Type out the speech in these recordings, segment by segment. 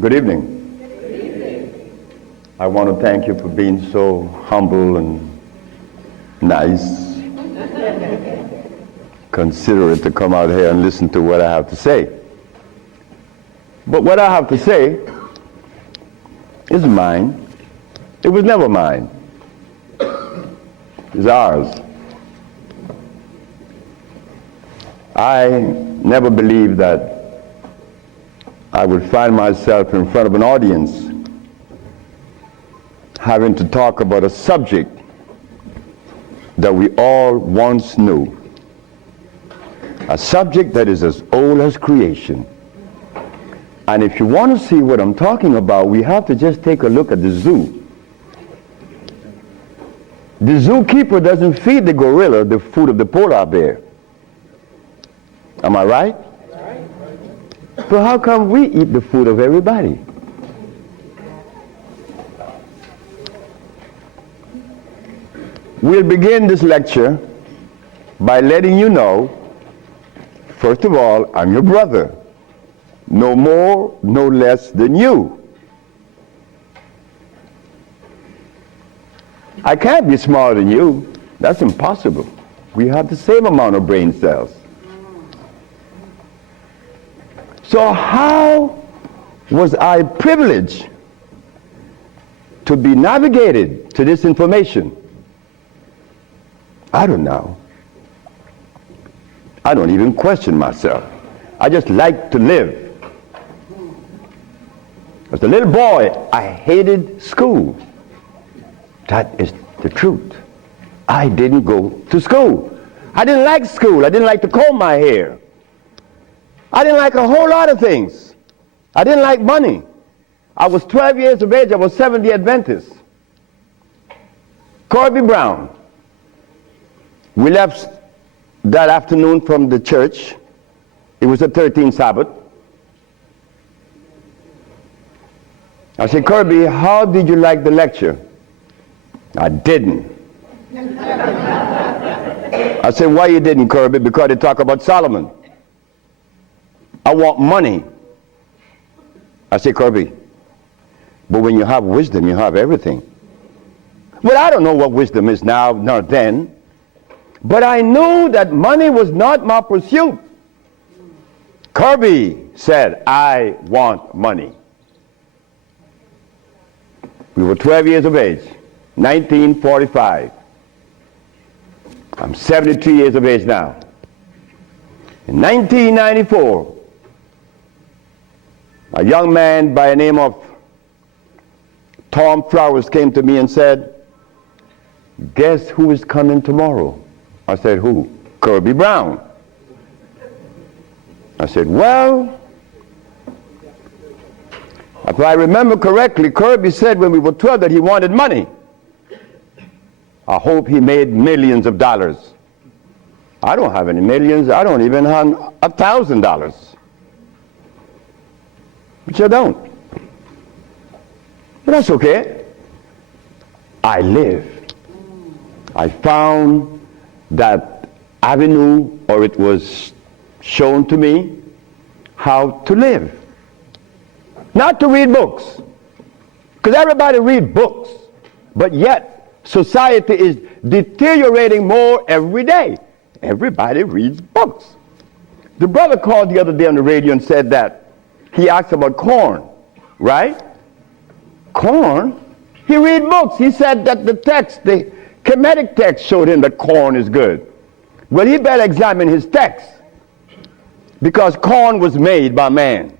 Good evening. Good evening. I want to thank you for being so humble and nice, considerate to come out here and listen to what I have to say. But what I have to say is mine. It was never mine. It's ours. I never believed that I would find myself in front of an audience having to talk about a subject that we all once knew. A subject that is as old as creation. And if you want to see what I'm talking about, we have to just take a look at the zoo. The zookeeper doesn't feed the gorilla the food of the polar bear. Am I right? So how come we eat the food of everybody? We'll begin this lecture by letting you know, first of all, I'm your brother. No more, no less than you. I can't be smarter than you. That's impossible. We have the same amount of brain cells. So how was I privileged to be navigated to this information? I don't know. I don't even question myself. I just like to live. As a little boy, I hated school. That is the truth. I didn't go to school. I didn't like school. I didn't like to comb my hair. I didn't like a whole lot of things. I didn't like money. I was 12 years of age. I was Seventh-day Adventist. Corby Brown. We left that afternoon from the church. It was the 13th Sabbath. I said, Kirby, how did you like the lecture? I didn't. I said, why you didn't, Kirby? Because they talk about Solomon. I want money. I said, Kirby, but when you have wisdom, you have everything. Well, I don't know what wisdom is now, nor then, but I knew that money was not my pursuit. Kirby said, I want money. We were 12 years of age, 1945. I'm 72 years of age now. In 1994, a young man by the name of Tom Flowers came to me and said, guess who is coming tomorrow? I said, who? Kirby Brown. I said, well, if I remember correctly, Kirby said when we were 12 that he wanted money. I hope he made millions of dollars. I don't have any millions. I don't even have $1,000. Which I don't. But that's okay. I lived. I found that avenue, or it was shown to me how to live. Not to read books. Because everybody reads books. But yet, society is deteriorating more every day. Everybody reads books. The brother called the other day on the radio and said that he asked about corn, right? Corn? He read books. He said that the text, the Kemetic text showed him that corn is good. Well, he better examine his text because corn was made by man.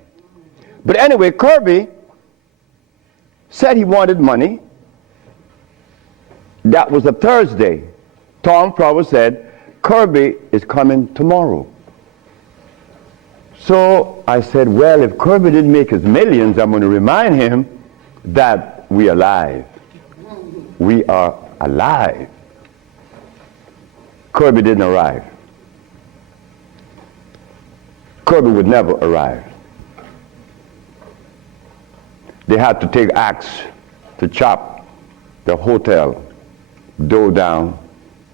But anyway, Kirby said he wanted money. That was a Thursday. Tom Flowers said, Kirby is coming tomorrow. So I said, well, if Kirby didn't make his millions, I'm going to remind him that we are alive. We are alive. Kirby didn't arrive. Kirby would never arrive. They had to take axe to chop the hotel door down.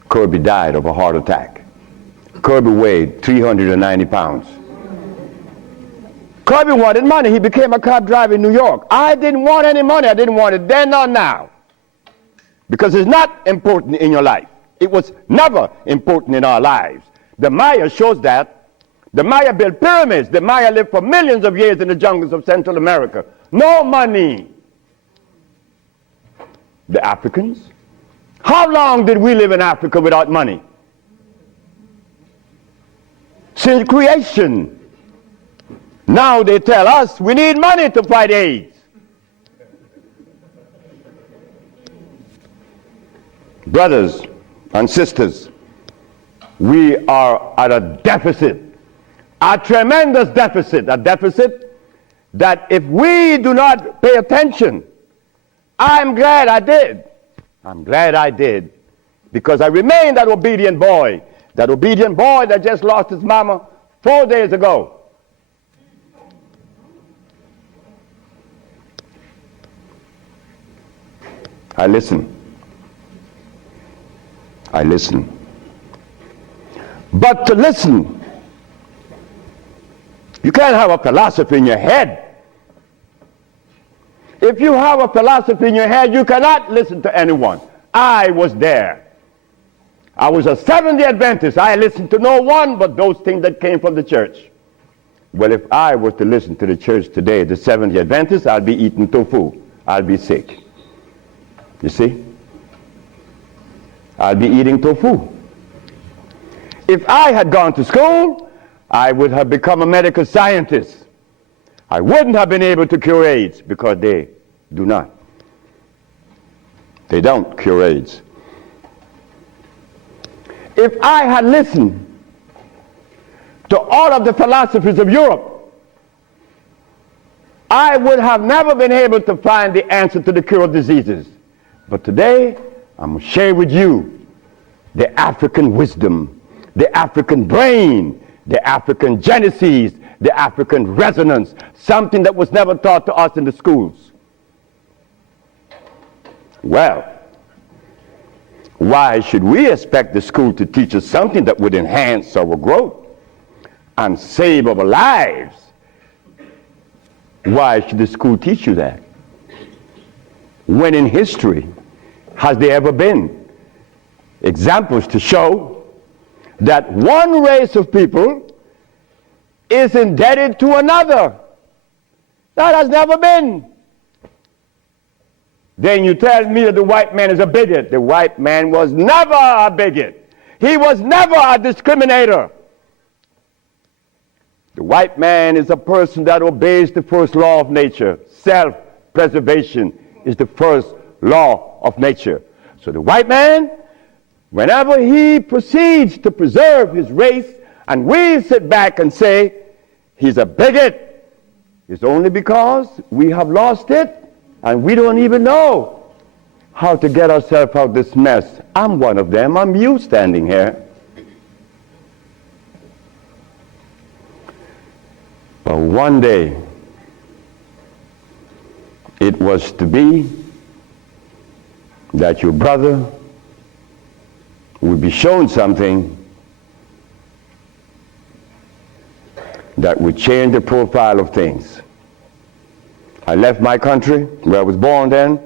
Kirby died of a heart attack. Kirby weighed 390 pounds. Because he wanted money, he became a cab driver in New York. I didn't want any money. I didn't want it then nor now. Because it's not important in your life. It was never important in our lives. The Maya shows that. The Maya built pyramids. The Maya lived for millions of years in the jungles of Central America. No money. The Africans? How long did we live in Africa without money? Since creation. Now they tell us we need money to fight AIDS. Brothers and sisters, we are at a deficit, a tremendous deficit, a deficit that if we do not pay attention, I'm glad I did. I'm glad I did, because I remained that obedient boy that just lost his mama 4 days ago. I listen. But to listen, you can't have a philosophy in your head. If you have a philosophy in your head, you cannot listen to anyone. I was there. I was a Seventh-day Adventist. I listened to no one but those things that came from the church. Well, if I was to listen to the church today, the Seventh-day Adventists, I'll be eating tofu. I'll be sick. You see? I'll be eating tofu. If I had gone to school, I would have become a medical scientist. I wouldn't have been able to cure AIDS, because they do not. They don't cure AIDS. If I had listened to all of the philosophies of Europe, I would have never been able to find the answer to the cure of diseases. But today, I'm going to share with you the African wisdom, the African brain, the African genesis, the African resonance, something that was never taught to us in the schools. Well, why should we expect the school to teach us something that would enhance our growth and save our lives? Why should the school teach you that? When in history has there ever been examples to show that one race of people is indebted to another? That has never been. Then you tell me that the white man is a bigot. The white man was never a bigot. He was never a discriminator. The white man is a person that obeys the first law of nature. Self-preservation is the first law of nature. So the white man, whenever he proceeds to preserve his race, and we sit back and say he's a bigot, it's only because we have lost it and we don't even know how to get ourselves out of this mess. I'm one of them. I'm you standing here. But one day, it was to be that your brother would be shown something that would change the profile of things. I left my country, where I was born then.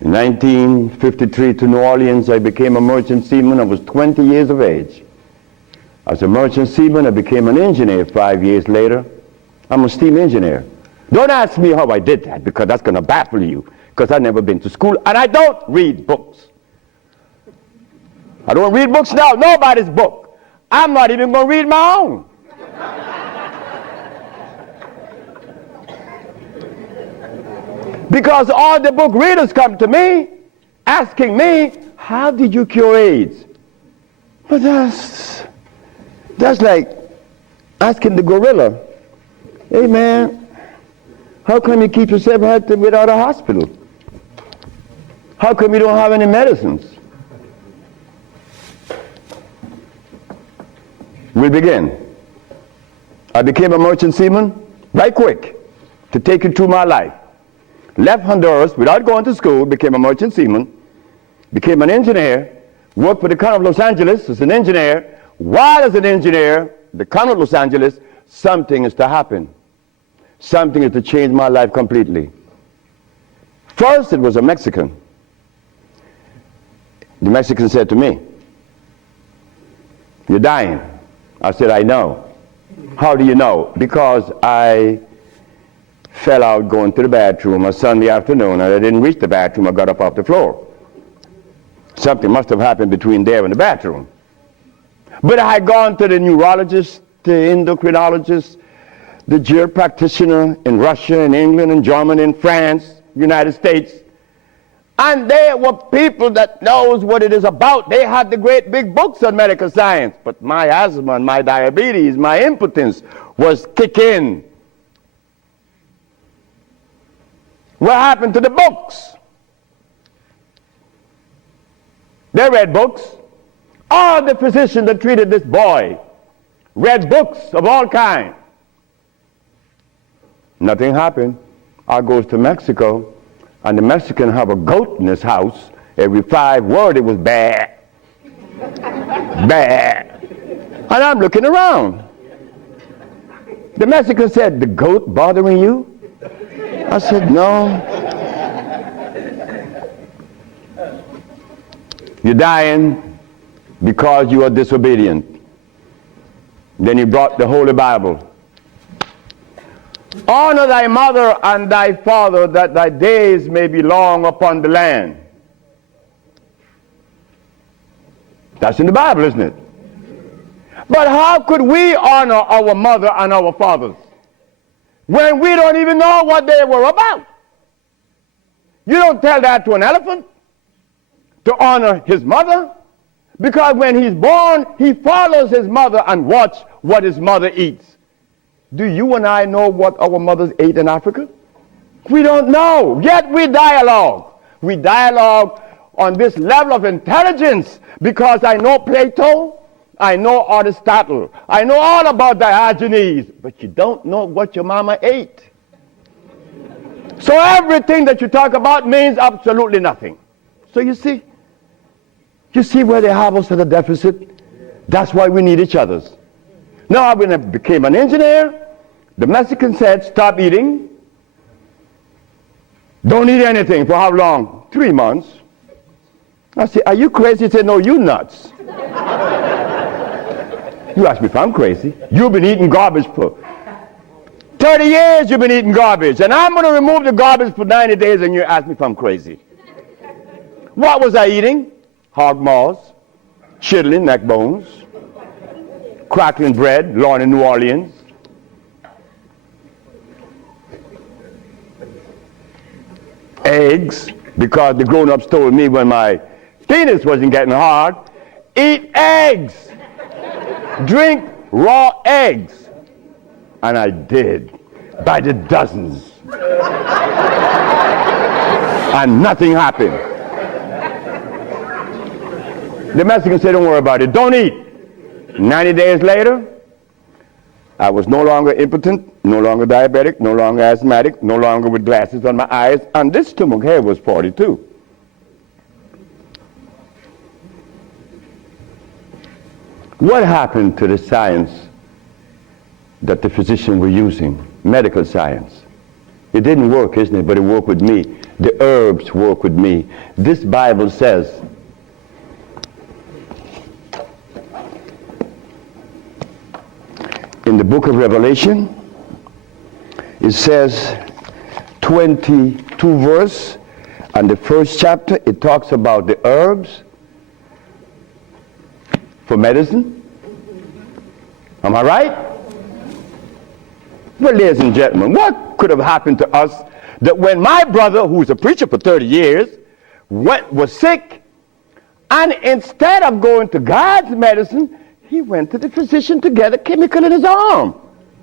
In 1953 to New Orleans, I became a merchant seaman. I was 20 years of age. As a merchant seaman, I became an engineer 5 years later. I'm a steam engineer. Don't ask me how I did that, because that's going to baffle you, because I've never been to school, and I don't read books. I don't read books now, nobody's book. I'm not even going to read my own. Because all the book readers come to me asking me, how did you cure AIDS? But that's like asking the gorilla, hey man, how come you keep yourself healthy without a hospital? How come you don't have any medicines? We begin. I became a merchant seaman right quick to take you through my life. Left Honduras without going to school, became a merchant seaman, became an engineer, worked for the County of Los Angeles as an engineer. While as an engineer, the County of Los Angeles, something is to happen. Something is to change my life completely. First, it was a Mexican. The Mexican said to me, "You're dying." I said, "I know." "How do you know?" "Because I fell out going to the bathroom on Sunday afternoon, and I didn't reach the bathroom. I got up off the floor. Something must have happened between there and the bathroom." But I had gone to the neurologist, the endocrinologist, the jail practitioner in Russia and England and Germany and France, United States. And they were people that knows what it is about. They had the great big books on medical science. But my asthma and my diabetes, my impotence was kicking. What happened to the books? They read books. All the physicians that treated this boy read books of all kinds. Nothing happened. I goes to Mexico, and the Mexican have a goat in his house. Every 5 words it was bad, bad. And I'm looking around. The Mexican said, "The goat bothering you?" I said, "No." "You're dying because you are disobedient." Then he brought the Holy Bible. "Honor thy mother and thy father, that thy days may be long upon the land." That's in the Bible, isn't it? But how could we honor our mother and our fathers when we don't even know what they were about? You don't tell that to an elephant to honor his mother, because when he's born, he follows his mother and watch what his mother eats. Do you and I know what our mothers ate in Africa? We don't know. Yet we dialogue. We dialogue on this level of intelligence because I know Plato, I know Aristotle, I know all about Diogenes, but you don't know what your mama ate. So everything that you talk about means absolutely nothing. So you see where they have us at a deficit? That's why we need each other's. Now, when I became an engineer, the Mexican said, "Stop eating. Don't eat anything." For how long? 3 months. I said, "Are you crazy?" He said, "No, you nuts." You ask me if I'm crazy. You've been eating garbage for 30 years. You've been eating garbage. And I'm going to remove the garbage for 90 days, and you ask me if I'm crazy. What was I eating? Hog maws, chitlin, neck bones, crackling bread, Lorne in New Orleans. Eggs, because the grown-ups told me when my penis wasn't getting hard, eat eggs, drink raw eggs. And I did, by the dozens. And nothing happened. The Mexican said, "Don't worry about it, don't eat." 90 days later, I was no longer impotent, no longer diabetic, no longer asthmatic, no longer with glasses on my eyes, and this stomach hair was 42. What happened to the science that the physicians were using, medical science? It didn't work, isn't it? But it worked with me. The herbs work with me. This Bible says, in the book of Revelation, it says 22 verse, and the first chapter, it talks about the herbs for medicine. Am I right? Well, ladies and gentlemen, what could have happened to us that when my brother, who's a preacher for 30 years, was sick, and instead of going to God's medicine, he went to the physician to get a chemical in his arm.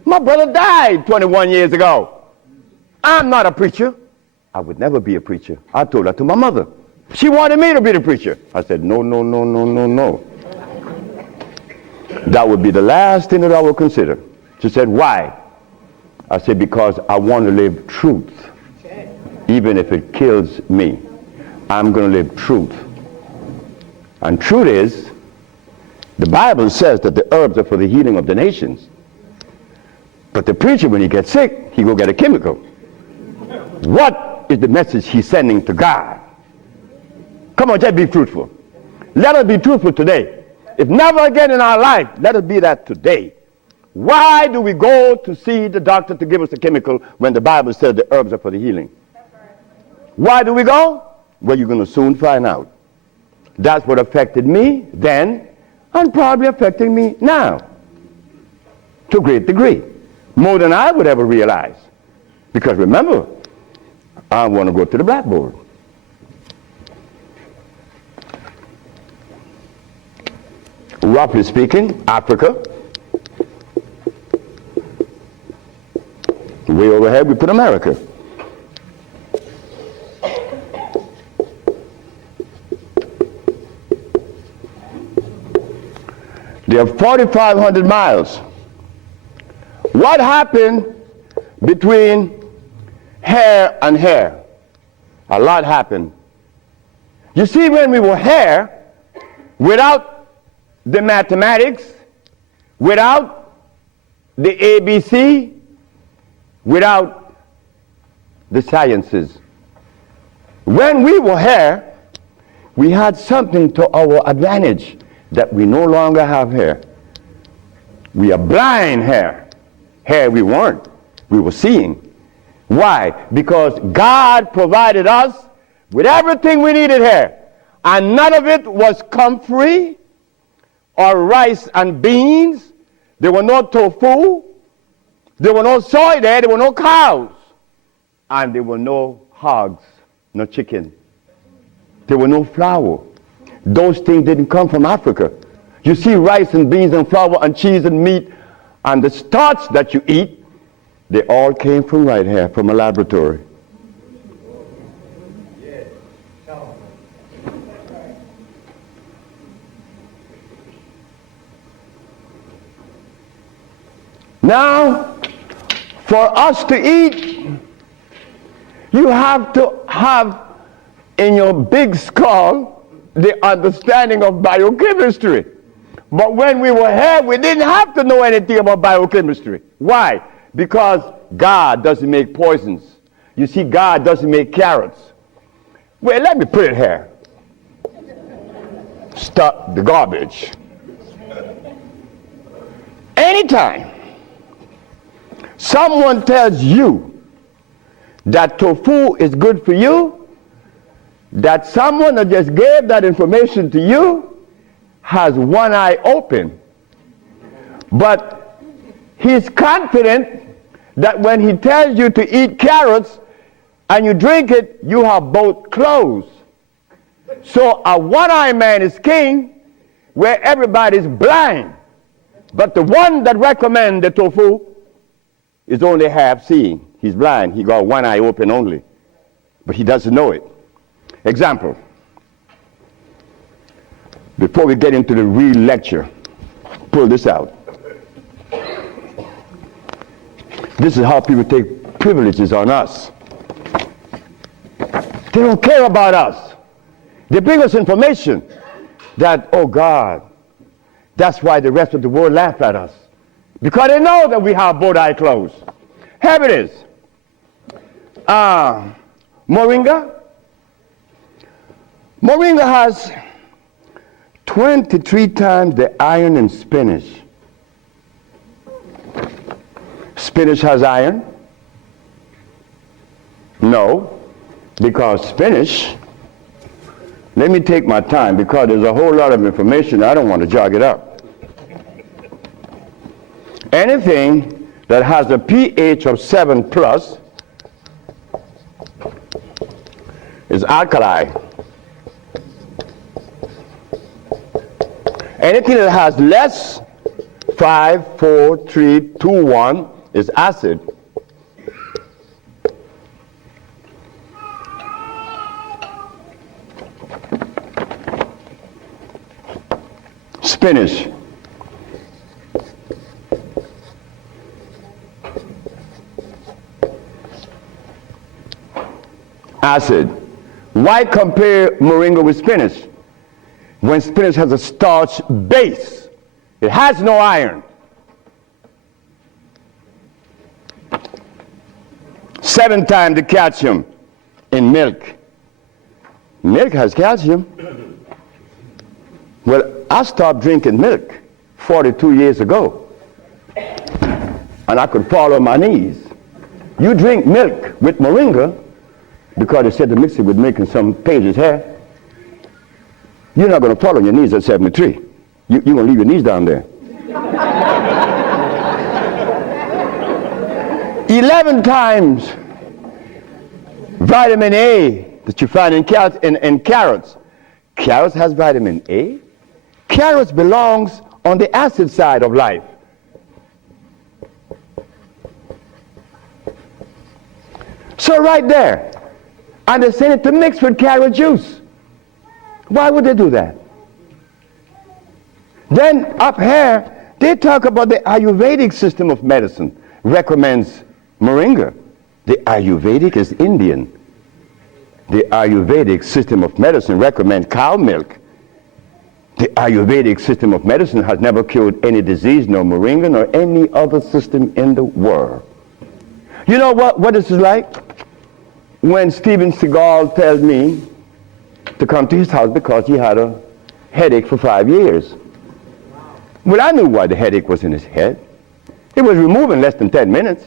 My brother died 21 years ago. I'm not a preacher. I would never be a preacher. I told that to my mother. She wanted me to be the preacher. I said, no, no, no, no, no, no. That would be the last thing that I would consider. She said, why? I said, because I want to live truth. Even if it kills me, I'm going to live truth. And truth is, the Bible says that the herbs are for the healing of the nations. But the preacher, when he gets sick, he go get a chemical. What is the message he's sending to God? Come on, just be truthful. Let us be truthful today. If never again in our life, let us be that today. Why do we go to see the doctor to give us a chemical when the Bible says the herbs are for the healing? Why do we go? Well, you're going to soon find out. That's what affected me then and probably affecting me now to a great degree. More than I would ever realize. Because remember, I want to go to the blackboard. Roughly speaking, Africa. Way overhead, we put America. They are 4,500 miles. What happened between here and here? A lot happened. You see, when we were here, without the mathematics, without the ABC, without the sciences, when we were here, we had something to our advantage that we no longer have here. We are blind here. Here we weren't. We were seeing. Why? Because God provided us with everything we needed here. And none of it was comfrey or rice and beans. There were no tofu. There were no soy there. There were no cows. And there were no hogs, no chicken. There were no flour. Those things didn't come from Africa. You see rice and beans and flour and cheese and meat and the starch that you eat, they all came from right here, from a laboratory. Now, for us to eat, you have to have in your big skull the understanding of biochemistry. But when we were here, we didn't have to know anything about biochemistry. Why? Because God doesn't make poisons. You see, God doesn't make carrots. Well, let me put it here. Stop the garbage. Anytime someone tells you that tofu is good for you, that someone that just gave that information to you has one eye open. But he's confident that when he tells you to eat carrots and you drink it, you have both closed. So a one-eyed man is king where everybody's blind. But the one that recommends the tofu is only half seeing. He's blind. He got one eye open only. But he doesn't know it. Example. Before we get into the real lecture, pull this out. This is how people take privileges on us. They don't care about us. They bring us information that, oh God, that's why the rest of the world laugh at us. Because they know that we have both eyes closed. Here it is. Moringa. Moringa has 23 times the iron in spinach. Spinach has iron? No, because spinach, let me take my time because there's a whole lot of information. I don't want to jog it up. Anything that has a pH of 7 plus is alkali. Anything that has less, 5, 4, 3, 2, 1 is acid. Spinach. Acid. Why compare moringa with spinach? When spinach has a starch base, it has no iron. 7 times the calcium in milk. Milk has calcium. Well, I stopped drinking milk 42 years ago, and I could fall on my knees. You drink milk with moringa, because they said to mix it with milk and some pages hair, you're not going to fall on your knees at 73. You're going to leave your knees down there. 11 times vitamin A that you find in carrots. Carrots has vitamin A. Carrots belongs on the acid side of life. So right there, and they send it to mix with carrot juice. Why would they do that? Then up here, they talk about the Ayurvedic system of medicine recommends moringa. The Ayurvedic is Indian. The Ayurvedic system of medicine recommends cow milk. The Ayurvedic system of medicine has never cured any disease, nor moringa, nor any other system in the world. You know what this is like? When Steven Seagal tells me to come to his house because he had a headache for 5 years. Well, I knew why the headache was in his head. It was removed in less than 10 minutes.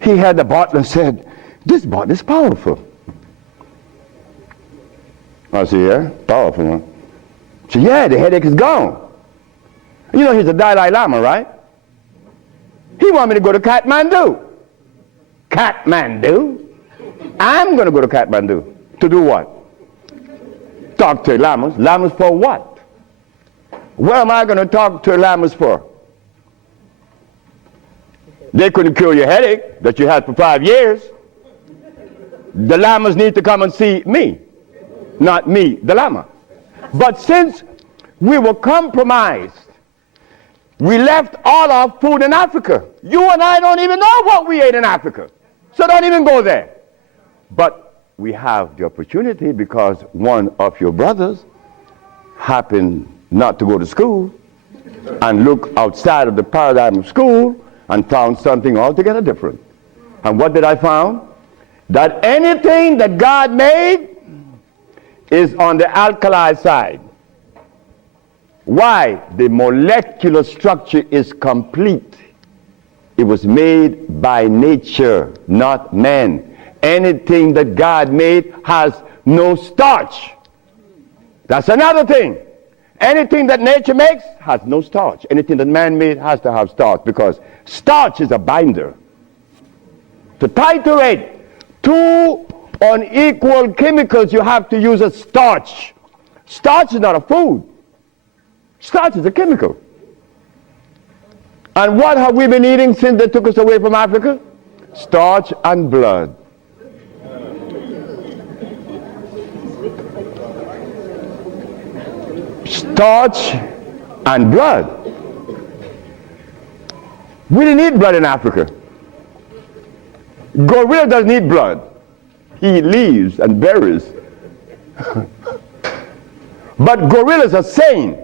He had the bottle and said, "This bottle is powerful." I said, "Yeah, powerful, huh?" He said, "Yeah, the headache is gone." You know, he's the Dalai Lama, right? He wanted me to go to Kathmandu. Kathmandu? I'm going to go to Kathmandu. To do what? Talk to lamas. Lamas for what? What am I going to talk to lamas for? They couldn't cure your headache that you had for 5 years. The lamas need to come and see me, not me, the lama. But since we were compromised, we left all our food in Africa. You and I don't even know what we ate in Africa. So don't even go there. But we have the opportunity because one of your brothers happened not to go to school and look outside of the paradigm of school and found something altogether different. And what did I find? That anything that God made is on the alkali side. Why? The molecular structure is complete. It was made by nature, not man. Anything that God made has no starch. That's another thing. Anything that nature makes has no starch. Anything that man made has to have starch, because starch is a binder. To titrate two unequal chemicals, you have to use a starch. Starch is not a food. Starch is a chemical. And what have we been eating since they took us away from Africa? Starch and blood. Starch and blood. We didn't eat blood in Africa. Gorilla doesn't eat blood. He eats leaves and berries. But gorillas are sane.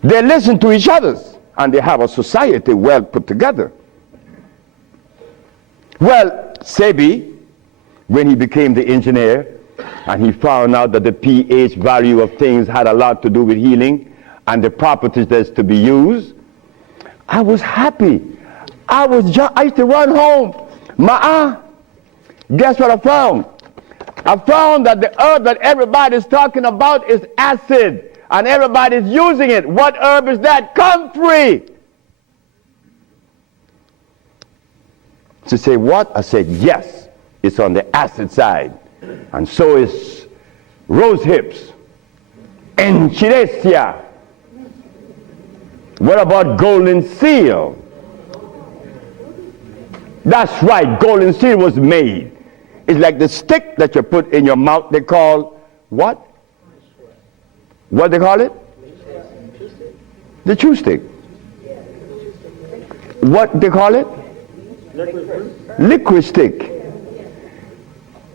They listen to each other, and they have a society well put together. Well, Sebi, when he became the engineer, and he found out that the pH value of things had a lot to do with healing and the properties that's to be used, I was happy. I used to run home. Guess what I found? I found that the herb that everybody's talking about is acid, and everybody's using it. What herb is that? Comfrey. She said, what? I said, yes, it's on the acid side. And so is rose hips, enchirecia. What about golden seal? That's right, golden seal was made. It's like the stick that you put in your mouth. They call what? What they call it? The chew stick. What they call it? Liquid stick.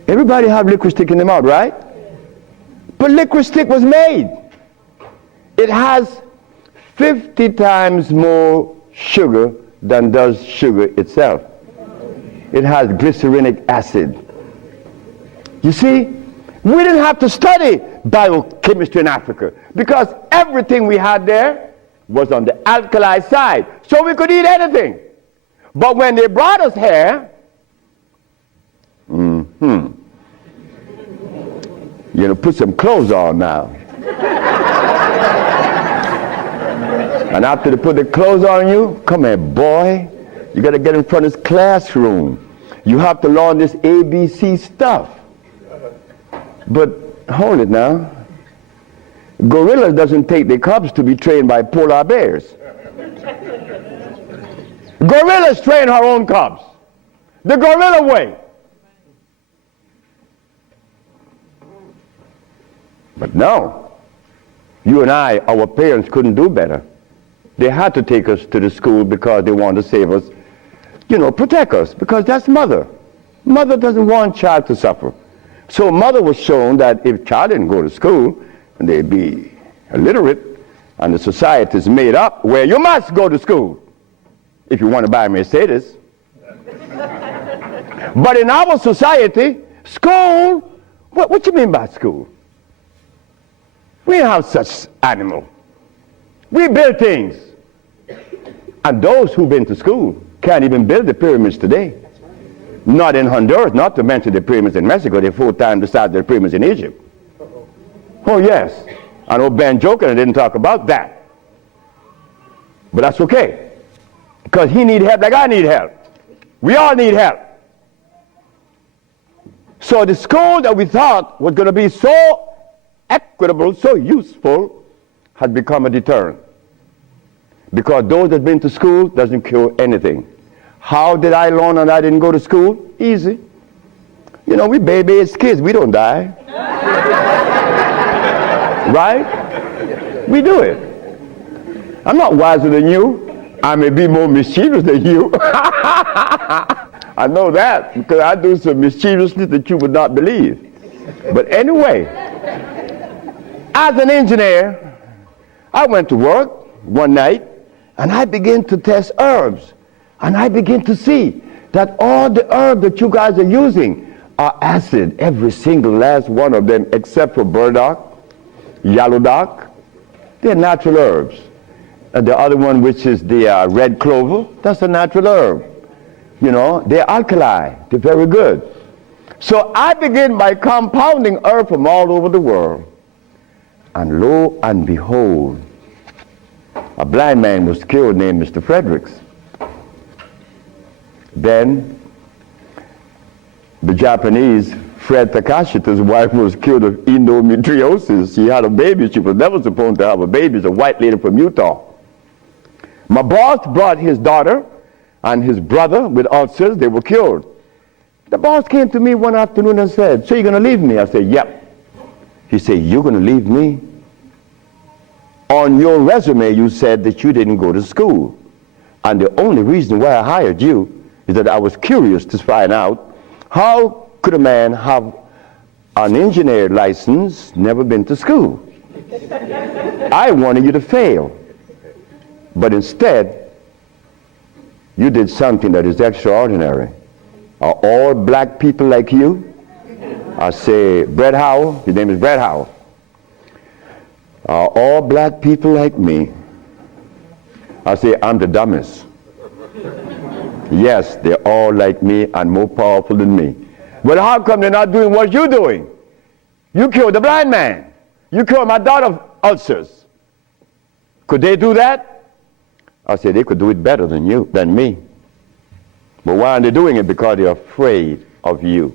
Everybody have liquid stick in their mouth, right? But liquid stick was made. It has 50 times more sugar than does sugar itself. It has glycerinic acid. You see, we didn't have to study biochemistry in Africa because everything we had there was on the alkali side, so we could eat anything. But when they brought us here, put some clothes on now. And after they put the clothes on you, come here, boy, you got to get in front of this classroom. You have to learn this ABC stuff. But hold it now. Gorillas doesn't take their cubs to be trained by polar bears. Gorillas train her own cubs. The gorilla way. But no, you and I, our parents couldn't do better. They had to take us to the school because they wanted to save us, protect us, because that's mother. Mother doesn't want child to suffer. So mother was shown that if child didn't go to school, they'd be illiterate, and the society is made up where you must go to school if you want to buy a Mercedes. But in our society, school, what you mean by school? We don't have such animal. We build things. And those who've been to school can't even build the pyramids today. Not in Honduras, not to mention the pyramids in Mexico. They're 4 times the size of the pyramids in Egypt. Oh, yes. I know Ben joking and didn't talk about that. But that's okay. Because he needs help like I need help. We all need help. So the school that we thought was going to be so equitable, so useful, had become a deterrent. Because those that have been to school doesn't cure anything. How did I learn and I didn't go to school? Easy. We baby-aged kids. We don't die. Right? We do it. I'm not wiser than you. I may be more mischievous than you. I know that because I do some mischievousness that you would not believe. But anyway, as an engineer, I went to work one night and I began to test herbs. And I begin to see that all the herbs that you guys are using are acid, every single last one of them, except for burdock, yellow dock. They're natural herbs. And the other one, which is the red clover, that's a natural herb. They're alkali. They're very good. So I begin by compounding herbs from all over the world. And lo and behold, a blind man was killed named Mr. Fredericks. Then the Japanese, Fred Takashita's wife, was killed of endometriosis. She had a baby. She was never supposed to have a baby. It's a white lady from Utah. My boss brought his daughter and his brother with ulcers. They were killed. The boss came to me one afternoon and said, "So you're going to leave me?" I said, "Yep." He said, "You're going to leave me? On your resume, you said that you didn't go to school. And the only reason why I hired you is that I was curious to find out how could a man have an engineer license, never been to school. I wanted you to fail. But instead, you did something that is extraordinary. Are all black people like you?" I say, "Brett Howell," his name is Brett Howell. "Are all black people like me?" I say, "I'm the dumbest." "Yes, they're all like me and more powerful than me." "Well, how come they're not doing what you're doing? You killed the blind man. You killed my daughter ulcers. Could they do that?" I said, "They could do it better than me. But why aren't they doing it? Because they're afraid of you.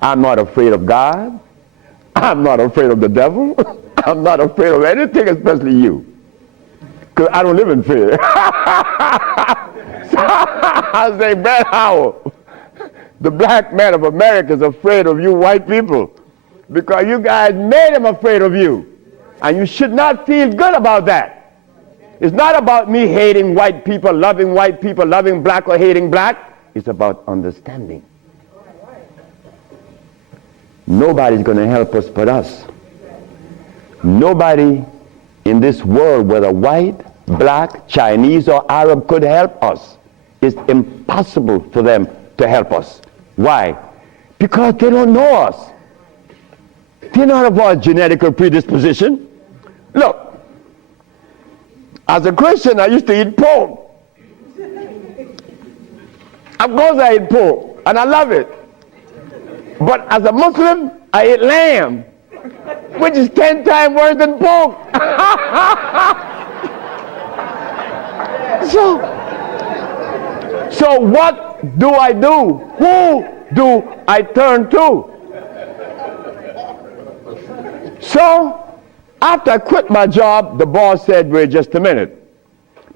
I'm not afraid of God. I'm not afraid of the devil. I'm not afraid of anything, especially you. Because I don't live in fear." So I say, "Brett Howell, the black man of America is afraid of you white people because you guys made him afraid of you. And you should not feel good about that. It's not about me hating white people, loving black or hating black. It's about understanding. Nobody's going to help us but us. Nobody in this world, whether white, black, Chinese, or Arab, could help us it's impossible for them to help us. Why? Because they don't know us. They don't have our genetic predisposition. Look, as a Christian, I used to eat pork. Of course I eat pork, and I love it. But as a Muslim, I eat lamb, which is 10 times worse than pork. So what do I do? Who do I turn to? So after I quit my job, the boss said, wait just a minute,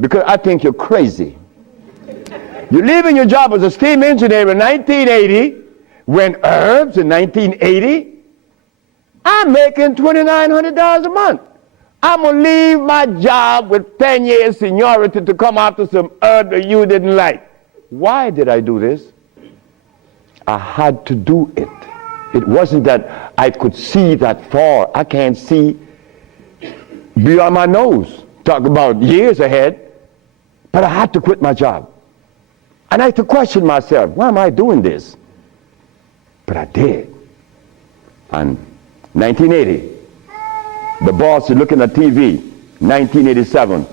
because I think you're crazy. You're leaving your job as a steam engineer in 1980, when herbs in 1980, I'm making $2,900 a month. I'm going to leave my job with 10 years seniority to come after some herb that you didn't like. Why did I do this? I had to do it. It wasn't that I could see that far. I can't see beyond my nose. Talk about years ahead. But I had to quit my job. And I had to question myself, why am I doing this? But I did. And 1980, the boss is looking at TV, 1987,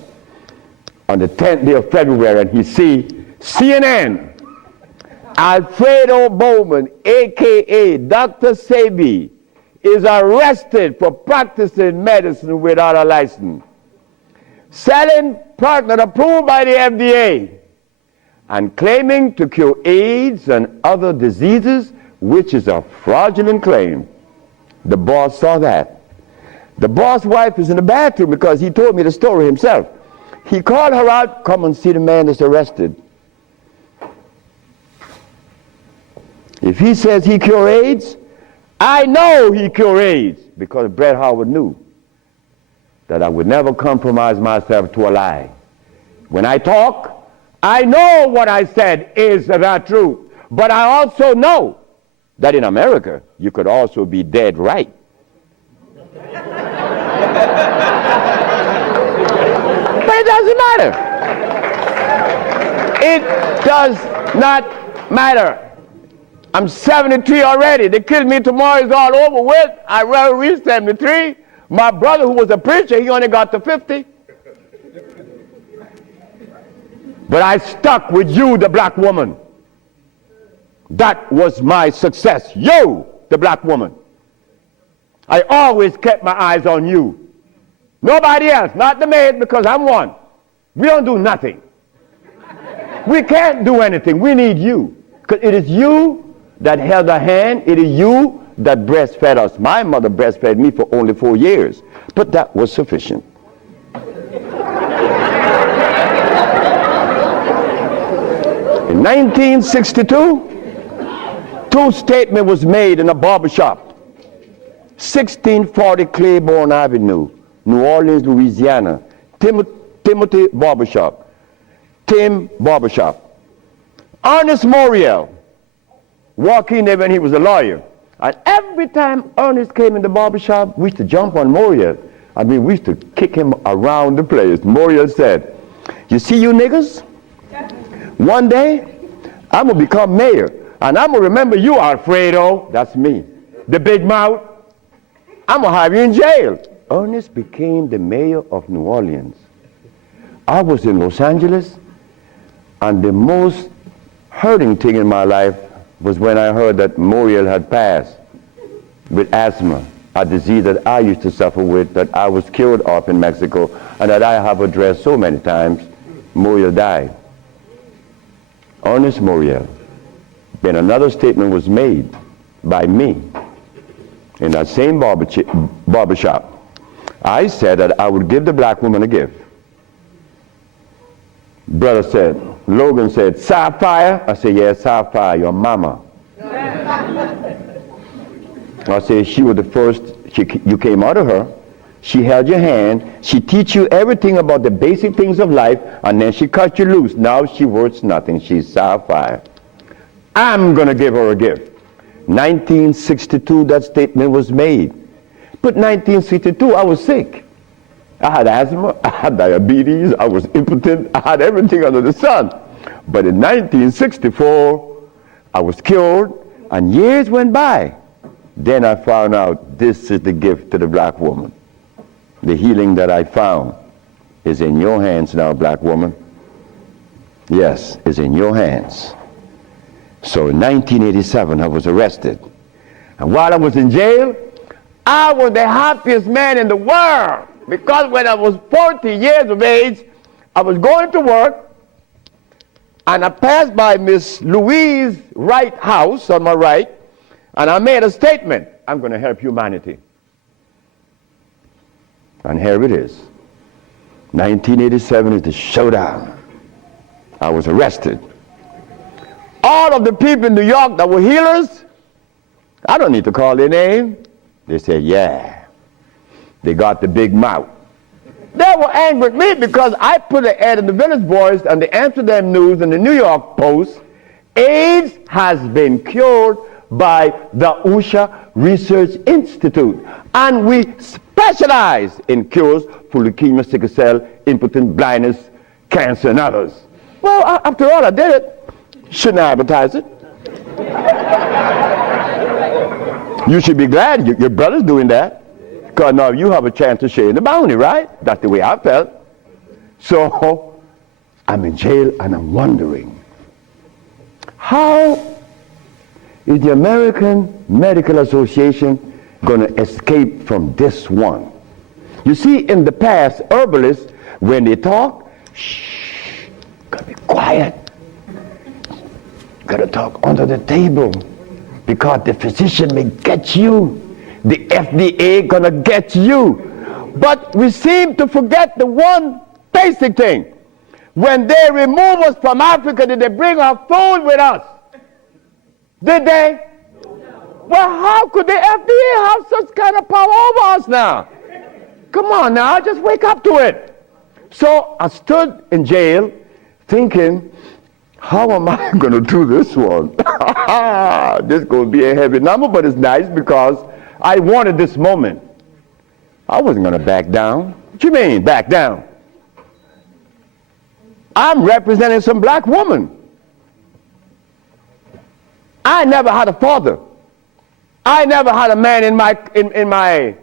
on the 10th day of February, and he see CNN, Alfredo Bowman, a.k.a. Dr. Sebi, is arrested for practicing medicine without a license, selling product approved by the FDA, and claiming to cure AIDS and other diseases, which is a fraudulent claim. The boss saw that. The boss' wife is in the bathroom because he told me the story himself. He called her out, come and see the man that's arrested. If he says he cure AIDS, I know he cure AIDS, because Bret Howard knew that I would never compromise myself to a lie. When I talk, I know what I said is the truth, but I also know that in America, you could also be dead right. But it doesn't matter. It does not matter. I'm 73 already. They killed me tomorrow, it's all over with. I rather reach 73. My brother, who was a preacher, he only got to 50. But I stuck with you, the black woman. That was my success. You, the black woman. I always kept my eyes on you. Nobody else, not the maid, because I'm one. We don't do nothing. We can't do anything. We need you. Because it is you that held our hand. It is you that breastfed us. My mother breastfed me for only 4 years. But that was sufficient. In 1962, two statements was made in a barbershop. 1640 Claiborne Avenue, New Orleans, Louisiana. Timothy Barbershop. Tim Barbershop. Ernest Moriel walked in there when he was a lawyer. And every time Ernest came in the barbershop, we used to jump on Moriel. I mean, we used to kick him around the place. Moriel said, you see you niggas? One day, I'm going to become mayor. And I'm going to remember you, Alfredo. That's me. The big mouth. I'm going to have you in jail. Ernest became the mayor of New Orleans. I was in Los Angeles, and the most hurting thing in my life was when I heard that Moriel had passed with asthma, a disease that I used to suffer with, that I was cured of in Mexico, and that I have addressed so many times. Moriel died. Ernest Moriel. Then another statement was made by me in that same barbershop. I said that I would give the black woman a gift. Brother said, Logan said, Sapphire? I said, yes, Sapphire, your mama. I said, she was the first, you came out of her, she held your hand, she teach you everything about the basic things of life, and then she cut you loose. Now she worth nothing, she's Sapphire. I'm going to give her a gift. 1962, that statement was made. But 1962, I was sick. I had asthma, I had diabetes, I was impotent, I had everything under the sun. But in 1964, I was cured, and years went by. Then I found out this is the gift to the black woman. The healing that I found is in your hands now, black woman. Yes, it's in your hands. So in 1987, I was arrested. And while I was in jail, I was the happiest man in the world. Because when I was 40 years of age, I was going to work, and I passed by Miss Louise Wright's house on my right, and I made a statement: I'm going to help humanity. And here it is. 1987 is the showdown. I was arrested. All of the people in New York that were healers, I don't need to call their name. They said, yeah. They got the big mouth. They were angry with me because I put an ad in the Village Voice and the Amsterdam News and the New York Post. AIDS has been cured by the USHA Research Institute. And we specialize in cures for leukemia, sickle cell, impotence, blindness, cancer, and others. Well, after all, I did it. Shouldn't I advertise it? You should be glad your brother's doing that. Because now you have a chance to share in the bounty, right? That's the way I felt. So I'm in jail and I'm wondering, how is the American Medical Association going to escape from this one? You see, in the past, herbalists, when they talk, shh, gotta be quiet. Gotta talk under the table, because the physician may get you. The FDA gonna get you. But we seem to forget the one basic thing. When they remove us from Africa, did they bring our food with us? Did they? Well, how could the FDA have such kind of power over us now? Come on now, just wake up to it. So I stood in jail thinking, how am I going to do this one? This is going to be a heavy number, but it's nice because I wanted this moment. I wasn't going to back down. What you mean, back down? I'm representing some black woman. I never had a father. I never had a man in my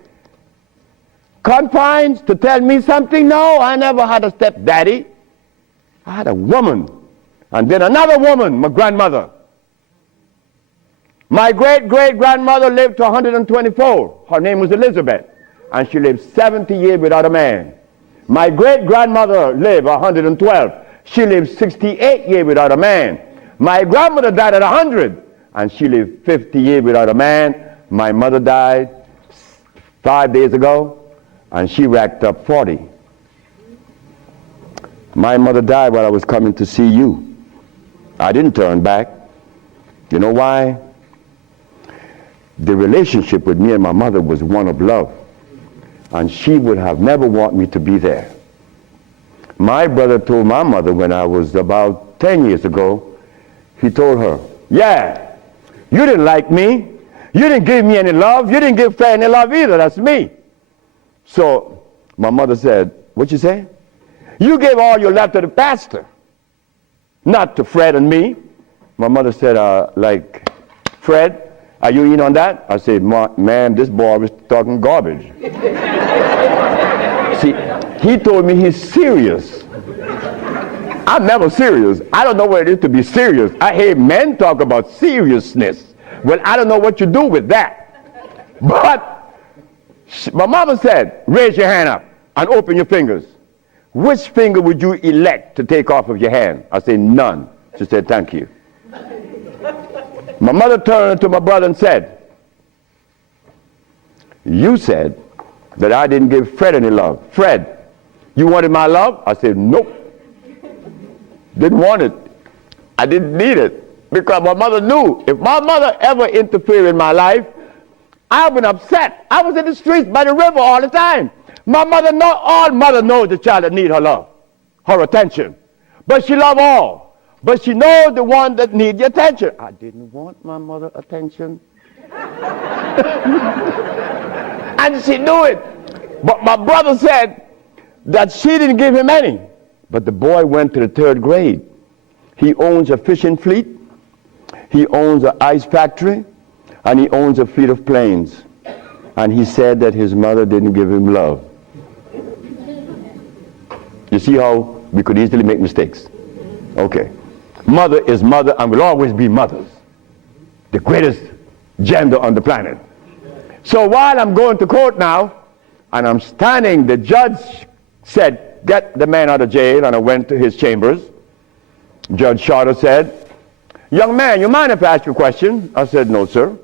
confines to tell me something. No, I never had a stepdaddy. I had a woman. And then another woman, my grandmother. My great-great-grandmother lived to 124. Her name was Elizabeth. And she lived 70 years without a man. My great-grandmother lived 112. She lived 68 years without a man. My grandmother died at 100. And she lived 50 years without a man. My mother died 5 days ago. And she racked up 40. My mother died while I was coming to see you. I didn't turn back. You know why? The relationship with me and my mother was one of love. And she would have never wanted me to be there. My brother told my mother when I was about 10 years ago, he told her, yeah, you didn't like me. You didn't give me any love. You didn't give Fred any love either. That's me. So my mother said, what you say? You gave all your love to the pastor, not to Fred and me. My mother said, like, Fred, are you in on that? I said, man, this boy was talking garbage. See, he told me he's serious. I'm never serious. I don't know what it is to be serious. I hear men talk about seriousness. Well, I don't know what you do with that. But my mama said, raise your hand up and open your fingers. Which finger would you elect to take off of your hand? I said, none. She said, thank you. My mother turned to my brother and said, you said that I didn't give Fred any love. Fred, you wanted my love? I said, nope. Didn't want it. I didn't need it. Because my mother knew if my mother ever interfered in my life, I would have been upset. I was in the streets by the river all the time. My mother knows, all mother knows the child that need her love, her attention. But she loves all. But she knows the one that needs the attention. I didn't want my mother attention. And she knew it. But my brother said that she didn't give him any. But the boy went to the 3rd grade. He owns a fishing fleet, he owns an ice factory, and he owns a fleet of planes. And he said that his mother didn't give him love. You see how we could easily make mistakes? Okay. Mother is mother and will always be mothers. The greatest gender on the planet. So while I'm going to court now, and I'm standing, the judge said, get the man out of jail, and I went to his chambers. Judge Shorter said, young man, you mind if I ask you a question? I said, no, sir.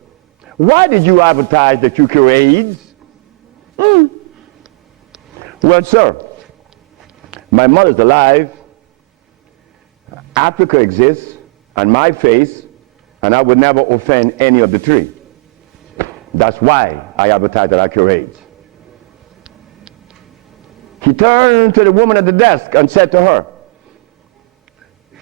Why did you advertise that you cure AIDS? Well, sir, my mother's alive, Africa exists, and my face, and I would never offend any of the three. That's why I advertise that I cure AIDS. He turned to the woman at the desk and said to her,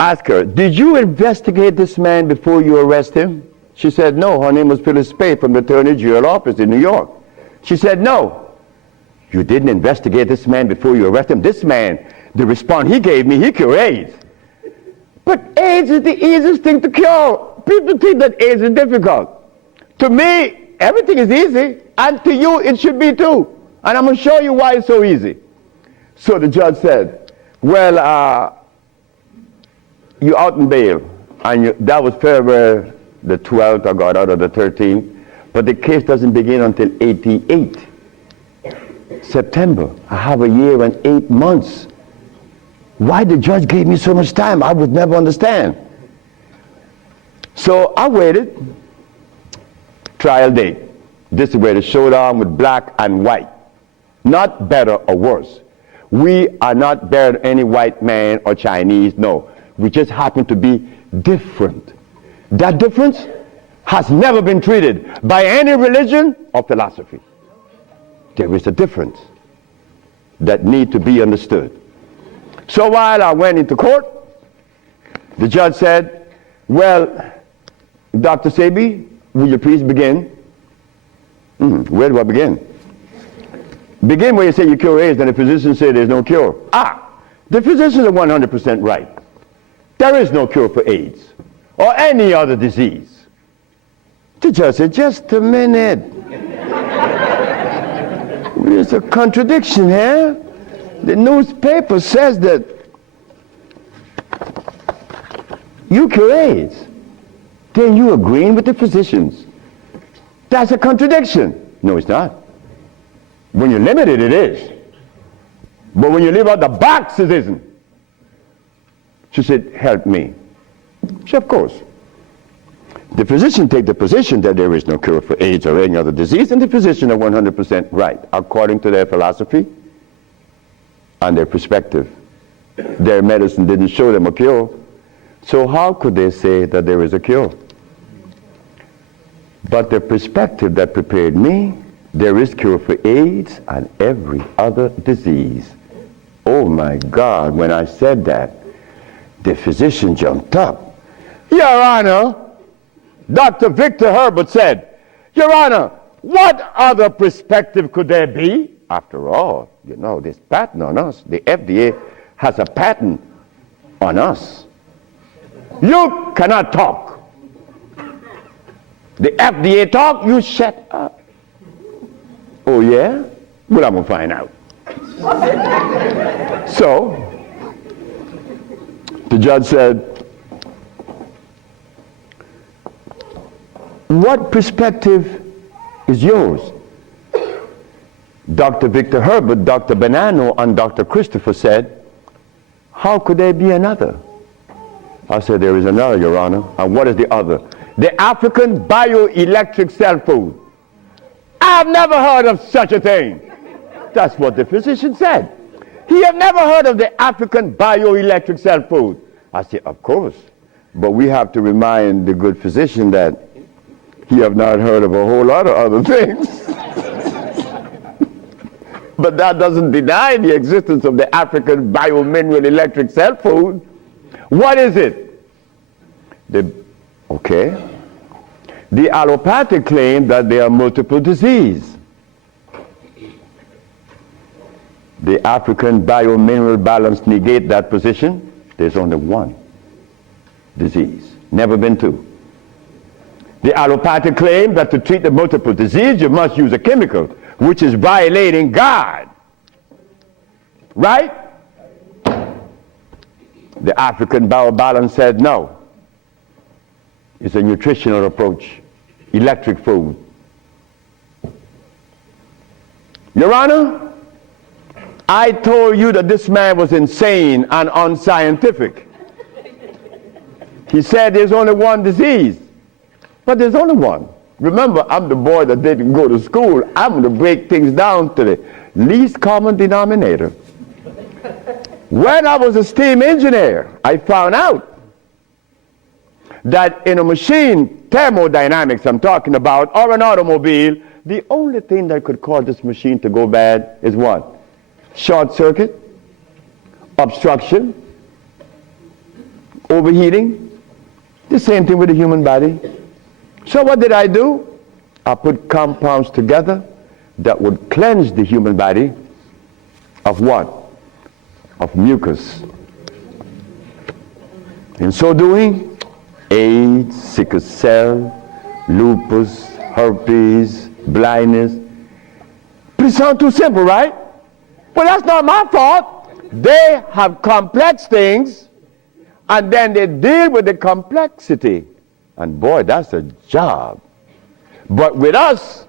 ask her, did you investigate this man before you arrest him? She said, no. Her name was Phyllis Spade from the Attorney General office in New York. She said, no. You didn't investigate this man before you arrest him? This man, the response he gave me, he cured AIDS. But AIDS is the easiest thing to cure. People think that AIDS is difficult. To me, everything is easy, and to you it should be too. And I'm going to show you why it's so easy. So the judge said, well, you out in bail, and that was February the 12th, I got out of the 13th, but the case doesn't begin until 88. September, I have a year and 8 months. Why the judge gave me so much time, I would never understand. So I waited, trial date. This is where the showdown with black and white. Not better or worse. We are not better than any white man or Chinese, no. We just happen to be different. That difference has never been treated by any religion or philosophy. There is a difference that need to be understood. So while I went into court, the judge said, well, Dr. Sebi, will you please begin? Where do I begin? Begin where you say you cure AIDS, and the physician said there's no cure. The physicians are 100% right. There is no cure for AIDS or any other disease. The judge said, just a minute. There's a contradiction here. The newspaper says that you cure AIDS. Then you agreeing with the physicians. That's a contradiction. No, it's not. When you're limited, it is. But when you leave out the box, it isn't. She said, help me. She said, of course. The physician take the position that there is no cure for AIDS or any other disease, and the physician are 100% right, according to their philosophy and their perspective. Their medicine didn't show them a cure. So how could they say that there is a cure? But the perspective that prepared me, there is cure for AIDS and every other disease. Oh my God, when I said that, the physician jumped up. Your Honor, Dr. Victor Herbert said, Your Honor, what other perspective could there be? After all, you know, this patent on us, the FDA has a patent on us. You cannot talk. The FDA talk, you shut up. Oh yeah? Well, I'm going to find out. So, the judge said, what perspective is yours? Dr. Victor Herbert, Dr. Bonanno, and Dr. Christopher said, how could there be another? I said, there is another, Your Honor. And what is the other? The African bioelectric cell food. I've never heard of such a thing. That's what the physician said. He had never heard of the African bioelectric cell food. I said, of course. But we have to remind the good physician that he have not heard of a whole lot of other things. But that doesn't deny the existence of the African biomineral electric cell food. What is it? The allopathic claim that there are multiple diseases. The African biomineral balance negate that position. There's only one. disease. Never been to. The allopathic claim that to treat the multiple disease, you must use a chemical, which is violating God. Right? The African biobalance said no. It's a nutritional approach. Electric food. Your Honor, I told you that this man was insane and unscientific. He said there's only one disease, but there's only one. Remember, I'm the boy that didn't go to school. I'm going to break things down to the least common denominator. When I was a steam engineer, I found out that in a machine, thermodynamics I'm talking about, or an automobile, the only thing that could cause this machine to go bad is what? Short circuit, obstruction, overheating. The same thing with the human body. So what did I do? I put compounds together that would cleanse the human body of what? Of mucus. In so doing, AIDS, sickle cell, lupus, herpes, blindness. Pretty sound too simple, right? Well, that's not my fault. They have complex things, and then they deal with the complexity. And boy, that's a job. But with us,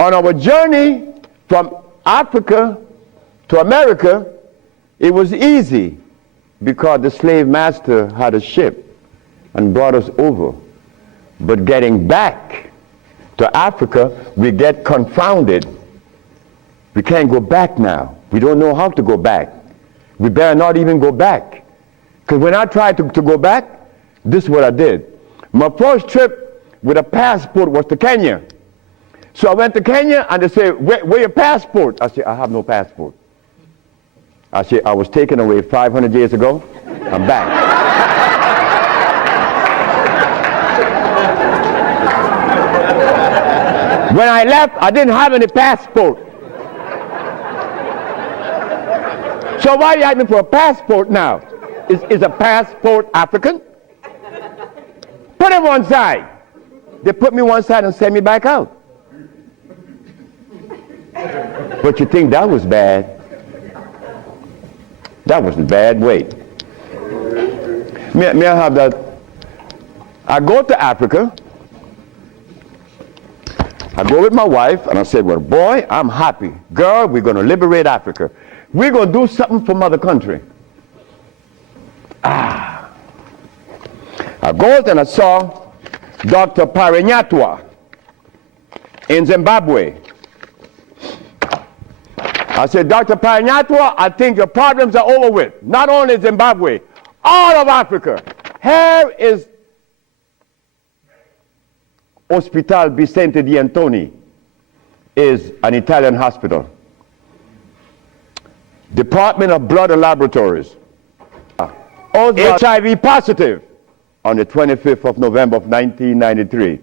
on our journey from Africa to America, it was easy because the slave master had a ship and brought us over. But getting back to Africa, we get confounded. We can't go back now. We don't know how to go back. We better not even go back. Because when I tried to go back, this is what I did. My first trip with a passport was to Kenya. So I went to Kenya and they said, where your passport? I said, I have no passport. I said, I was taken away 500 years ago. I'm back. When I left, I didn't have any passport. So why are you asking me for a passport now? Is a passport African? Put it one side. They put me one side and send me back out. But you think that was bad? That wasn't bad. Wait. May I have that? I go to Africa. I go with my wife, and I said, well, boy, I'm happy. Girl, we're going to liberate Africa. We're going to do something for mother country. I go and I saw Dr. Parinyatwa in Zimbabwe. I said, Dr. Parinyatwa, I think your problems are over with. Not only Zimbabwe, all of Africa. Here is Hospital Vicente di Antoni, is an Italian hospital. Department of Blood and Laboratories. HIV positive on the 25th of November of 1993.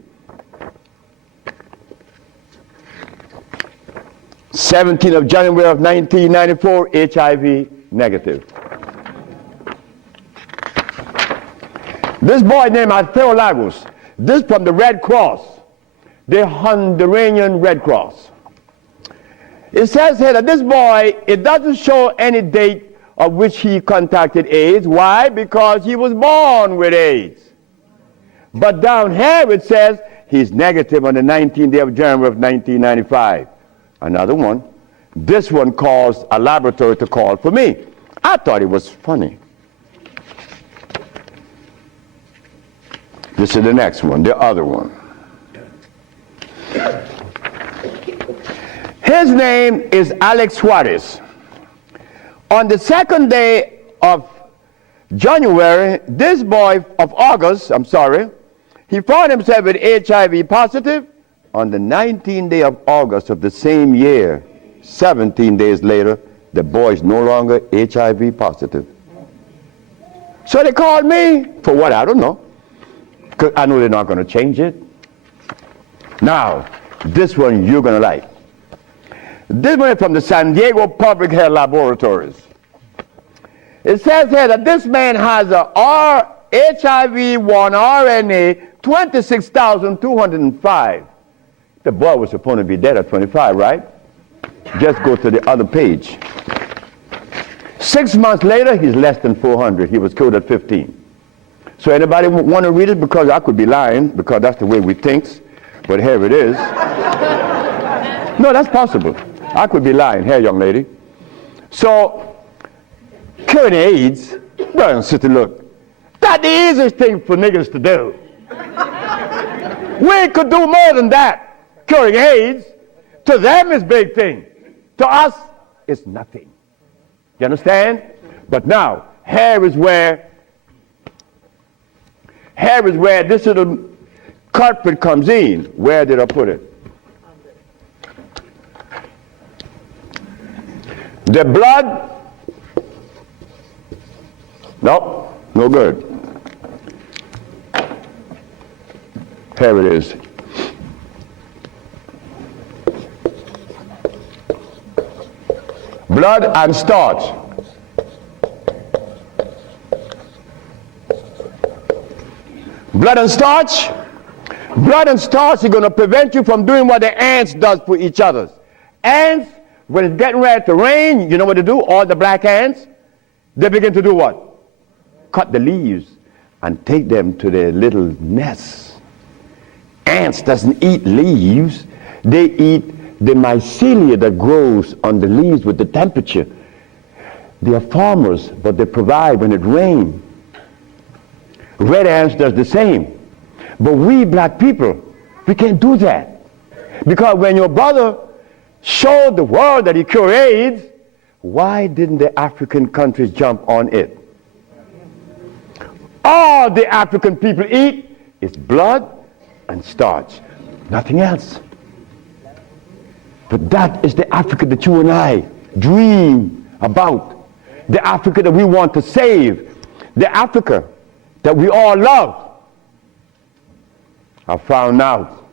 17th of January of 1994, HIV negative. This boy named Alfeo Lagos, this from the Red Cross, the Honduran Red Cross. It says here that this boy, it doesn't show any date of which he contracted AIDS. Why? Because he was born with AIDS. But down here it says he's negative on the 19th day of January of 1995. Another one. This one caused a laboratory to call for me. I thought it was funny. This is the next one, the other one. His name is Alex Suarez. On the second day of January, this boy of August, he found himself with HIV positive. On the 19th day of August of the same year, 17 days later, the boy is no longer HIV positive. So they called me for what? I don't know. Because I know they're not going to change it. Now, this one you're going to like. This one is from the San Diego Public Health Laboratories. It says here that this man has a HIV-1 RNA 26,205. The boy was supposed to be dead at 25, right? Just go to the other page. 6 months later, he's less than 400. He was killed at 15. So anybody want to read it? Because I could be lying, because that's the way we think. But here it is. No, that's possible. I could be lying. Here, young lady. So, curing AIDS, brother and sister, look, that's the easiest thing for niggas to do. We could do more than that. Curing AIDS, to them is big thing. To us, it's nothing. You understand? But now, here is where this little carpet comes in. Where did I put it? The blood, no, no good. Here it is. Blood and starch. Blood and starch. Blood and starch is going to prevent you from doing what the ants does for each other. Ants, when it's getting ready to rain, you know what they do? All the black ants, they begin to do what? Cut the leaves and take them to their little nests. Ants doesn't eat leaves. They eat the mycelia that grows on the leaves with the temperature. They are farmers, but they provide when it rains. Red ants does the same. But we black people, we can't do that. Because when your brother showed the world that he cured AIDS, why didn't the African countries jump on it? All the African people eat is blood and starch, nothing else. But that is the Africa that you and I dream about. The Africa that we want to save. The Africa that we all love. I found out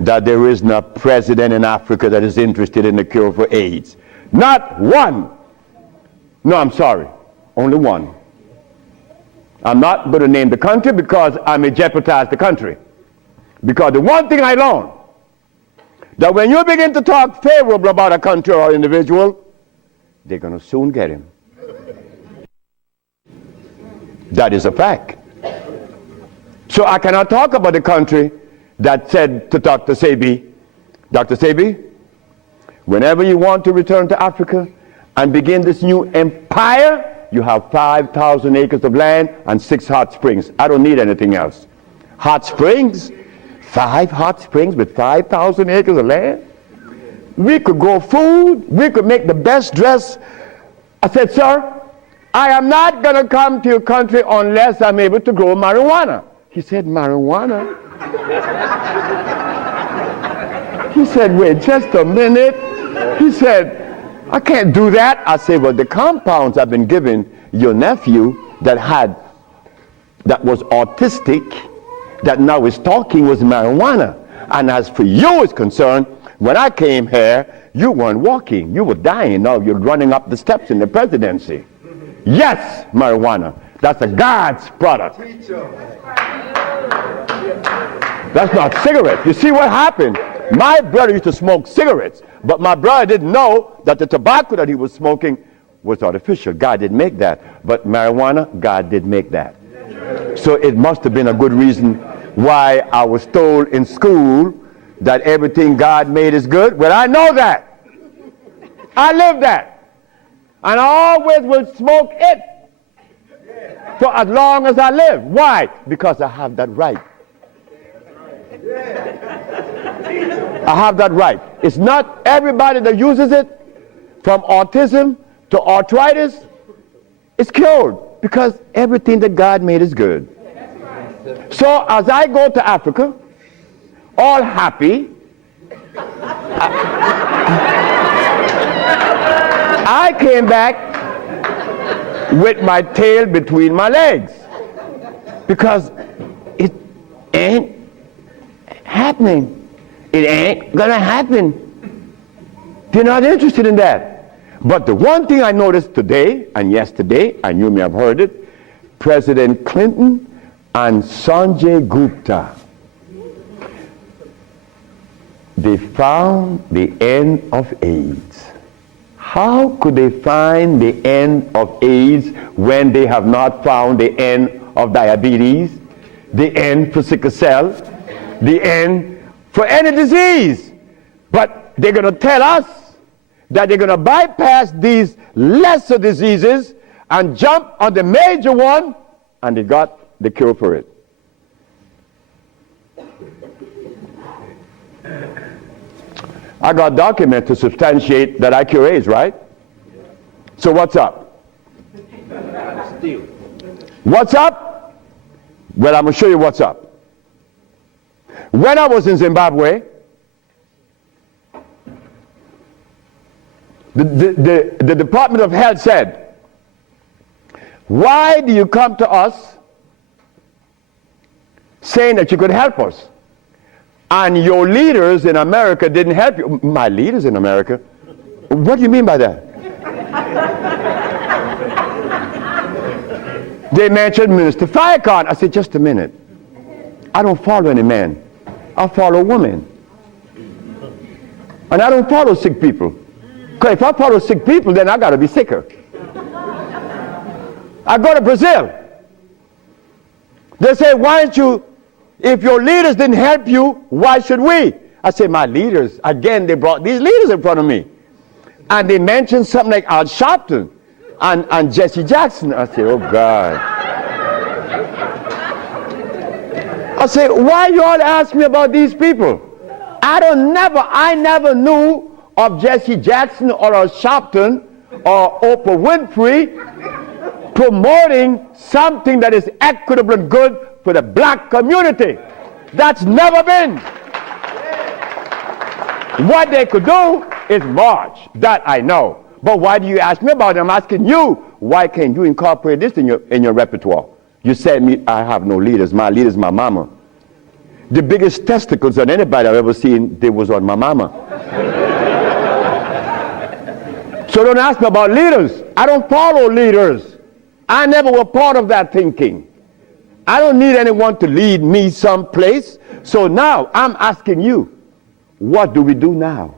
that there is no president in Africa that is interested in the cure for AIDS. Not one. No, I'm sorry. Only one. I'm not going to name the country because I may jeopardize the country. Because the one thing I learned, that when you begin to talk favorable about a country or individual, they're going to soon get him. That is a fact. So I cannot talk about the country that said to Dr. Sebi, Dr. Sebi, whenever you want to return to Africa and begin this new empire, you have 5,000 acres of land and 6 hot springs. I don't need anything else. Hot springs? 5 hot springs with 5,000 acres of land? We could grow food. We could make the best dress. I said, sir, I am not going to come to your country unless I'm able to grow marijuana. He said, marijuana? He said, wait just a minute. He said, I can't do that. I said, well, the compounds I've been giving your nephew that was autistic, that now is talking, was marijuana. And as for you is concerned, when I came here, you weren't walking. You were dying. Now you're running up the steps in the presidency. Yes, marijuana. That's a God's product. That's not cigarettes. You see what happened? My brother used to smoke cigarettes, but my brother didn't know that the tobacco that he was smoking was artificial. God didn't make that. But marijuana, God did make that. So it must have been a good reason why I was told in school that everything God made is good. Well, I know that. I live that. And I always will smoke it for as long as I live. Why? Because I have that right. I have that right. It's not everybody that uses it, from autism to arthritis, is cured, because everything that God made is good. So as I go to Africa, all happy, I came back with my tail between my legs, because it ain't happening. It ain't gonna happen. They're not interested in that. But the one thing I noticed today and yesterday, and you may have heard it, President Clinton and Sanjay Gupta. They found the end of AIDS. How could they find the end of AIDS when they have not found the end of diabetes, the end for sickle cell, the end for any disease? But they're going to tell us that they're going to bypass these lesser diseases and jump on the major one, and they got the cure for it. I got documents to substantiate that I cure AIDS, right? So what's up? Still. What's up? Well, I'm going to show you what's up. When I was in Zimbabwe, the Department of Health said, why do you come to us saying that you could help us? And your leaders in America didn't help you. My leaders in America? What do you mean by that? They mentioned Minister Farrakhan. I said, just a minute. I don't follow any man. I follow women. And I don't follow sick people. Because if I follow sick people, then I got to be sicker. I go to Brazil. They say, why don't you, if your leaders didn't help you, why should we? I say, my leaders, again, they brought these leaders in front of me. And they mentioned something like Al Sharpton and Jesse Jackson. I say, oh God. I say, why you all ask me about these people? I never knew of Jesse Jackson or Al Sharpton or Oprah Winfrey promoting something that is equitable and good for the black community. That's never been. What they could do is march. That I know. But why do you ask me about it? I'm asking you, why can't you incorporate this in your repertoire? You said me, I have no leaders. My leader's my mama. The biggest testicles on anybody I've ever seen, they was on my mama. So don't ask me about leaders. I don't follow leaders. I never was part of that thinking. I don't need anyone to lead me someplace. So now I'm asking you, what do we do now?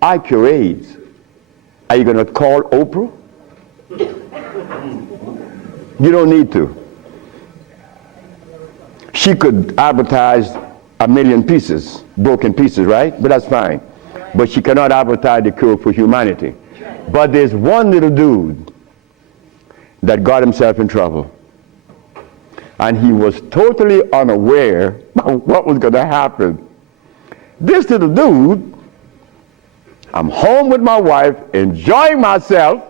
I cure AIDS. Are you going to call Oprah? You don't need to. She could advertise 1 million pieces, broken pieces, right? But that's fine. But she cannot advertise the cure for humanity. But there's one little dude that got himself in trouble. And he was totally unaware of what was going to happen. This little dude, I'm home with my wife, enjoying myself,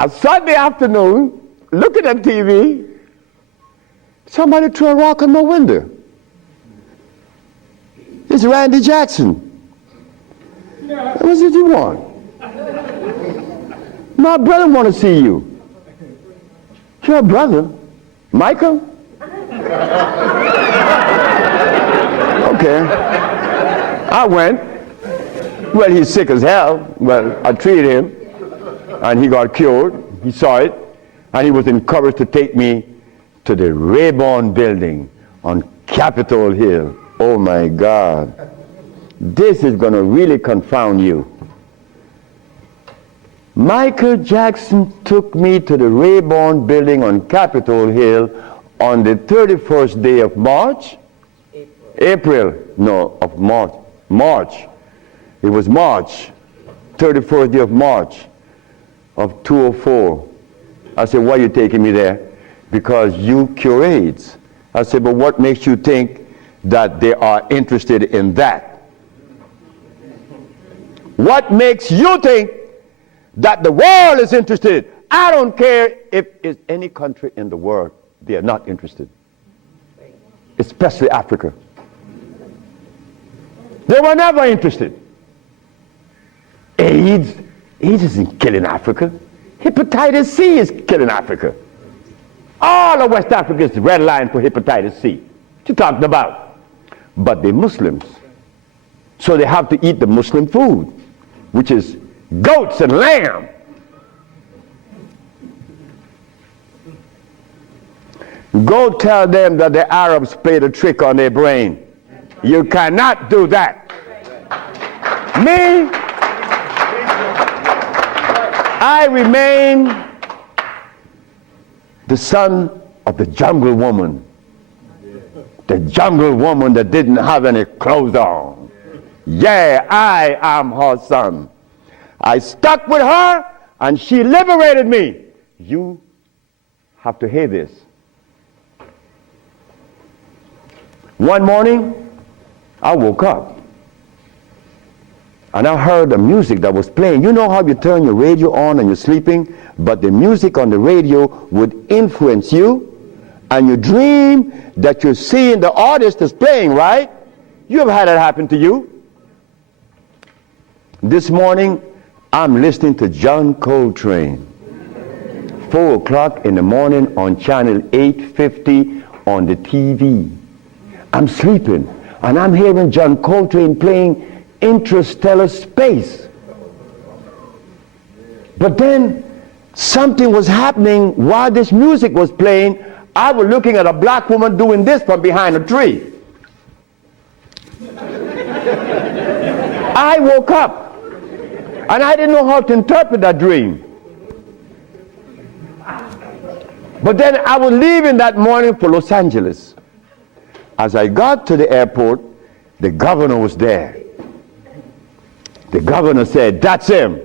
a Sunday afternoon, looking at TV, somebody threw a rock on my window. It's Randy Jackson. What did you want? My brother want to see you. Your brother? Michael? Okay. I went. Well, he's sick as hell. Well, I treated him, and he got cured. He saw it, and he was encouraged to take me to the Rayborn building on Capitol Hill. Oh my God. This is going to really confound you. Michael Jackson took me to the Rayborn building on Capitol Hill on the 31st day of March. April. No, of March. March. It was March. 31st day of March of 2004. I said, why are you taking me there? Because you cure AIDS. I said, but what makes you think that they are interested in that? What makes you think that the world is interested? I don't care if it's any country in the world, they are not interested. Especially Africa. They were never interested. AIDS isn't killing Africa. Hepatitis C is killing Africa. All of West Africa is the red line for hepatitis C. What you talking about? But they're Muslims. So they have to eat the Muslim food, which is goats and lamb. Go tell them that the Arabs played a trick on their brain. You cannot do that. Me, I remain the son of the jungle woman. The jungle woman that didn't have any clothes on. Yeah, I am her son. I stuck with her and she liberated me. You have to hear this. One morning, I woke up and I heard the music that was playing. You know how you turn your radio on and you're sleeping, but the music on the radio would influence you, and you dream that you're seeing the artist is playing, right? You ever had that happen to you? This morning, I'm listening to John Coltrane. 4 o'clock in the morning on channel 850 on the TV. I'm sleeping, and I'm hearing John Coltrane playing Interstellar Space. But then something was happening while this music was playing. I was looking at a black woman doing this from behind a tree. I woke up, and I didn't know how to interpret that dream. But then I was leaving that morning for Los Angeles. As I got to the airport, the governor was there. The governor said, "That's him.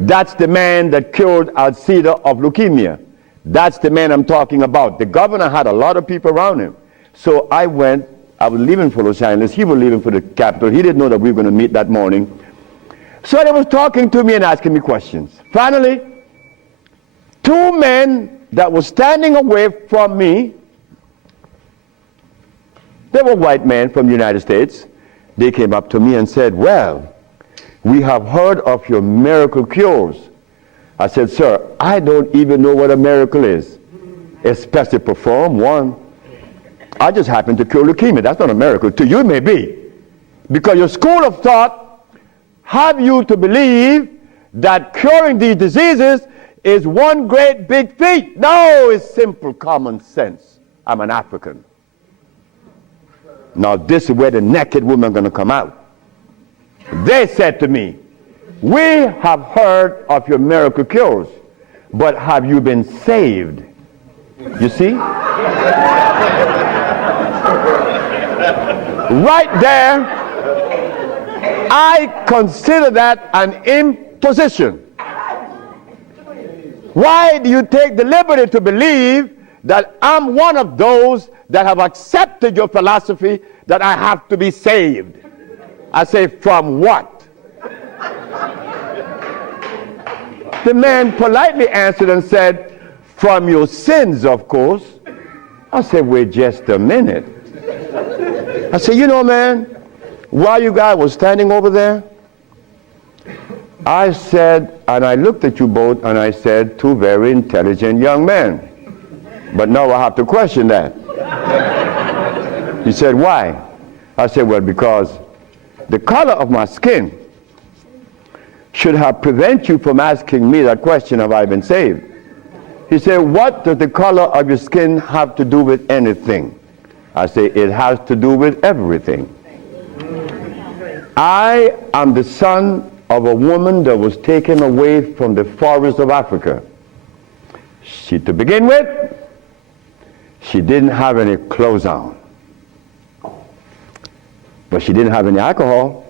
That's the man that cured Alcida of leukemia. That's the man I'm talking about." The governor had a lot of people around him. So I went. I was leaving for Los Angeles. He was leaving for the capital. He didn't know that we were going to meet that morning. So they was talking to me and asking me questions. Finally, 2 men that were standing away from me, they were white men from the United States. They came up to me and said, "Well, we have heard of your miracle cures." I said, "Sir, I don't even know what a miracle is, especially perform one. I just happen to cure leukemia. That's not a miracle. To you it may be. Because your school of thought have you to believe that curing these diseases is one great big feat. No, it's simple common sense. I'm an African. Now this is where the naked women are going to come out. They said to me, "We have heard of your miracle cures, but have you been saved?" You see? Right there, I consider that an imposition. Why do you take the liberty to believe that I'm one of those that have accepted your philosophy that I have to be saved? I say, from what? The man politely answered and said, "From your sins, of course." I said, "Wait just a minute." I said, "You know, man, while you guys were standing over there, I said," and I looked at you both, and I said, "Two very intelligent young men. But now I have to question that." He said, "Why?" I said, "Well, because the color of my skin should have prevented you from asking me that question, have I been saved?" He said, "What does the color of your skin have to do with anything?" I say, "It has to do with everything. I am the son of a woman that was taken away from the forest of Africa. She, to begin with, she didn't have any clothes on. But she didn't have any alcohol.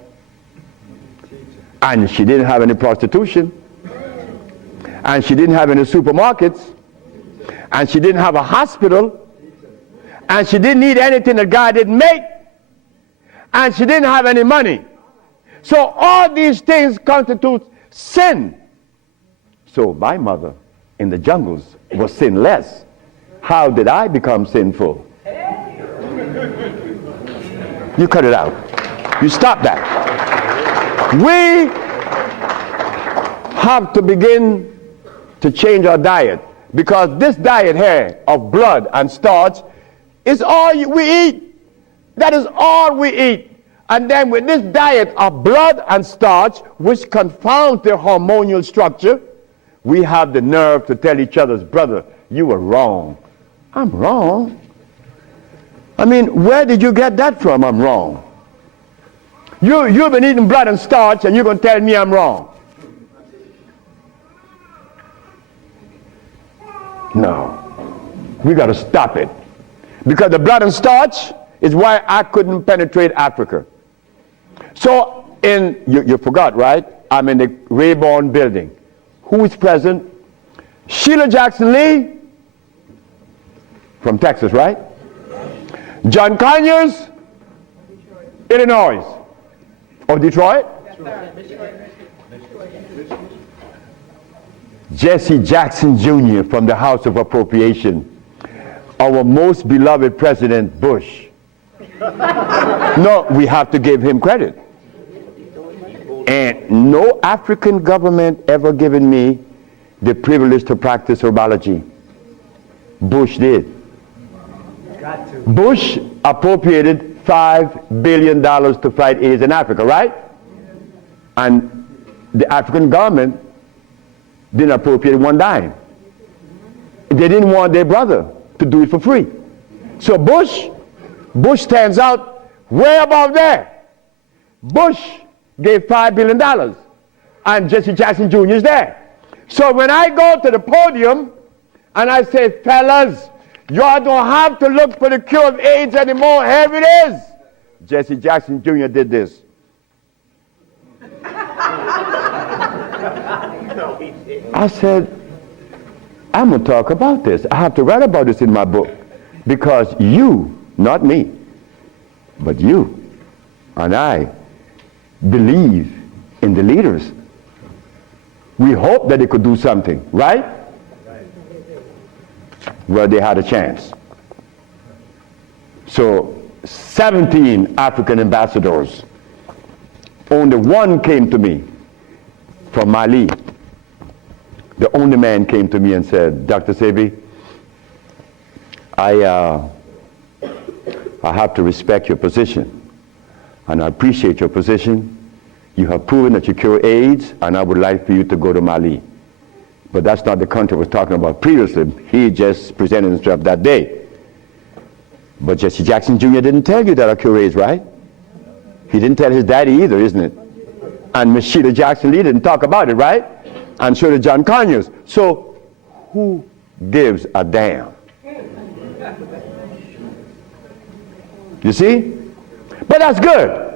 And she didn't have any prostitution. And she didn't have any supermarkets. And she didn't have a hospital. And she didn't need anything that God didn't make. And she didn't have any money. So all these things constitute sin. So my mother in the jungles was sinless. How did I become sinful?" You cut it out. You stop that. We have to begin to change our diet, because this diet here of blood and starch is all we eat. That is all we eat. And then with this diet of blood and starch, which confounds their hormonal structure, we have the nerve to tell each other's, "Brother, you were wrong. I'm wrong. I mean, where did you get that from? I'm wrong. You've been eating blood and starch, and you're going to tell me I'm wrong. No. We got to stop it. Because the blood and starch is why I couldn't penetrate Africa. So, you forgot, right? I'm in the Rayborn building. Who is present? Sheila Jackson Lee from Texas, right? John Conyers, Illinois. Or Detroit? Jesse Jackson Jr. from the House of Appropriation. Our most beloved President Bush. No, we have to give him credit. And no African government ever given me the privilege to practice herbology. Bush did. Bush appropriated $5 billion to fight AIDS in Africa, right? And the African government didn't appropriate one dime. They didn't want their brother to do it for free. So Bush stands out way above there. Bush gave $5 billion, and Jesse Jackson Jr. is there. So when I go to the podium and I say, fellas, y'all don't have to look for the cure of AIDS anymore. Here it is. Jesse Jackson Jr. did this. I said, I'm going to talk about this. I have to write about this in my book. Because you, not me, but you and I believe in the leaders. We hope that they could do something, right? Well, they had a chance. So 17 African ambassadors. Only one came to me from Mali. The only man came to me and said, Dr. Sebi, I have to respect your position, and I appreciate your position. You have proven that you cure AIDS, and I would like for you to go to Mali. But that's not the country I was talking about previously. He just presented himself that day. But Jesse Jackson Jr. didn't tell you that I cure AIDS, right? He didn't tell his daddy either, isn't it? And Miss Sheila Jackson Lee didn't talk about it, right? And so did John Conyers. So who gives a damn? You see? But that's good.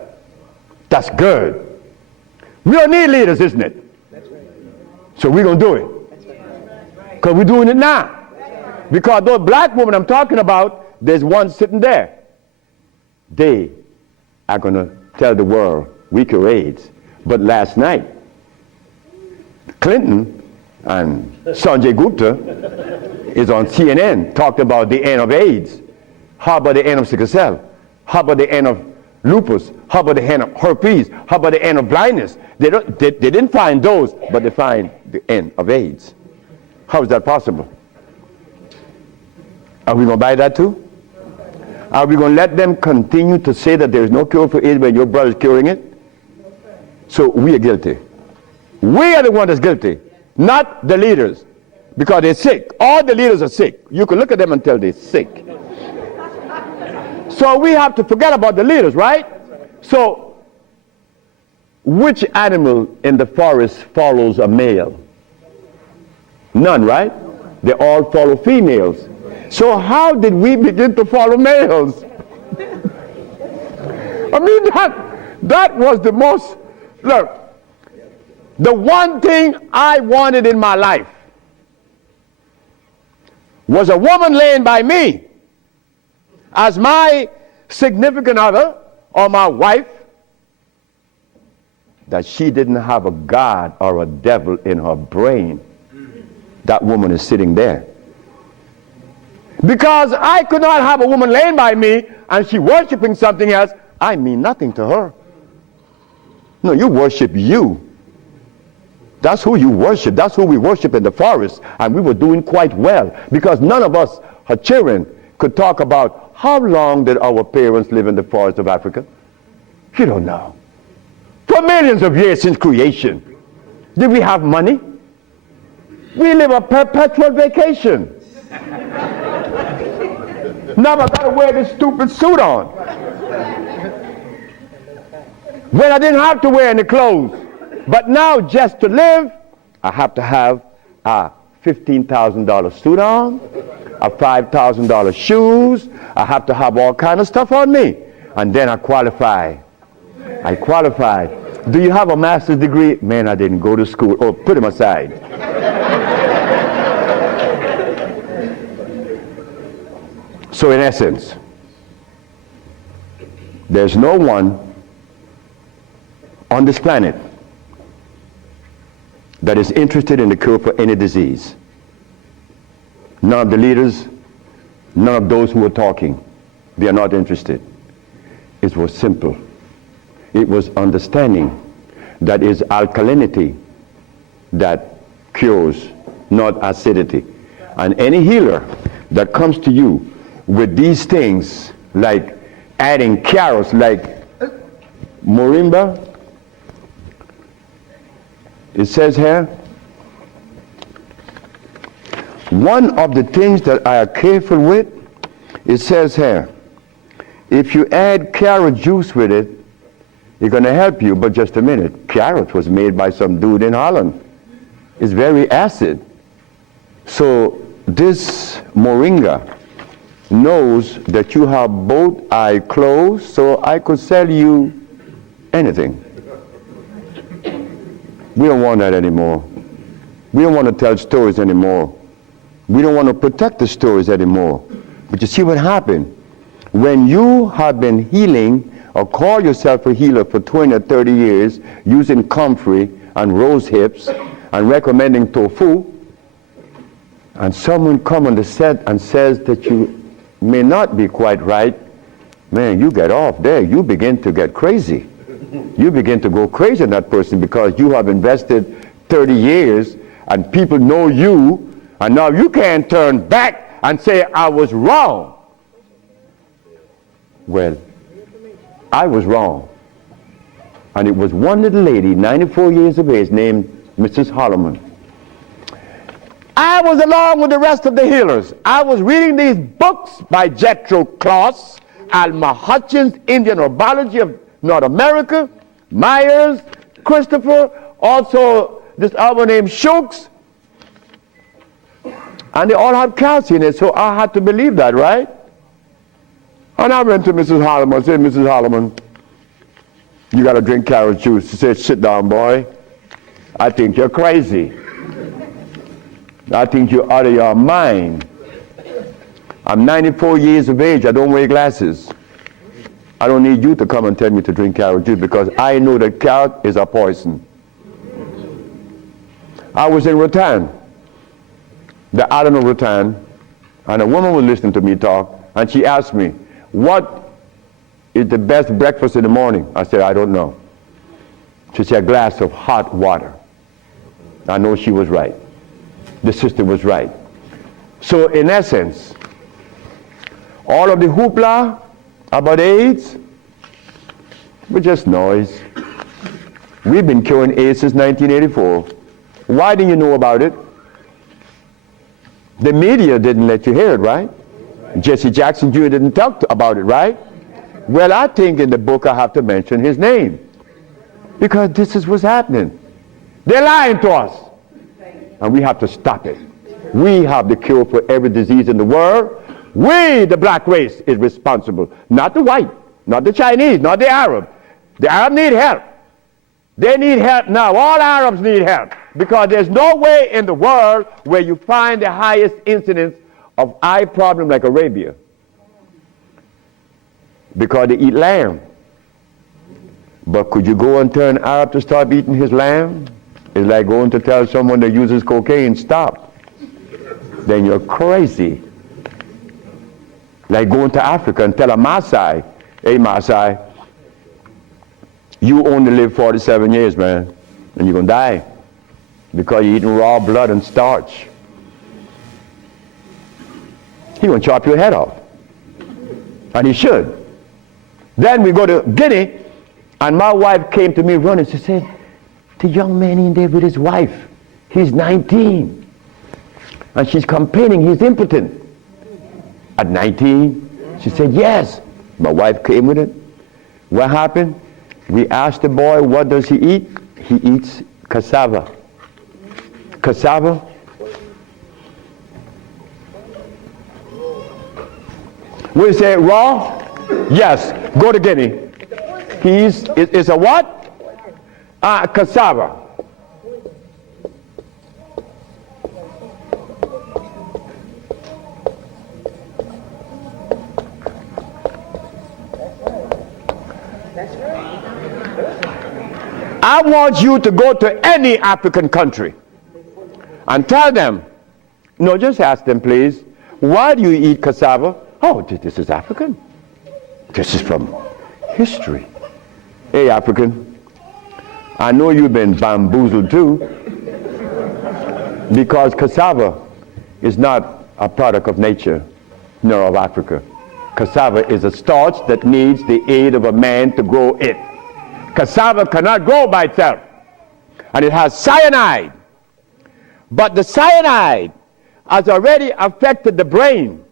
That's good. We don't need leaders, isn't it? So we're going to do it. Because we're doing it now. Because those black women I'm talking about, there's one sitting there. They are going to tell the world we cure AIDS. But last night, Clinton and Sanjay Gupta is on CNN talking about the end of AIDS. How about the end of sickle cell? How about the end of lupus? How about the end of herpes? How about the end of blindness? They didn't find those, but they find the end of AIDS. How is that possible? Are we going to buy that too? Are we going to let them continue to say that there is no cure for AIDS when your brother is curing it? So we are guilty. We are the one that's guilty, not the leaders, because they're sick. All the leaders are sick. You can look at them and tell they're sick. So we have to forget about the leaders, right? So which animal in the forest follows a male? None, right? They all follow females. So how did we begin to follow males? I mean, that was the most, look, the one thing I wanted in my life was a woman laying by me as my significant other or my wife, that she didn't have a God or a devil in her brain. That woman is sitting there. Because I could not have a woman laying by me and she worshiping something else. I mean nothing to her. No, you worship you. That's who you worship. That's who we worship in the forest. And we were doing quite well because none of us, her children, could talk about how long did our parents live in the forest of Africa. You don't know. For millions of years since creation. Did we have money? We live a perpetual vacation. Now I gotta wear this stupid suit on. When I didn't have to wear any clothes. But now just to live, I have to have a $15,000 suit on, a $5,000 shoes. I have to have all kind of stuff on me. And then I qualify. I qualified. Do you have a master's degree? Man, I didn't go to school. Oh, put him aside. So in essence, there's no one on this planet that is interested in the cure for any disease. None of the leaders, none of those who are talking, they are not interested. It was simple. It was understanding that is alkalinity that cures, not acidity. And any healer that comes to you with these things, like adding carrots, like moringa, it says here, one of the things that I are careful with, it says here, if you add carrot juice with it, it's going to help you. But just a minute, carrot was made by some dude in Holland. It's very acid. So this moringa knows that you have both eyes closed, so I could sell you anything. We don't want that anymore. We don't want to tell stories anymore. We don't want to protect the stories anymore. But you see what happened? When you have been healing or call yourself a healer for 20 or 30 years using comfrey and rose hips and recommending tofu, and someone comes on the set and says that you may not be quite right, man, you get off there. You begin to get crazy. You begin to go crazy on that person because you have invested 30 years and people know you, and now you can't turn back and say, I was wrong. Well, I was wrong. And it was one little lady, 94 years of age, named Mrs. Holloman. I was along with the rest of the healers. I was reading these books by Jethro Kloss, Alma Hutchins, Indian Herbology of North America, Myers, Christopher, also this other named Shooks. And they all have calcium in it, so I had to believe that, right? And I went to Mrs. Holloman and said, Mrs. Holloman, you got to drink carrot juice. She said, sit down, boy. I think you're crazy. I think you're out of your mind. I'm 94 years of age. I don't wear glasses. I don't need you to come and tell me to drink carrot juice because I know that carrot is a poison. I was in Rattan, the island of Rattan, and a woman was listening to me talk, and she asked me, what is the best breakfast in the morning? I said, I don't know. She said, a glass of hot water. I know she was right. The sister was right. So in essence, all of the hoopla about AIDS was just noise. We've been curing AIDS since 1984. Why didn't you know about it? The media didn't let you hear it, right? Jesse Jackson Jr. didn't talk about it, right? Well, I think in the book I have to mention his name because this is what's happening. They're lying to us, and we have to stop it. We have the cure for every disease in the world. We, the black race, is responsible, not the white, not the Chinese, not the Arab. The Arab need help. They need help now. All Arabs need help because there's no way in the world where you find the highest incidence of eye problem like Arabia because they eat lamb. But could you go and tell an Arab to stop eating his lamb? It's like going to tell someone that uses cocaine, stop. Then you're crazy. Like going to Africa and tell a Maasai, hey Maasai, you only live 47 years, man, and you're going to die because you're eating raw blood and starch. He going to chop your head off. And he should. Then we go to Guinea, and my wife came to me running. She said, the young man in there with his wife, he's 19. And she's complaining he's impotent. At 19, She said, yes. My wife came with it. What happened? We asked the boy, what does he eat? He eats cassava. Cassava. We say raw? Yes. Go to Guinea. It's a what? Cassava. I want you to go to any African country and tell them, no, just ask them, please, why do you eat cassava? Oh, this is African. This is from history. Hey, African, I know you've been bamboozled too, because cassava is not a product of nature, nor of Africa. Cassava is a starch that needs the aid of a man to grow it. Cassava cannot grow by itself, and it has cyanide. But the cyanide has already affected the brain.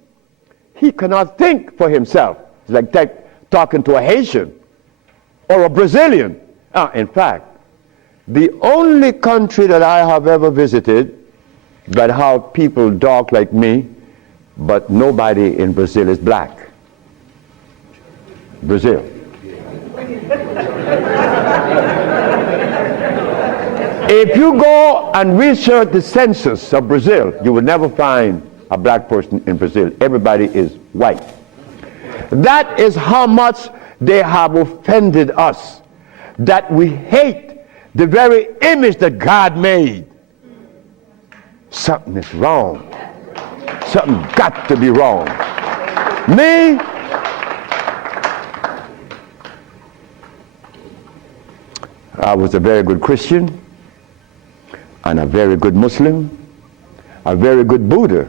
He cannot think for himself. It's like talking to a Haitian or a Brazilian. In fact, the only country that I have ever visited that have people dark like me, but nobody in Brazil is black. Brazil. If you go and research the census of Brazil, you will never find a black person in Brazil. Everybody is white. That is how much they have offended us, that we hate the very image that God made. Something is wrong. Something got to be wrong. Me, I was a very good Christian, and a very good Muslim, a very good Buddha.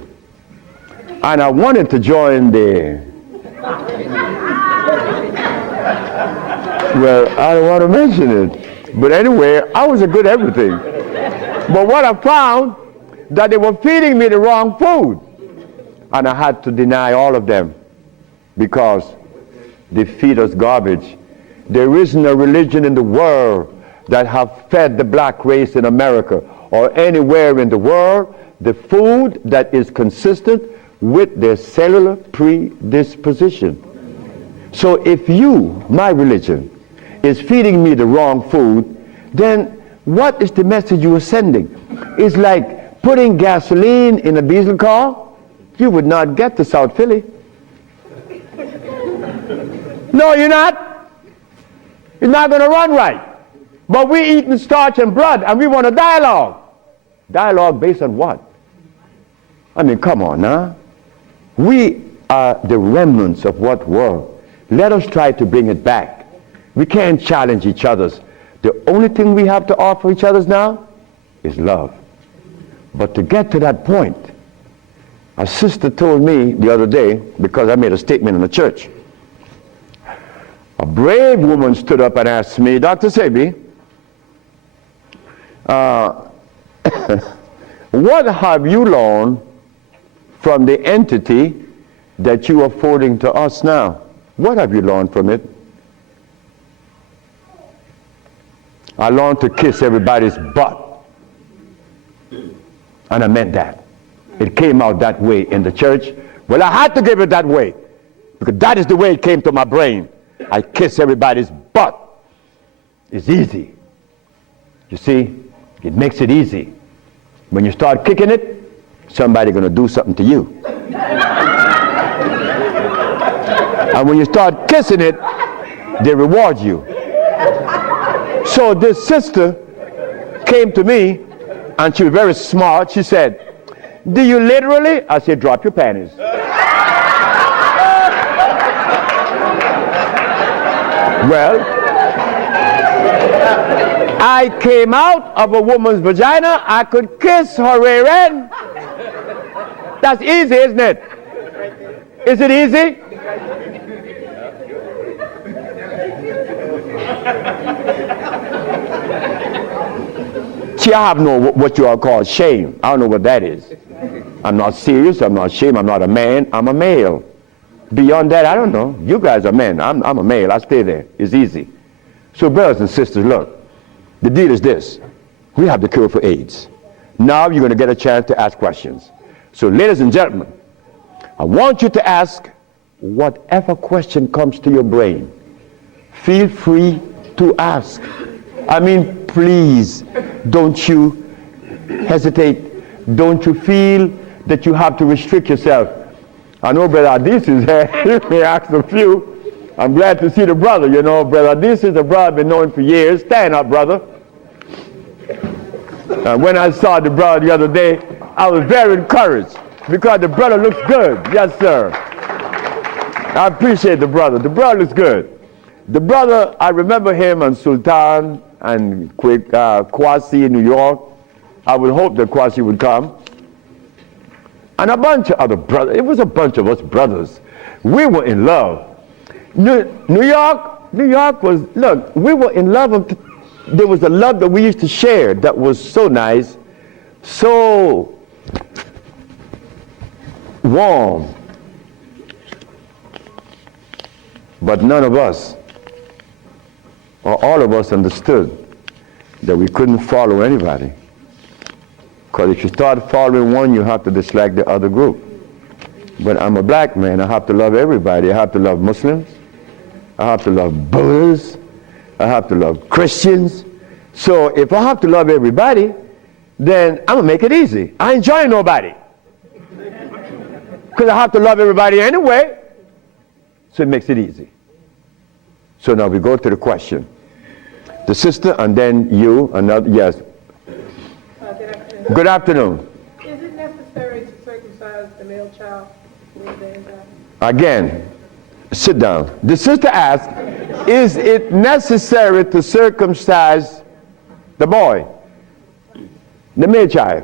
And I wanted to join the, well, I don't want to mention it. But anyway, I was a good everything. But what I found, that they were feeding me the wrong food. And I had to deny all of them because they feed us garbage. There isn't a religion in the world that have fed the black race in America or anywhere in the world the food that is consistent with their cellular predisposition. So if you, my religion, is feeding me the wrong food, then what is the message you are sending? It's like putting gasoline in a diesel car. You would not get to South Philly. No, you're not. It's not going to run right. But we eating starch and blood, and we want a dialogue. Dialogue based on what? I mean, come on now. We are the remnants of what world? Let us try to bring it back. We can't challenge each other's. The only thing we have to offer each other's now is love. But to get to that point, a sister told me the other day, because I made a statement in the church, a brave woman stood up and asked me, Dr. Sebi, what have you learned from the entity that you are forwarding to us now? What have you learned from it? I learned to kiss everybody's butt. And I meant that. It came out that way in the church. Well, I had to give it that way, because that is the way it came to my brain. I kiss everybody's butt. It's easy. You see, it makes it easy. When you start kicking it, somebody's going to do something to you. And when you start kissing it, they reward you. So this sister came to me, and she was very smart. She said, do you literally? I said, drop your panties. Well, I came out of a woman's vagina. I could kiss her rear end. That's easy, isn't it? Is it easy? See, I have no what you all call shame. I don't know what that is. I'm not serious. I'm not ashamed. I'm not a man. I'm a male. Beyond that, I don't know. You guys are men. I'm a male. I stay there. It's easy. So brothers and sisters, look, the deal is this. We have the cure for AIDS. Now you're going to get a chance to ask questions. So ladies and gentlemen, I want you to ask whatever question comes to your brain. Feel free to ask. I mean, please, don't you hesitate. Don't you feel that you have to restrict yourself. I know Brother Adis is here. He may ask a few. I'm glad to see the brother, you know. Brother Adis is a brother I've been knowing for years. Stand up, brother. And when I saw the brother the other day, I was very encouraged because the brother looks good. Yes, sir. I appreciate the brother. The brother looks good. The brother, I remember him and Sultan and Kwasi in New York. I would hope that Kwasi would come. And a bunch of other brothers. It was a bunch of us brothers. We were in love. New York was, look, we were in love. There was a love that we used to share that was so nice, so warm. But none of us, or all of us, understood that we couldn't follow anybody. Because if you start following one, you have to dislike the other group. But I'm a black man. I have to love everybody. I have to love Muslims. I have to love Buddhists. I have to love Christians. So if I have to love everybody, then I'm going to make it easy. I ain't joining nobody. Because I have to love everybody anyway. So it makes it easy. So now we go to the question. The sister and then you, another, yes. Good afternoon. Good afternoon. Is it necessary to circumcise the male child with the enzyme? Again, sit down. The sister asked, is it necessary to circumcise the boy, the male child?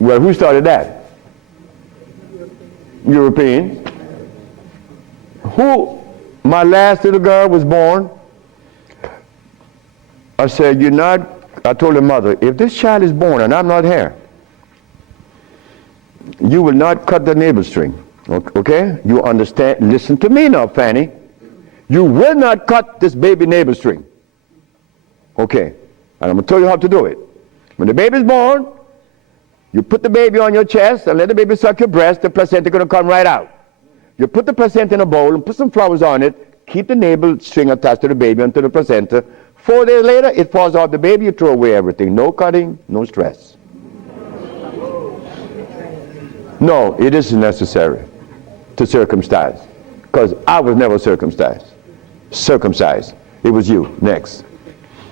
Well, who started that? Europeans. Who, my last little girl was born, I said, I told the mother, if this child is born and I'm not here, you will not cut the navel string. Okay? You understand? Listen to me now, Fanny. You will not cut this baby navel string. Okay. And I'm going to tell you how to do it. When the baby is born, you put the baby on your chest and let the baby suck your breast. The placenta is going to come right out. You put the placenta in a bowl and put some flowers on it. Keep the navel string attached to the baby until the placenta. 4 days later, it falls off the baby. You throw away everything. No cutting, no stress. No, it isn't necessary to circumcise, because I was never circumcised. It was you. Next.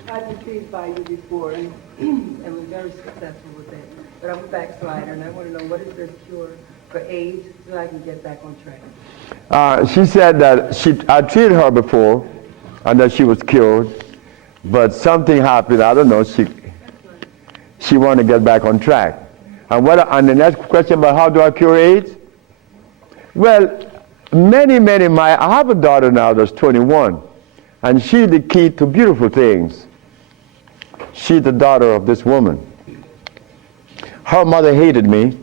I've been treated by you before and was very successful with it. But I'm a backslider and I want to know, what is the cure for AIDS so I can get back on track? She said that I treated her before and that she was cured, but something happened. I don't know. She wanted to get back on track. And the next question about how do I cure AIDS? Well, I have a daughter now that's 21, and she's the key to beautiful things. She's the daughter of this woman. Her mother hated me,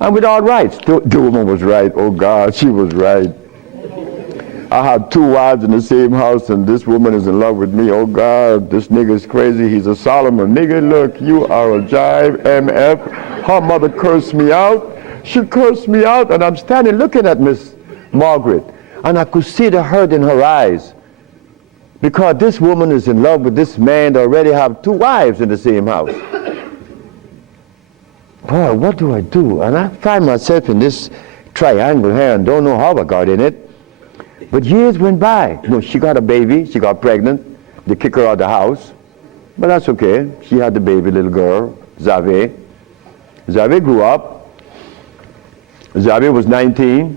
and with all rights. The woman was right. Oh God, she was right. I had 2 wives in the same house, and this woman is in love with me. Oh God, this nigga's crazy. He's a Solomon. Nigga, look, you are a jive, MF. Her mother cursed me out. She cursed me out, and I'm standing looking at Miss Margaret, and I could see the hurt in her eyes, because this woman is in love with this man that already have 2 wives in the same house. Boy, what do I do? And I find myself in this triangle here and don't know how I got in it. But years went by. No, she got a baby. She got pregnant. They kicked her out of the house. But that's okay. She had the baby, little girl, Zave. Zave grew up. Zave was 19.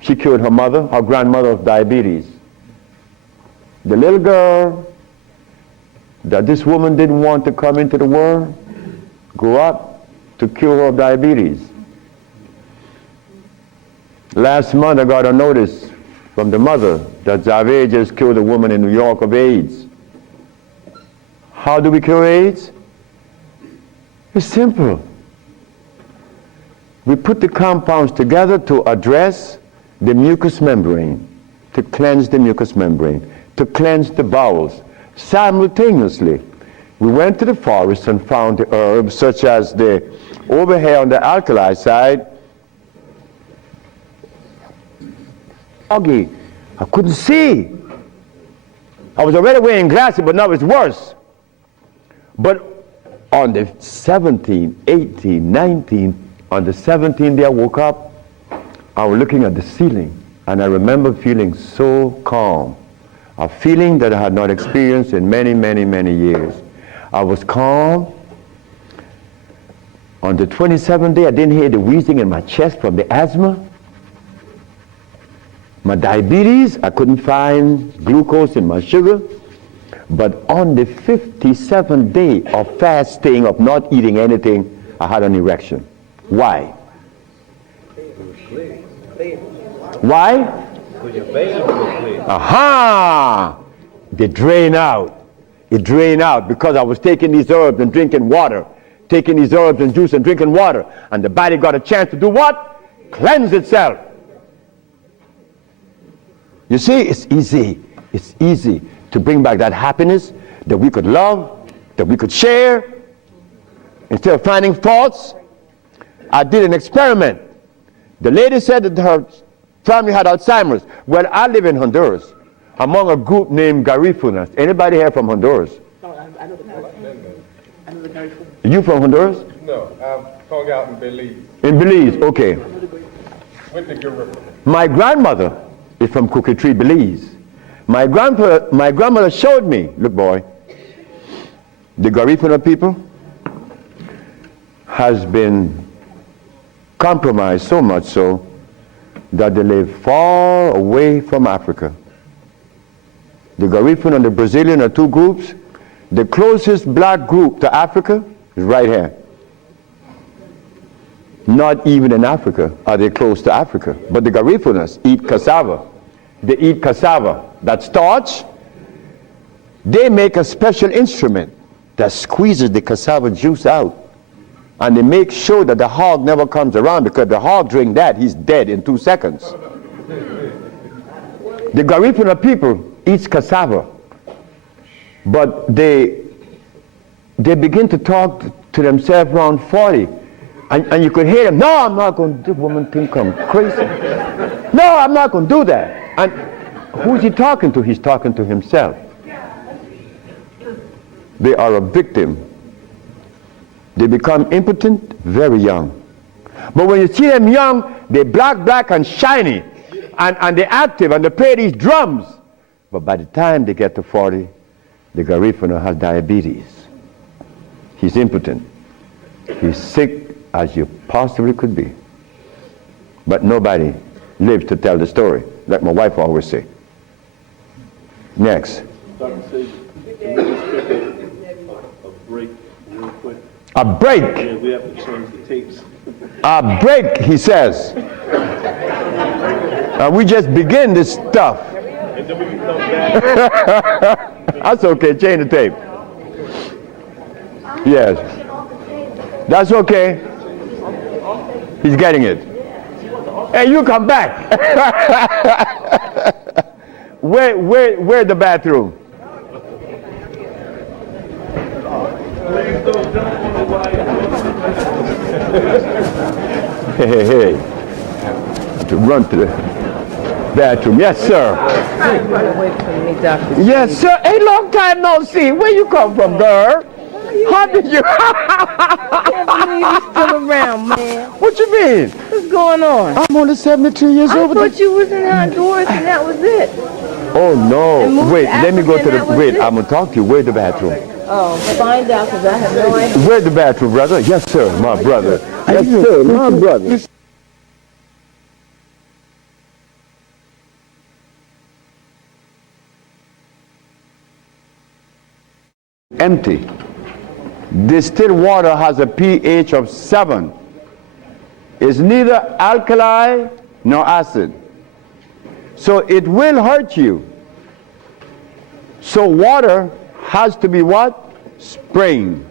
She cured her grandmother of diabetes. The little girl that this woman didn't want to come into the world grew up to cure her of diabetes. Last month I got a notice from the mother that Zave just killed a woman in New York of AIDS. How do we cure AIDS? It's simple. we put the compounds together to address the mucous membrane, to cleanse the mucous membrane, to cleanse the bowels. Simultaneously, we went to the forest and found the herbs such as over here on the alkali side, foggy. I couldn't see. I was already wearing glasses, but now it's worse. But on the 17th, 18th, 19th, on the 17th day I woke up, I was looking at the ceiling, and I remember feeling so calm, a feeling that I had not experienced in many, many, many years. I was calm. On the 27th day, I didn't hear the wheezing in my chest from the asthma. My diabetes, I couldn't find glucose in my sugar. But on the 57th day of fasting, of not eating anything, I had an erection. Why? Why? Aha! They drain out. It drained out because I was taking these herbs and drinking water. Taking these herbs and juice and drinking water. And the body got a chance to do what? Cleanse itself. You see, it's easy. It's easy to bring back that happiness that we could love, that we could share. Instead of finding faults, I did an experiment. The lady said that her family had Alzheimer's. Well, I live in Honduras, among a group named Garifunas. Anybody here from Honduras? No, I know the Garifunas. You from Honduras? No, I'm hung out in Belize In Belize, okay. with the gorilla. My grandmother is from Cookie Tree, Belize. My grandmother showed me, look boy, the Garifuna people has been compromised so much so that they live far away from Africa. The Garifuna and the Brazilian are two groups. The closest black group to Africa is right here. Not even in Africa are they close to Africa. But the Garifunas eat cassava. They eat cassava. That starch, they make a special instrument that squeezes the cassava juice out. And they make sure that the hog never comes around, because if the hog drink that, he's dead in 2 seconds. The Garifuna people eats cassava, but they begin to talk to themselves around 40. And you could hear them, no, I'm not going to do, woman think I'm crazy. No, I'm not going to do that. And who's he talking to? He's talking to himself. They are a victim. They become impotent very young. But when you see them young, they're black, and shiny. And they're active, and they play these drums. But by the time they get to 40, the Garifuna has diabetes. He's impotent. He's sick as you possibly could be. But nobody lives to tell the story, like my wife always say. Next. Dr. Sebi, can we just take a break real quick? A break. Yeah, we have to change the tapes. A break, he says. We just begin this stuff. And then we can come back. That's okay, change the tape. Yes. That's okay. He's getting it. Hey, you come back. Where the bathroom? Hey. To run to the bathroom. Yes, sir. Run away from me, Dr. Yes, sir. Hey, long time no see. Where you come from, girl? How did you? You're still around, man. What you mean? What's going on? I'm only 72 years I old. thought you was in Honduras and that was it. Oh, And no. moved Wait, to let me go Africa to and the... that was Wait, it? I'm going to talk to you. Where's the bathroom? Oh, find out, because I have no idea. Where's the bathroom, brother? Yes, sir, my brother. Yes, sir, my brother. Empty. Distilled water has a pH of 7. It's neither alkali nor acid. So it will hurt you. So water has to be what? Spring.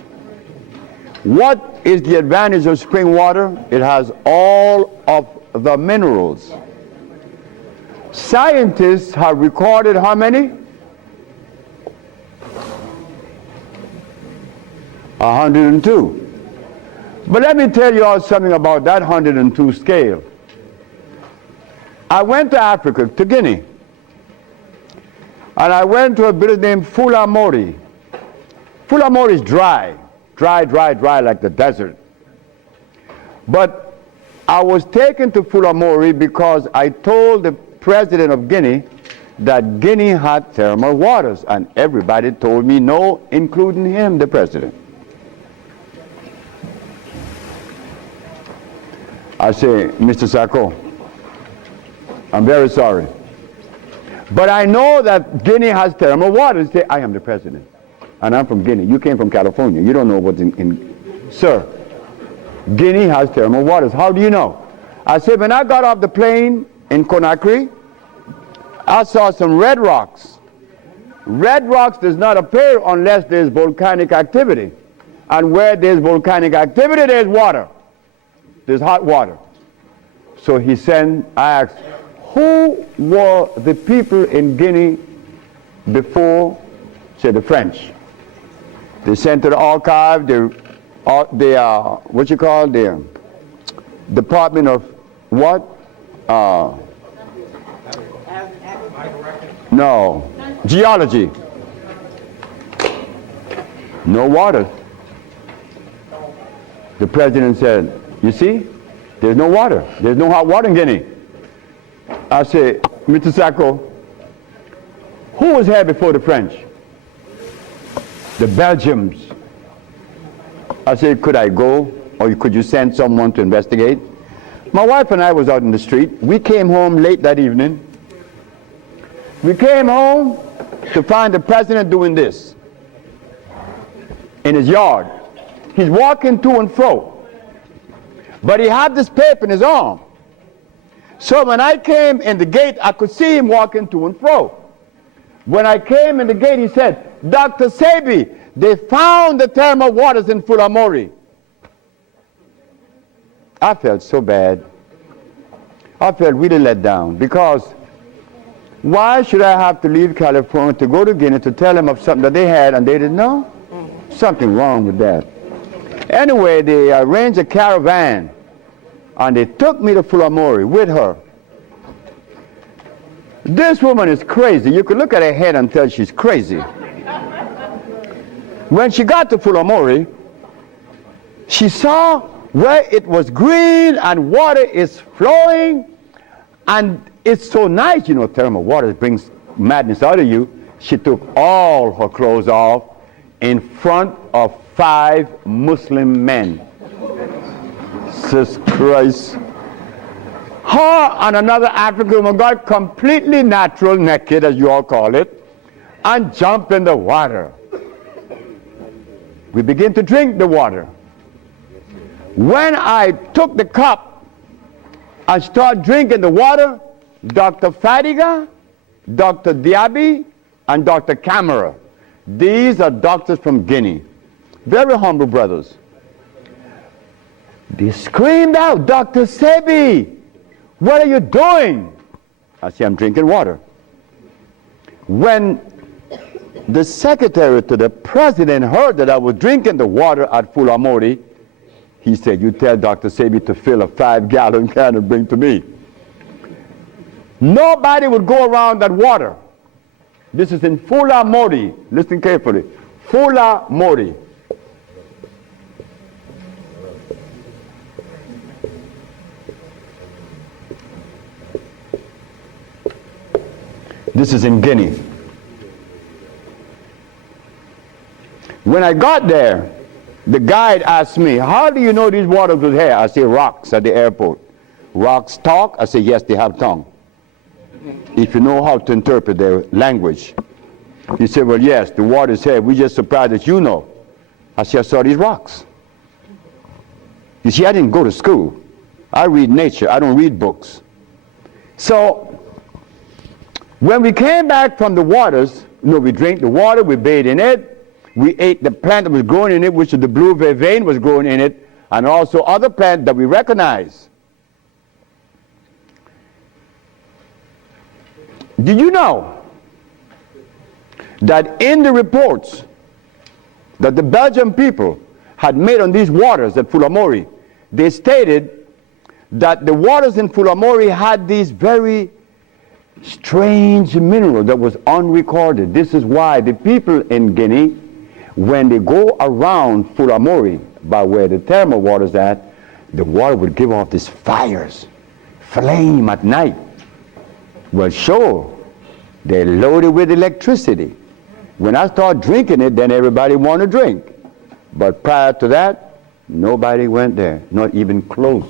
What is the advantage of spring water? It has all of the minerals. Scientists have recorded how many? 102. But let me tell you all something about that 102 scale. I went to Africa, to Guinea, and I went to a village named Fulamori. Fulamori is dry like the desert. But I was taken to Fulamori because I told the president of Guinea that Guinea had thermal waters, and everybody told me no, including him, the president. I say, Mr. Sacco, I'm very sorry, but I know that Guinea has thermal waters. Say, I am the president, and I'm from Guinea. You came from California. You don't know what's in. Sir, Guinea has thermal waters. How do you know? I said, when I got off the plane in Conakry, I saw some red rocks. Red rocks does not appear unless there's volcanic activity. And where there's volcanic activity, there's water. There's hot water. So he sent, I asked, who were the people in Guinea before, say, the French? They sent to the archive, the Department of what? No, geology. No water. The president said, you see, there's no water. There's no hot water in Guinea. I say, Mr. Sacco, who was here before the French? The Belgians. I said, could I go, or could you send someone to investigate? My wife and I was out in the street. We came home late that evening. We came home to find the president doing this in his yard. He's walking to and fro, but he had this paper in his arm. So when I came in the gate, I could see him walking to and fro. When I came in the gate, he said, Dr. Sebi, they found the thermal waters in Fulamori. I felt so bad. I felt really let down, because why should I have to leave California to go to Guinea to tell them of something that they had and they didn't know? Something wrong with that. Anyway, they arranged a caravan and they took me to Fulamori with her. This woman is crazy. You could look at her head and tell she's crazy. When she got to Fulamori, she saw where it was green and water is flowing, and it's so nice, you know, thermal water brings madness out of you. She took all her clothes off in front of 5 Muslim men. Jesus Christ. Her and another African woman got completely natural naked, as you all call it, and jumped in the water. We began to drink the water. When I took the cup and started drinking the water, Dr. Fadiga, Dr. Diaby, and Dr. Camara, these are doctors from Guinea, very humble brothers. They screamed out, Dr. Sebi, what are you doing? I said, I'm drinking water. When the secretary to the president heard that I was drinking the water at Fulamori, he said, you tell Dr. Sebi to fill a 5-gallon can and bring to me. Nobody would go around that water. This is in Fulamori. Listen carefully. Fulamori. This is in Guinea. When I got there, the guide asked me, how do you know these waters was here? I say, rocks at the airport. Rocks talk? I say, yes, they have tongue. If you know how to interpret their language. He said, well, yes, the water's here. We're just surprised that you know. I said, I saw these rocks. You see, I didn't go to school. I read nature. I don't read books. So when we came back from the waters, you know, we drank the water, we bathed in it, we ate the plant that was growing in it, which is the blue vervain was growing in it, and also other plants that we recognize. Did you know that in the reports that the Belgian people had made on these waters at Fulamori, they stated that the waters in Fulamori had these very strange mineral that was unrecorded. This is why the people in Guinea, when they go around Fulamori, by where the thermal water is at, the water would give off these fires, flame at night. Well, sure, they're loaded with electricity. When I start drinking it, then everybody want to drink. But prior to that, nobody went there, not even close.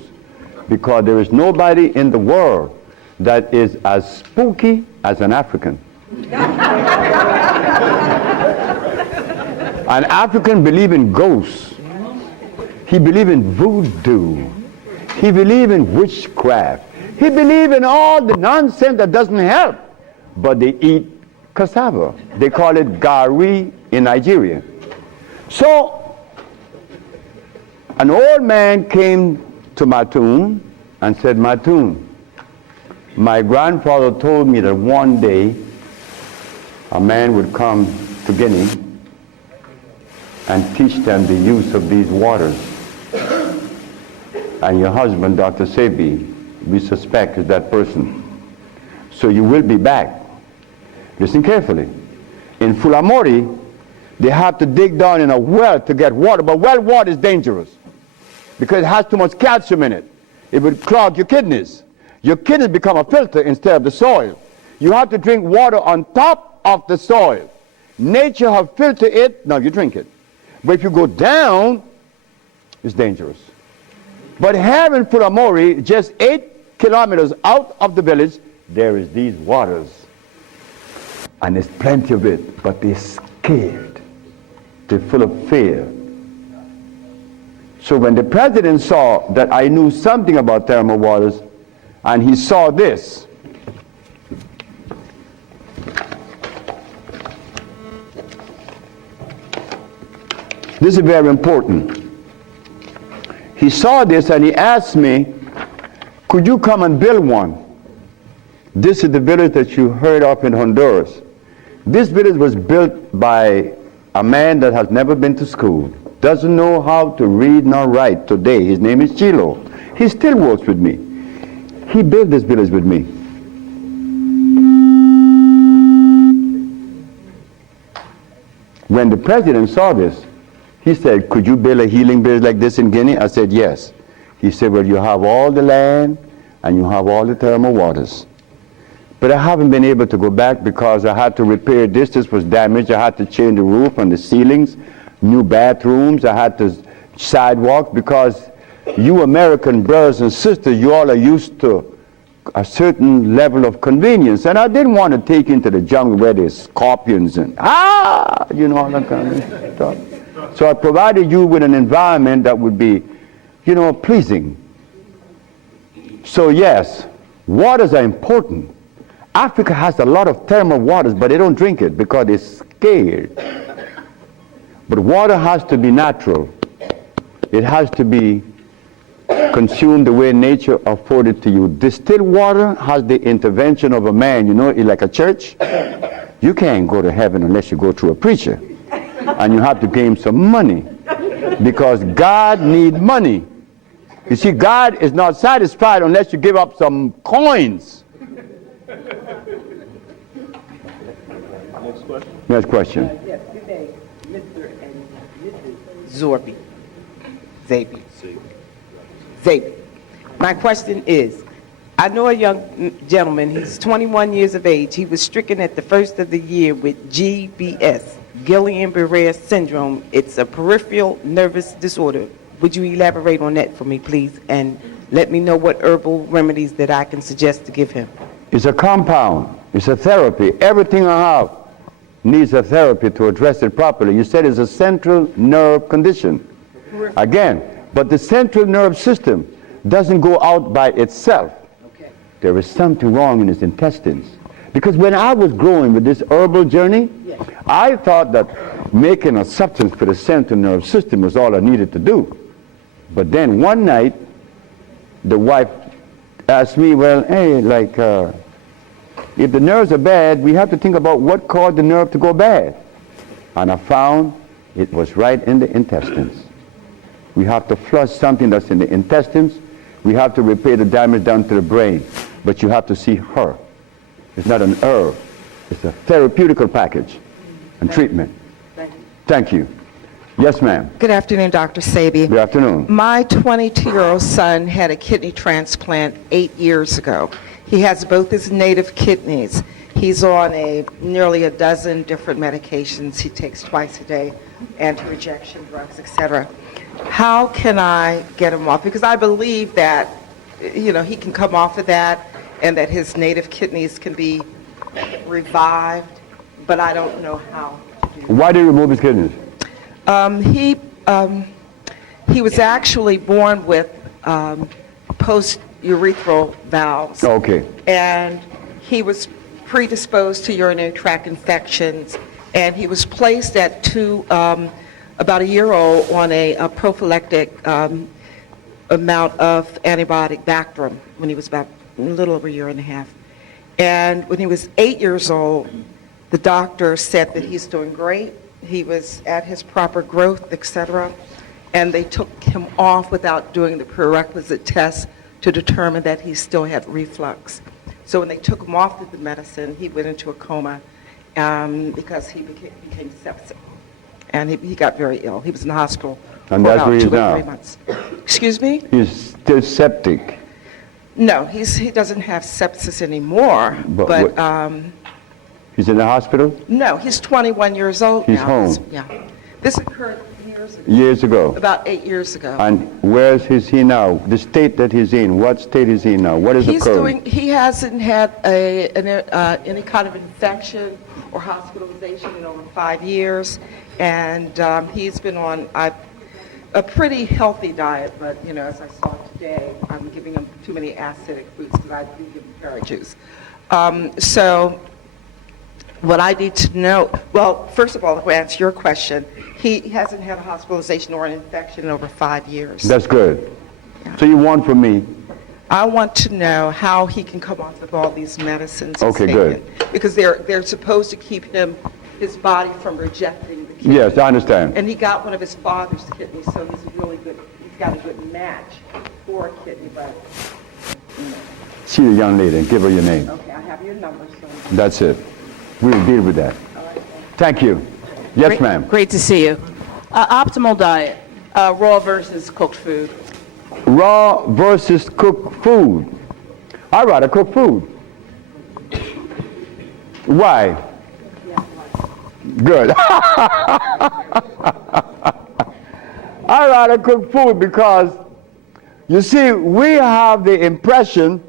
Because there is nobody in the world that is as spooky as an African. An African believes in ghosts. He believes in voodoo. He believes in witchcraft. He believes in all the nonsense that doesn't help. But they eat cassava. They call it gari in Nigeria. So, an old man came to Matun and said, Matun, my grandfather told me that one day a man would come to Guinea and teach them the use of these waters. And your husband, Dr. Sebi, we suspect is that person. So you will be back. Listen carefully. In Fulamori, they have to dig down in a well to get water, but well water is dangerous because it has too much calcium in it. It would clog your kidneys. Your kidneys become a filter instead of the soil. You have to drink water on top of the soil. Nature have filtered it, now you drink it. But if you go down, it's dangerous. But here in Fulamori, just 8 kilometers out of the village, there is these waters. And there's plenty of it, but they're scared. They're full of fear. So when the president saw that I knew something about thermal waters, and he saw this, this is very important. He saw this and he asked me, could you come and build one? This is the village that you heard of in Honduras. This village was built by a man that has never been to school, doesn't know how to read nor write today. His name is Chilo. He still works with me. He built this village with me. When the president saw this, he said, could you build a healing village like this in Guinea? I said, yes. He said, well, you have all the land and you have all the thermal waters. But I haven't been able to go back because I had to repair this. This was damaged. I had to change the roof and the ceilings, new bathrooms. I had to sidewalks because you American brothers and sisters, you all are used to a certain level of convenience. And I didn't want to take into the jungle where there's scorpions and, you know, all that kind of stuff. So I provided you with an environment that would be, you know, pleasing. So yes, waters are important. Africa has a lot of thermal waters, but they don't drink it because they're scared. But water has to be natural. It has to be consumed the way nature afforded to you. Distilled water has the intervention of a man, you know, like a church. You can't go to heaven unless you go through a preacher. And you have to pay him some money because God needs money. You see, God is not satisfied unless you give up some coins. Next question. Next question. Yes, good day, Mr. and Mrs. Zorby. Sebi. Sebi. My question is, I know a young gentleman, he's 21 years of age. He was stricken at the first of the year with GBS, Guillain-Barré syndrome. It's a peripheral nervous disorder. Would you elaborate on that for me, please, and let me know what herbal remedies that I can suggest to give him? It's a compound. It's a therapy. Everything I have needs a therapy to address it properly. You said it's a central nerve condition. Again, but the central nerve system doesn't go out by itself. Okay. There is something wrong in his intestines. Because when I was growing with this herbal journey, Yes. I thought that making a substance for the central nerve system was all I needed to do. But then one night, the wife asked me, well, hey, like, if the nerves are bad, we have to think about what caused the nerve to go bad. And I found it was right in the intestines. We have to flush something that's in the intestines. We have to repair the damage down to the brain. But you have to see her. It's not an herb. It's a therapeutical package and treatment. Thank you. Yes, ma'am. Good afternoon, Dr. Sebi. Good afternoon. My 22-year-old son had a kidney transplant 8 years ago. He has both his native kidneys. He's on nearly a dozen different medications he takes twice a day, anti-rejection drugs, etc. How can I get him off? Because I believe that, he can come off of that and that his native kidneys can be revived, but I don't know how to do that. Why did you remove his kidneys? He was actually born with post-urethral valves. Okay. And he was predisposed to urinary tract infections, and he was placed at about a year old on a prophylactic amount of antibiotic Bactrim when he was about a little over a year and a half. And when he was 8 years old, the doctor said that he's doing great. He was at his proper growth, etc. And they took him off without doing the prerequisite tests to determine that he still had reflux. So when they took him off of the medicine, he went into a coma because he became septic. And he got very ill. He was in the hospital And for that's about where he 2 is or now? 3 months. Excuse me? He's still septic. No, he doesn't have sepsis anymore. But he's in the hospital? No, he's 21 years old He's now. home. Yeah. This occurred years ago. Years ago. About 8 years ago. And where is he now? The state that he's in. What state is he in now? What is occurring? He hasn't had any kind of infection or hospitalization in over 5 years. And he's been on a pretty healthy diet, but, as I saw today, I'm giving him too many acidic foods because I do give him carrot juice. So what I need to know, well, first of all, to answer your question, he hasn't had a hospitalization or an infection in over 5 years. That's good. Yeah. So you want from me? I want to know how he can come off of all these medicines. Okay, he's good. taken. Because they're supposed to keep his body from rejecting the kidney. Yes, I understand. And he got one of his father's kidneys, so he's got a good match for a kidney, but, See the young lady and give her your name. okay, I have your number, so. That's it. We'll deal with that. Thank you. Yes, ma'am. Great to see you. Optimal diet, raw versus cooked food. Raw versus cooked food. I'd rather cook food. Why? Good. I'd rather cook food because, you see, we have the impression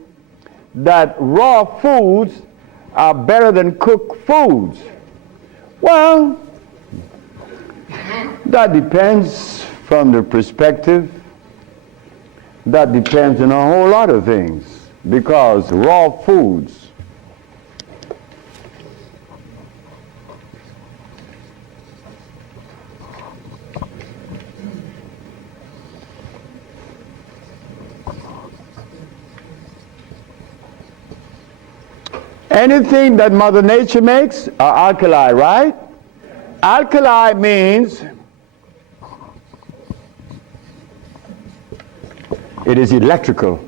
that raw foods are better than cooked foods. Well, that depends from the perspective. That depends on a whole lot of things, because raw foods anything that Mother Nature makes are alkali, right? Alkali means it is electrical,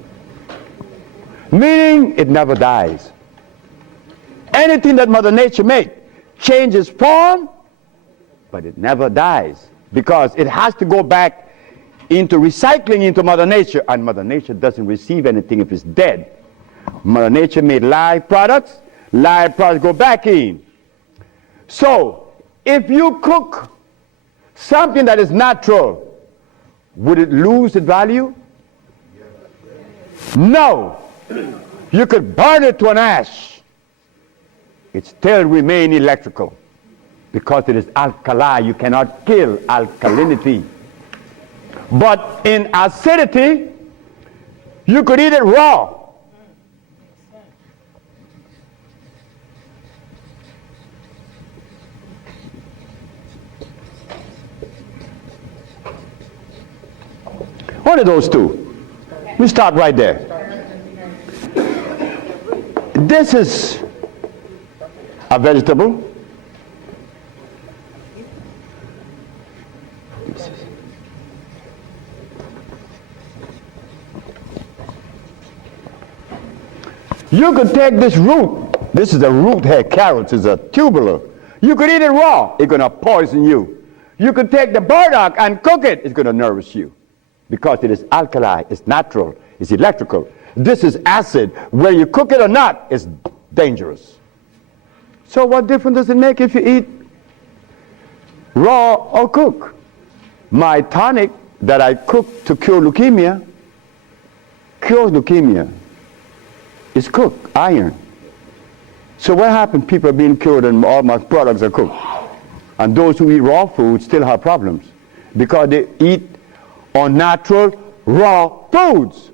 meaning it never dies. Anything that Mother Nature makes changes form, but it never dies, because it has to go back into recycling into Mother Nature, and Mother Nature doesn't receive anything if it's dead. Mother Nature made live products go back in. So, if you cook something that is natural, would it lose its value? No. You could burn it to an ash. It still remain electrical because it is alkali. You cannot kill alkalinity. But in acidity, you could eat it raw. One of those two. We start right there. This is a vegetable. You could take this root. This is a root head. Carrots is a tubular. You could eat it raw. It's going to poison you. You could take the burdock and cook it. It's going to nourish you because it is alkali. It's natural. It's electrical. This is acid. Whether you cook it or not, it's dangerous. So what difference does it make if you eat raw or cook? My tonic that I cook to cure leukemia cures leukemia. It's cooked, iron. So what happened? People are being cured and all my products are cooked. And those who eat raw food still have problems because they eat unnatural raw foods,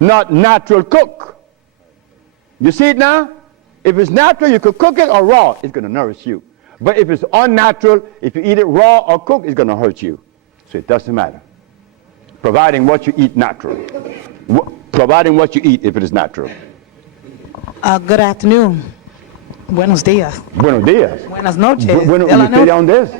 not natural cook. You see it now? If it's natural, you could cook it, or raw, it's going to nourish you. But if it's unnatural, if you eat it raw or cooked, it's going to hurt you. So it doesn't matter. Providing what you eat natural. Providing what you eat if it is natural. Good afternoon. Buenos dias. Buenos dias. Buenas noches. Bueno, De la you stay down this?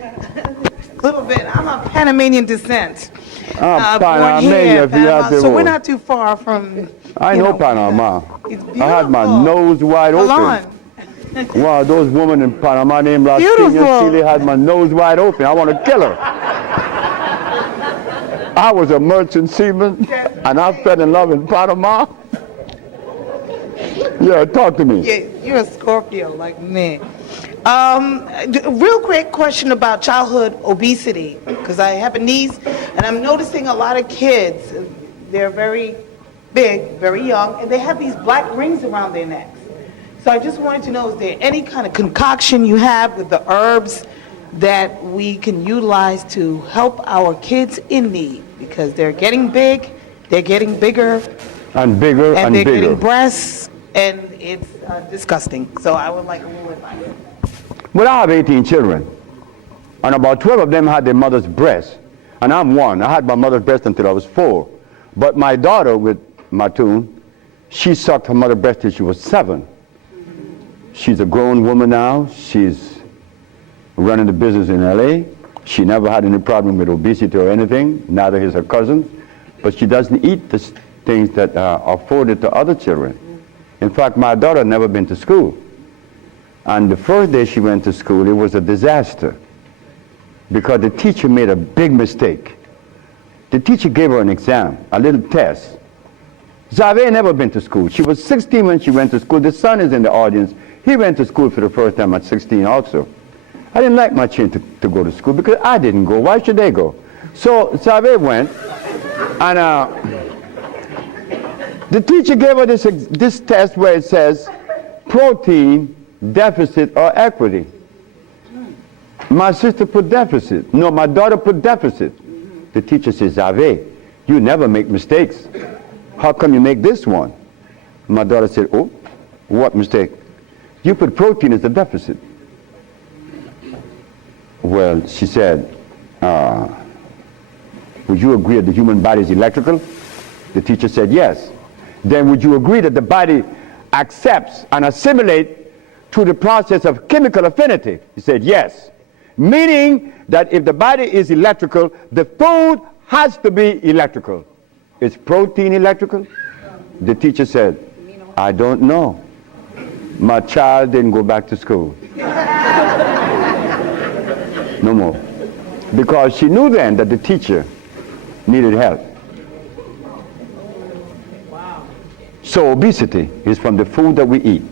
A little bit. I'm of Panamanian descent. Panamanian, born here, if you have Panama. to So we're roll. not too far from. I know Panama. It's I had my beautiful. nose wide open. Milan. Wow, those women in Panama named La Beautiful. Chile had my nose wide open. I want to kill her. I was a merchant seaman, and I fell in love in Panama. Yeah, talk to me. Yeah, you're a Scorpio like me. Real quick question about childhood obesity, because I have a niece, and I'm noticing a lot of kids, they're very big, very young, and they have these black rings around their necks. So I just wanted to know, is there any kind of concoction you have with the herbs that we can utilize to help our kids in need? Because they're getting big, they're getting bigger, And bigger and and they're bigger. getting breasts, and it's disgusting. So I would like a little advice. Well, I have 18 children, and about 12 of them had their mother's breast, and I'm one. I had my mother's breast until I was 4. But my daughter with Matun, she sucked her mother's breast till she was 7. She's a grown woman now. She's running the business in LA. She never had any problem with obesity or anything, neither has her cousins, but she doesn't eat the things that are afforded to other children. In fact, my daughter had never been to school. And the first day she went to school, it was a disaster because the teacher made a big mistake. The teacher gave her an exam, a little test. Zave never been to school. She was 16 when she went to school. The son is in the audience. He went to school for the first time at 16 also. I didn't like my children to go to school because I didn't go. Why should they go? So Zave went, and the teacher gave her this test where it says protein, deficit, or equity. My sister put deficit. No, my daughter put deficit. The teacher says, Zave, you never make mistakes. How come you make this one? My daughter said, oh, what mistake? You put protein as a deficit. Well, she said, would you agree that the human body is electrical? The teacher said, yes. Then would you agree that the body accepts and assimilates through the process of chemical affinity? He said, yes. Meaning that if the body is electrical, the food has to be electrical. Is protein electrical? The teacher said, I don't know. My child didn't go back to school. No more. Because she knew then that the teacher needed help. So obesity is from the food that we eat.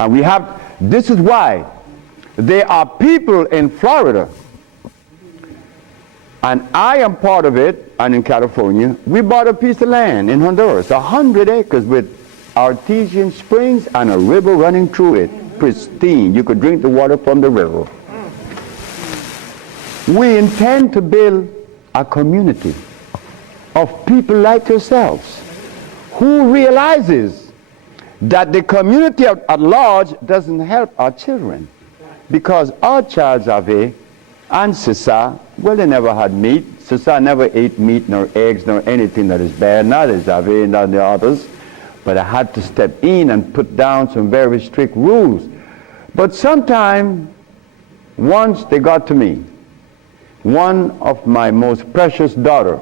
And we have, this is why there are people in Florida, and I am part of it, and in California, we bought a piece of land in Honduras, 100 acres with artesian springs and a river running through it, pristine. You could drink the water from the river. We intend to build a community of people like yourselves who realizes that the community at large doesn't help our children, because our child Zave and Sisa, well, they never had meat, since I never ate meat nor eggs nor anything that is bad, not as I've eaten none of the others, but I had to step in and put down some very strict rules. But sometime, once they got to me, one of my most precious daughter,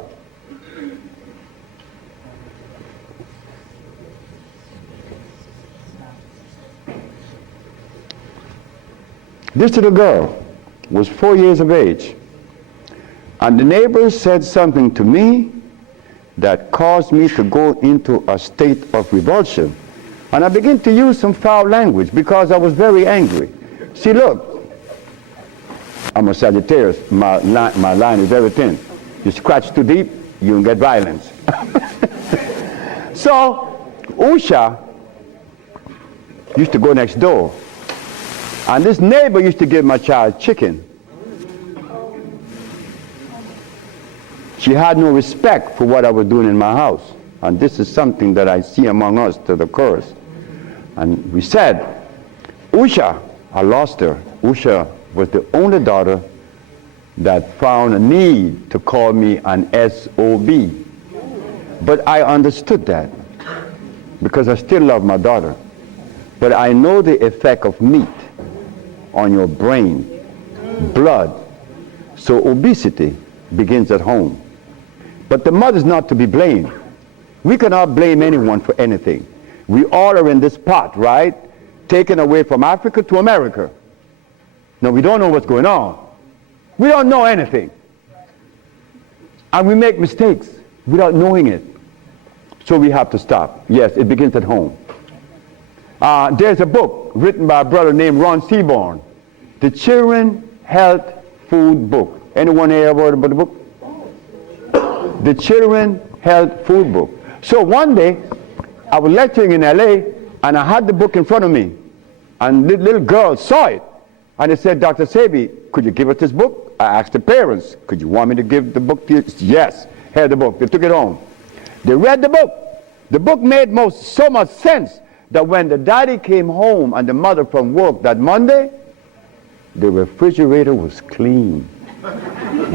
this little girl was 4 years of age, and the neighbors said something to me that caused me to go into a state of revulsion. And I began to use some foul language because I was very angry. See, look, I'm a Sagittarius. My line is very thin. You scratch too deep, you can get violence. So, Usha used to go next door. And this neighbor used to give my child chicken. She had no respect for what I was doing in my house. And this is something that I see among us to the curse. And we said, Usha, I lost her. Usha was the only daughter that found a need to call me an SOB. But I understood that because I still love my daughter. But I know the effect of meat on your brain, blood. So obesity begins at home. But the mother's not to be blamed. We cannot blame anyone for anything. We all are in this pot, right? Taken away from Africa to America. Now we don't know what's going on. We don't know anything. And we make mistakes without knowing it. So we have to stop. Yes, it begins at home. There's a book written by a brother named Ron Seaborn, the Children Health Food Book. Anyone here ever heard about the book? The Children Health Food Book. So one day, I was lecturing in LA, and I had the book in front of me, and the little girl saw it, and they said, Dr. Sebi, could you give us this book? I asked the parents, could you want me to give the book to you? Yes, here's the book. They took it home. They read the book. The book made so much sense that when the daddy came home and the mother from work that Monday, the refrigerator was clean.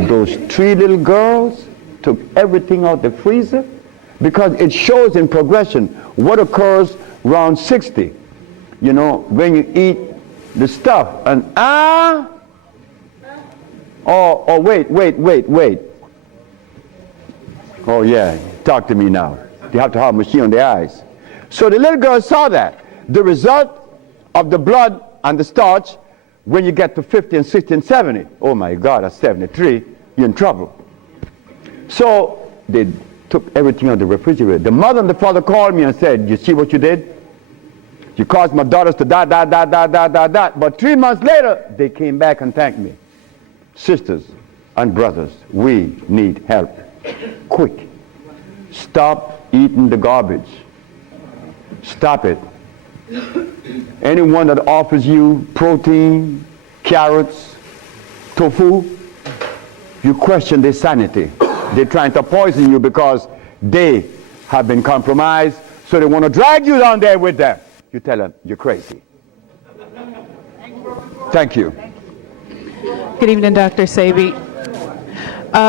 Those 3 little girls took everything out the freezer because it shows in progression what occurs around 60. You know, when you eat the stuff and wait. Oh yeah, talk to me now. They have to have a machine on their eyes. So the little girl saw that. The result of the blood and the starch when you get to 50 and 60 and 70. Oh my God, at 73, you're in trouble. So they took everything out of the refrigerator. The mother and the father called me and said, you see what you did? You caused my daughters to die. But 3 months later, they came back and thanked me. Sisters and brothers, we need help. Quick. Stop eating the garbage. Stop it. Anyone that offers you protein, carrots, tofu, you question their sanity. They're trying to poison you because they have been compromised, so they want to drag you down there with them. You tell them, you're crazy. Thank you. Good evening, Dr. Sebi.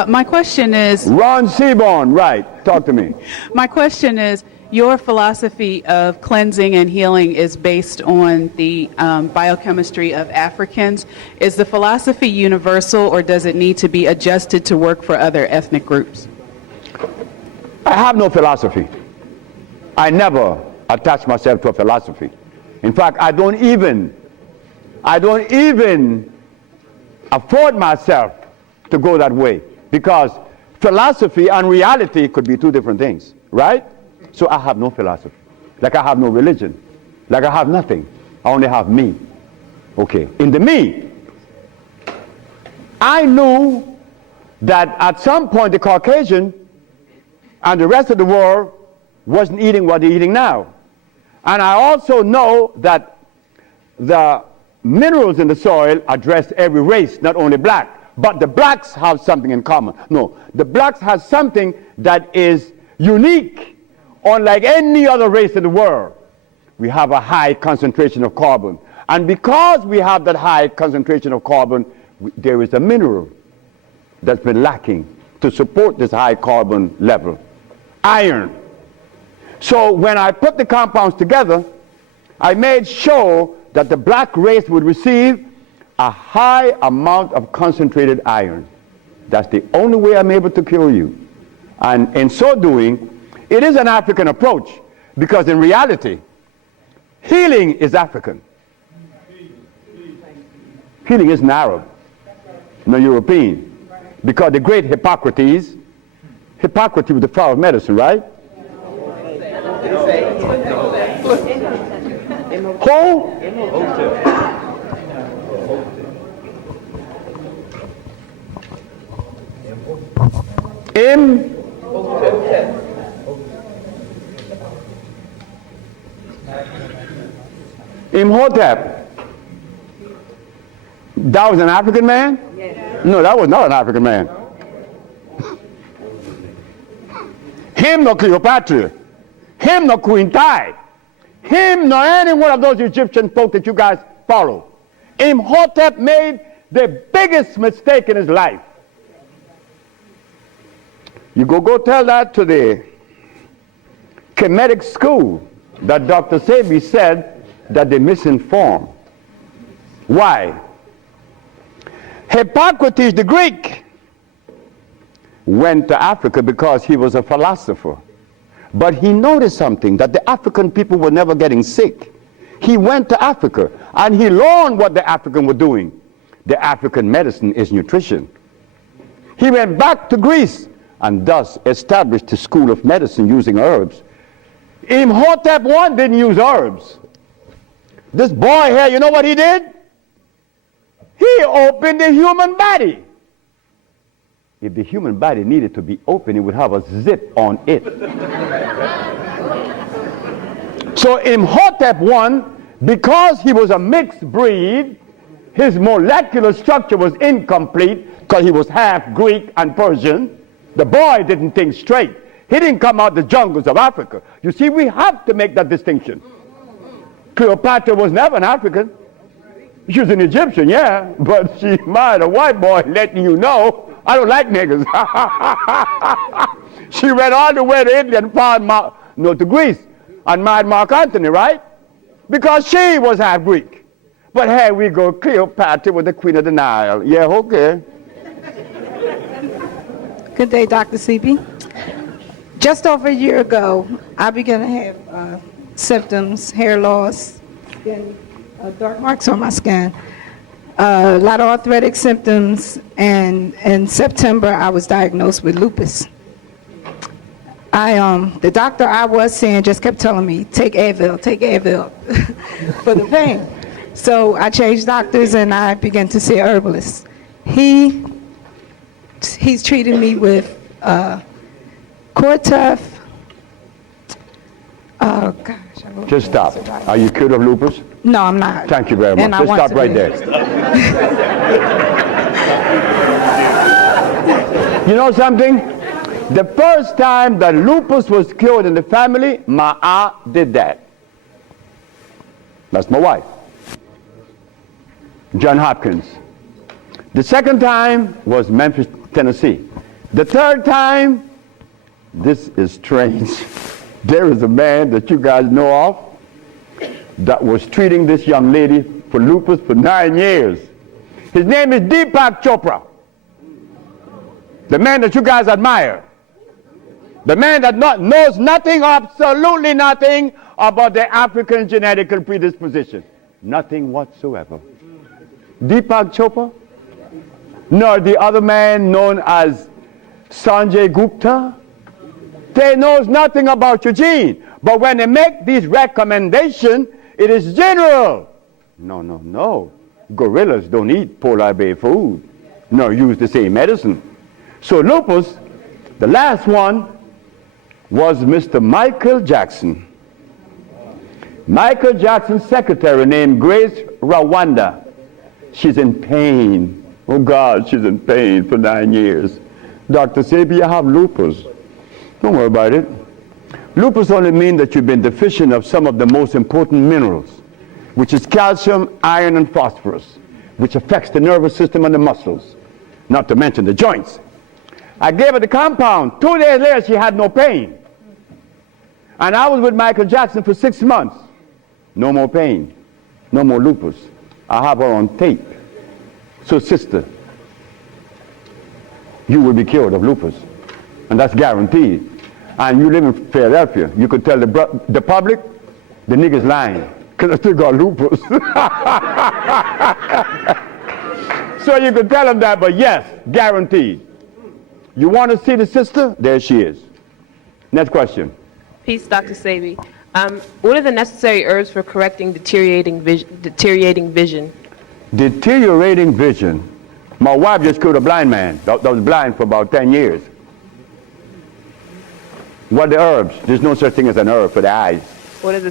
My question is... Ron Seaborn, right. Talk to me. My question is, your philosophy of cleansing and healing is based on the biochemistry of Africans. Is the philosophy universal, or does it need to be adjusted to work for other ethnic groups? I have no philosophy. I never attach myself to a philosophy. In fact, I don't even afford myself to go that way, because philosophy and reality could be 2 different things, right? So I have no philosophy. Like I have no religion. Like I have nothing. I only have me. Okay. In the me, I knew that at some point the Caucasian and the rest of the world wasn't eating what they're eating now. And I also know that the minerals in the soil address every race, not only black. But the blacks have something in common. No, the blacks have something that is unique. Unlike any other race in the world, we have a high concentration of carbon. And because we have that high concentration of carbon, there is a mineral that's been lacking to support this high carbon level? Iron. So when I put the compounds together, I made sure that the black race would receive a high amount of concentrated iron. That's the only way I'm able to cure you. And in so doing, it is an African approach, because in reality, healing is African. Healing isn't Arab, no European. Because the great Hippocrates was the father of medicine, right? Who? Imhotep. That was an African man? Yes. No, that was not an African man. Him nor Cleopatra. Him nor Queen Tai. Him nor any one of those Egyptian folk that you guys follow. Imhotep made the biggest mistake in his life. You go tell that to the Kemetic school that Dr. Sebi said that they misinformed. Why? Hippocrates the Greek went to Africa because he was a philosopher. But he noticed something, that the African people were never getting sick. He went to Africa and he learned what the African were doing. The African medicine is nutrition. He went back to Greece and thus established the school of medicine using herbs. Imhotep I didn't use herbs. This boy here, you know what he did? He opened the human body. If the human body needed to be open, it would have a zip on it. So Imhotep I, because he was a mixed breed, his molecular structure was incomplete because he was half Greek and Persian. The boy didn't think straight. He didn't come out the jungles of Africa. You see, we have to make that distinction. Cleopatra was never an African. She was an Egyptian, yeah, but she married a white boy, letting you know, I don't like niggas. She went all the way to Italy and found to Greece and married Mark Antony, right? Because she was half Greek. But here we go, Cleopatra was the queen of the Nile. Yeah, okay. Good day, Dr. Sebi. Just over a year ago, I began to have symptoms, hair loss, skin, dark marks on my skin, a lot of arthritic symptoms, and in September I was diagnosed with lupus. The doctor I was seeing just kept telling me, take Advil for the pain. So I changed doctors and I began to see a herbalist. He's treated me with Cortef. Oh gosh. Just stop. Are you cured of lupus? No, I'm not. Thank you very much. Just stop right there. You know something? The first time that lupus was cured in the family, my aunt did that. That's my wife. John Hopkins. The second time was Memphis, Tennessee. The third time, this is strange. There is a man that you guys know of that was treating this young lady for lupus for 9 years. His name is Deepak Chopra. The man that you guys admire. The man that knows nothing, absolutely nothing about the African genetic predisposition. Nothing whatsoever. Deepak Chopra, nor the other man known as Sanjay Gupta. They knows nothing about your gene. But when they make these recommendations, it is general. No. Gorillas don't eat polar bear food, nor use the same medicine. So lupus, the last one, was Mr. Michael Jackson. Michael Jackson's secretary named Grace Rwanda. She's in pain. Oh God, she's in pain for 9 years. Dr. Sebi, I have lupus. Don't worry about it. Lupus only means that you've been deficient of some of the most important minerals, which is calcium, iron, and phosphorus, which affects the nervous system and the muscles, not to mention the joints. I gave her the compound. 2 days later, she had no pain. And I was with Michael Jackson for 6 months. No more pain. No more lupus. I have her on tape. So, sister, you will be cured of lupus. And that's guaranteed. And you live in Philadelphia. You could tell the public, the nigga's lying, because I still got lupus. So you could tell them that, but yes, guaranteed. You want to see the sister? There she is. Next question. Peace, Dr. Sebi. What are the necessary herbs for correcting deteriorating vision? Deteriorating vision. My wife just killed a blind man that was blind for about 10 years. What are the herbs? There's no such thing as an herb for the eyes. What's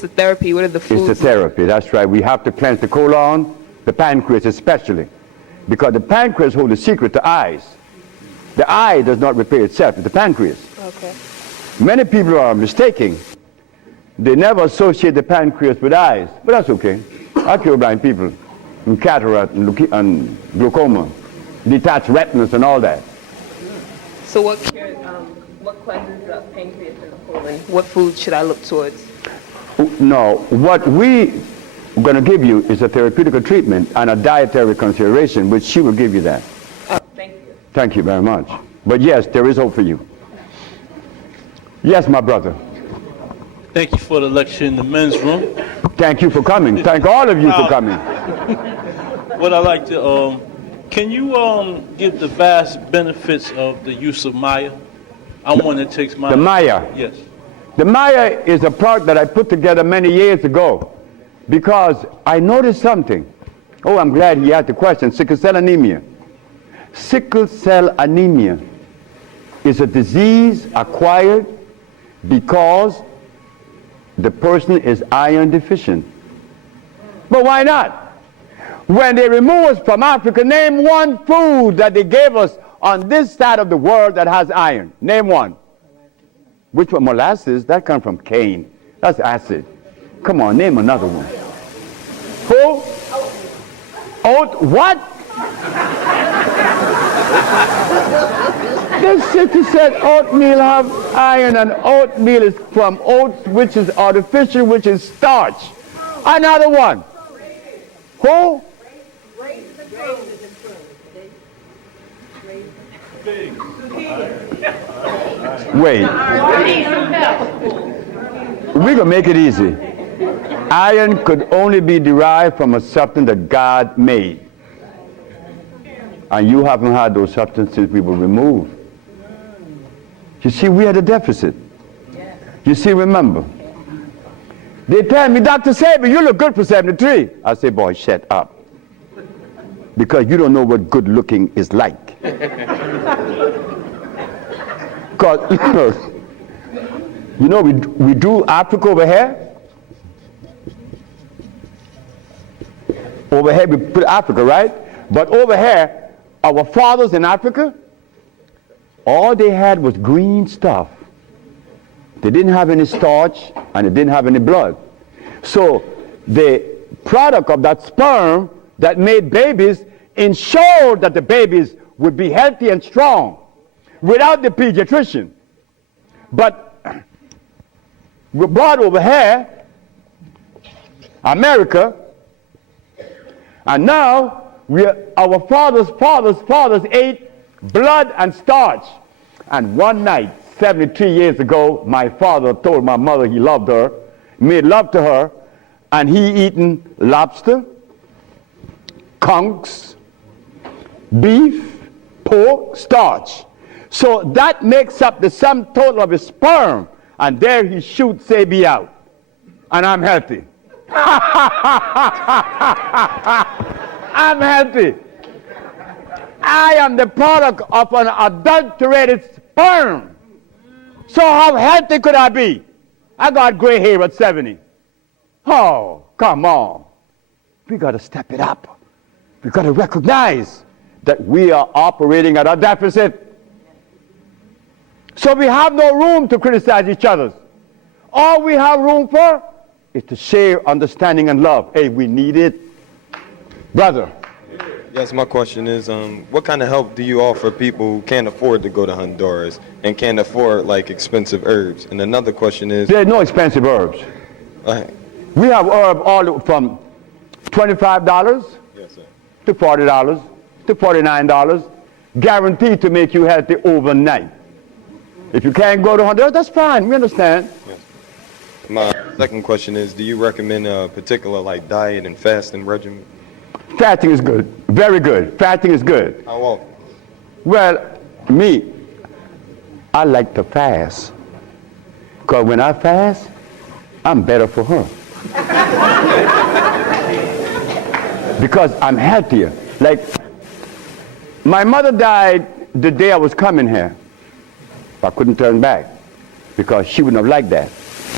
the therapy? What are the foods? It's the therapy, that's right. We have to cleanse the colon, the pancreas especially, because the pancreas holds the secret to eyes. The eye does not repair itself, it's the pancreas. Okay. Many people are mistaken. They never associate the pancreas with eyes, but that's okay. I cure blind people, and cataract, and glaucoma, detached retinas and all that. So what cleanses the pancreas and the colon? What foods should I look towards? No, what we are going to give you is a therapeutic treatment and a dietary consideration, which she will give you that. Oh, thank you. Thank you very much. But yes, there is hope for you. Yes, my brother. Thank you for the lecture in the men's room. Thank you for coming. Thank all of you for coming. What I like to, can you give the vast benefits of the use of Maya? I'm one that takes Maya. The Maya? Yes. The Maya is a product that I put together many years ago because I noticed something. Oh, I'm glad he asked the question. Sickle cell anemia. Sickle cell anemia is a disease acquired because the person is iron deficient. But why not? When they remove us from Africa, name one food that they gave us on this side of the world that has iron. Name one. Which one? Molasses? That comes from cane. That's acid. Come on, name another one. Who? Oat. What? This sister said oatmeal have iron, and oatmeal is from oats, which is artificial, which is starch. Another one. Who? Wait. We're going to make it easy. Iron could only be derived from a substance that God made. And you haven't had those substances we were removed. You see, we had a deficit. You see, remember. They tell me, Dr. Sebi, you look good for 73. I say, boy, shut up. Because you don't know what good looking is like. Because, you know, we do Africa over here. Over here we put Africa, right? But over here, our fathers in Africa, all they had was green stuff. They didn't have any starch and they didn't have any blood. So the product of that sperm that made babies ensured that the babies would be healthy and strong without the pediatrician. But we brought over here, America, and now our fathers ate blood and starch. And one night, 73 years ago, my father told my mother he loved her, made love to her, and he eaten lobster, conchs, beef, pork, starch. So that makes up the sum total of his sperm, and there he shoots Sebi out. And I'm healthy. I'm healthy. I am the product of an adulterated sperm. So how healthy could I be? I got gray hair at 70. Oh, come on. We got to step it up. We got to recognize that we are operating at a deficit. So we have no room to criticize each other. All we have room for is to share understanding and love. Hey, we need it. Brother, Yes, my question is, what kind of help do you offer people who can't afford to go to Honduras and can't afford like expensive herbs? And another question is, There's no expensive herbs. We have herb all from $25 yes, sir. to $40 to $49, guaranteed to make you healthy overnight. If you can't go to Honduras, that's fine. We understand. Yes. My second question is, do you recommend a particular like diet and fasting regimen? Fasting is good. Very good. Fasting is good. How often? Well, me, I like to fast. Because when I fast, I'm better for her. Because I'm healthier. Like, my mother died the day I was coming here. I couldn't turn back because she wouldn't have liked that.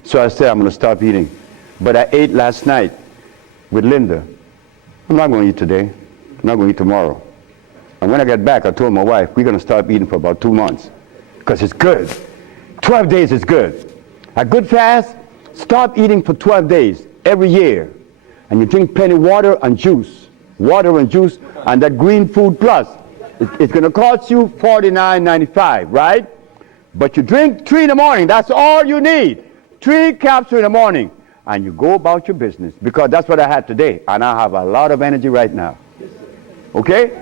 So I said, I'm going to stop eating. But I ate last night with Linda. I'm not going to eat today. I'm not going to eat tomorrow. And when I get back, I told my wife, we're going to stop eating for about 2 months because it's good. 12 days is good. A good fast, stop eating for 12 days every year. And you drink plenty of water and juice. Water and juice and that green food plus. It's going to cost you $49.95, right? But you drink 3 in the morning. That's all you need. 3 capsules in the morning. And you go about your business. Because that's what I had today. And I have a lot of energy right now. Okay?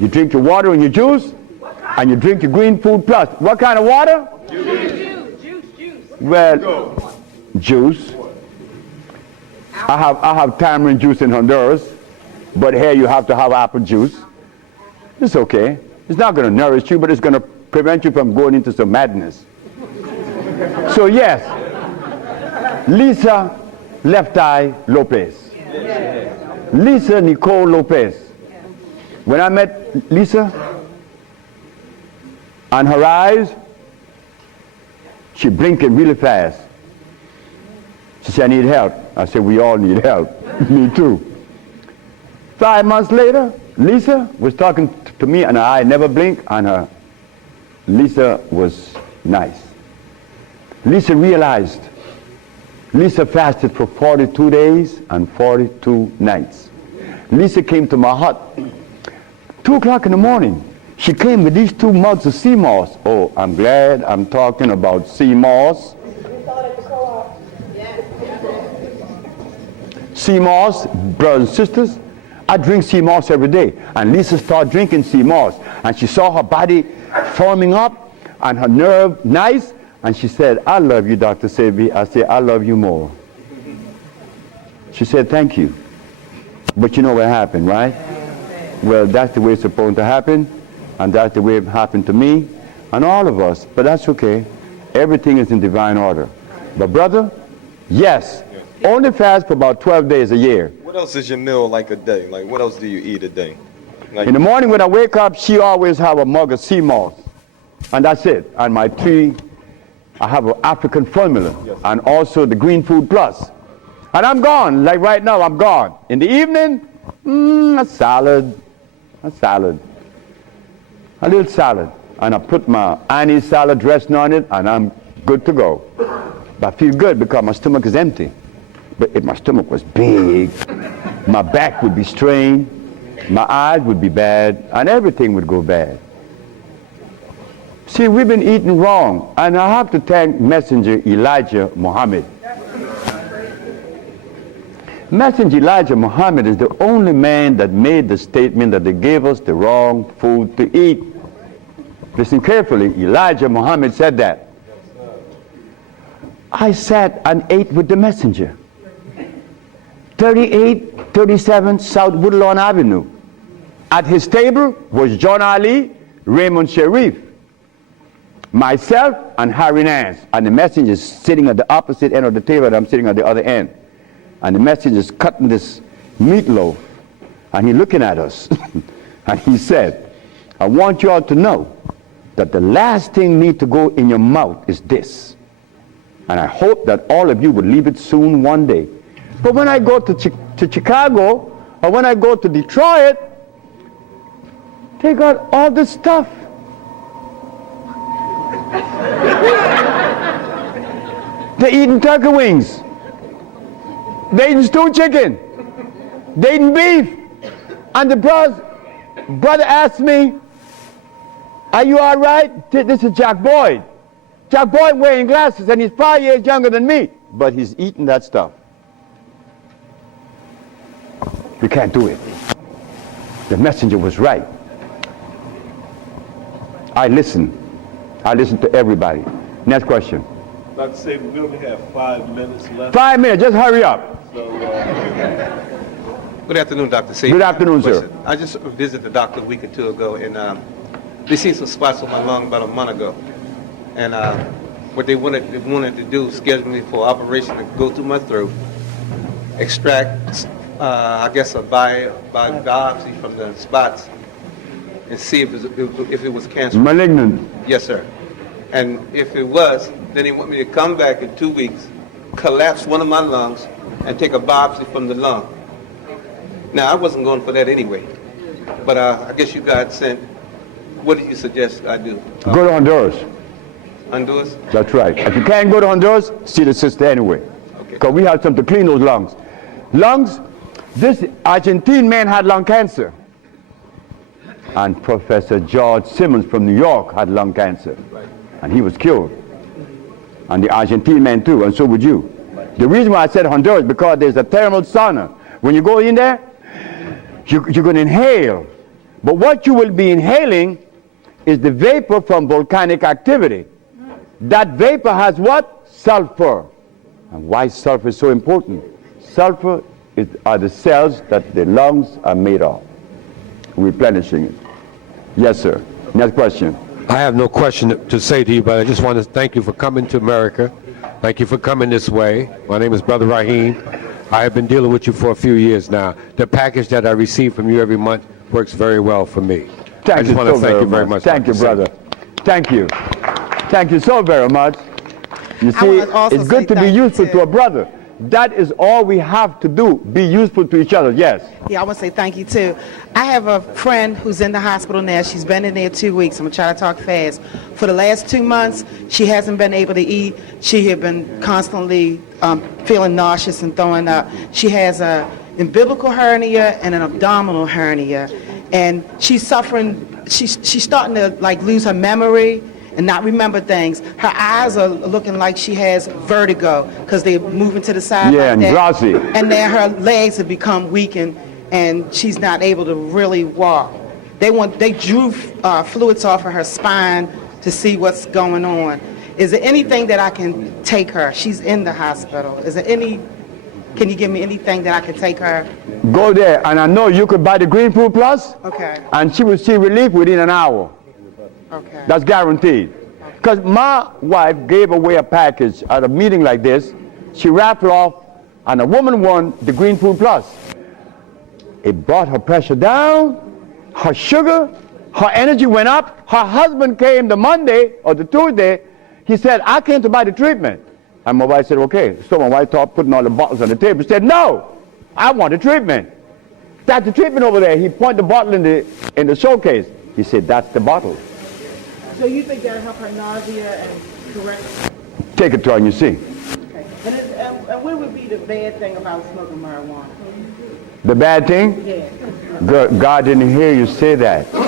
You drink your water and your juice. And you drink your green food plus. What kind of water? Juice. Well, juice. I have tamarind juice in Honduras. But here you have to have apple juice. It's okay. It's not going to nourish you, but it's going to prevent you from going into some madness. So yes, Lisa Left Eye Lopez. Lisa Nicole Lopez. When I met Lisa, on her eyes, she blinking really fast. She said, I need help. I said, we all need help. Me too. 5 months later, Lisa was talking to me and her eye never blinked, and her Lisa was nice. Lisa realized. Lisa fasted for 42 days and 42 nights. Lisa came to my hut 2 o'clock in the morning. She came with these 2 mugs of sea moss. Oh, I'm glad I'm talking about sea moss. Sea moss, brothers and sisters, I drink sea moss every day. And Lisa started drinking sea moss. And she saw her body forming up and her nerve nice. And she said, I love you, Dr. Sebi. I said, I love you more. She said, thank you. But you know what happened, right? Well, that's the way it's supposed to happen. And that's the way it happened to me and all of us. But that's okay. Everything is in divine order. But brother, yes, only fast for about 12 days a year. What else is your meal like a day? Like, what else do you eat a day? Like, in the morning when I wake up, she always have a mug of sea moss. And that's it. And my 3, I have an African formula. Yes. And also the green food plus. And I'm gone. Like right now, I'm gone. In the evening, a salad. A little salad. And I put my anise salad dressing on it, and I'm good to go. But I feel good because my stomach is empty. But if my stomach was big, my back would be strained, my eyes would be bad, and everything would go bad. See, we've been eating wrong, and I have to thank Messenger Elijah Muhammad. Messenger Elijah Muhammad is the only man that made the statement that they gave us the wrong food to eat. Listen carefully, Elijah Muhammad said that. I sat and ate with the messenger. 3837 South Woodlawn Avenue. At his table was John Ali, Raymond Sharif, myself, and Harry Nance. And the messenger is sitting at the opposite end of the table, and I'm sitting at the other end. And the messenger is cutting this meatloaf, and he's looking at us. And he said, I want you all to know that the last thing need to go in your mouth is this. And I hope that all of you will leave it soon one day. But when I go to Chicago, or when I go to Detroit, they got all this stuff. They're eating turkey wings. They eating stewed chicken. They eating beef. And the brothers brother asked me, are you all right? This is Jack Boyd. Jack Boyd wearing glasses, and he's 5 years younger than me, but he's eating that stuff. We can't do it. The messenger was right. I listen. I listen to everybody. Next question. Dr. Sebi, we only have 5 minutes left. 5 minutes, just hurry up. Good afternoon, Dr. Sebi. Good afternoon, sir. I just visited the doctor a week or two ago, and they seen some spots on my lung about a month ago. And what they wanted to do, schedule me for an operation to go through my throat, extract, I guess, a biopsy from the spots, and see if it was cancer. Malignant. Yes, sir. And if it was, then they want me to come back in 2 weeks, collapse one of my lungs, and take a biopsy from the lung. Now, I wasn't going for that anyway, but I guess you guys sent. What do you suggest I do? Go to Honduras. Honduras? That's right. If you can't go to Honduras, see the sister anyway. Because we have something to clean those lungs. Lungs, this Argentine man had lung cancer. And Professor George Simmons from New York had lung cancer. And he was cured. And the Argentine man too, and so would you. The reason why I said Honduras, because there's a thermal sauna. When you go in there, you're going to inhale. But what you will be inhaling is the vapor from volcanic activity. That vapor has what? Sulfur. And why sulfur is so important? Sulfur are the cells that the lungs are made of. Replenishing it. Yes, sir. Next question. I have no question to say to you, but I just want to thank you for coming to America. Thank you for coming this way. My name is Brother Raheem. I have been dealing with you for a few years now. The package that I receive from you every month works very well for me. I just want to thank you very much. Thank you, brother. Thank you. Thank you so very much. You see, it's good to be useful to a brother. That is all we have to do, be useful to each other, yes. Yeah, I want to say thank you too. I have a friend who's in the hospital now. She's been in there 2 weeks. I'm going to try to talk fast. For the last 2 months, she hasn't been able to eat. She had been constantly feeling nauseous and throwing up. She has an umbilical hernia and an abdominal hernia. And she's suffering, she's starting to like lose her memory and not remember things. Her eyes are looking like she has vertigo because they're moving to the side. Yeah, like and that. drowsy. And then her legs have become weakened, and she's not able to really walk. They drew fluids off of her spine to see what's going on. Is there anything that I can take her? She's in the hospital. Can you give me anything that I can take her? Go there, and I know you could buy the Green Food Plus. Okay. And she will see relief within an hour. Okay. That's guaranteed. Because my wife gave away a package at a meeting like this. She raffled off, and a woman won the Green Food Plus. It brought her pressure down, her sugar, her energy went up. Her husband came the Monday or the Tuesday. He said, I came to buy the treatment. And my wife said, okay. So my wife started putting all the bottles on the table. She said, no, I want the treatment. That's the treatment over there. He pointed the bottle in the showcase. He said, that's the bottle. So you think that'll help her nausea and correct? Take it to her and you see. Okay. And what would be the bad thing about smoking marijuana? The bad thing? Yeah. God didn't hear you say that. I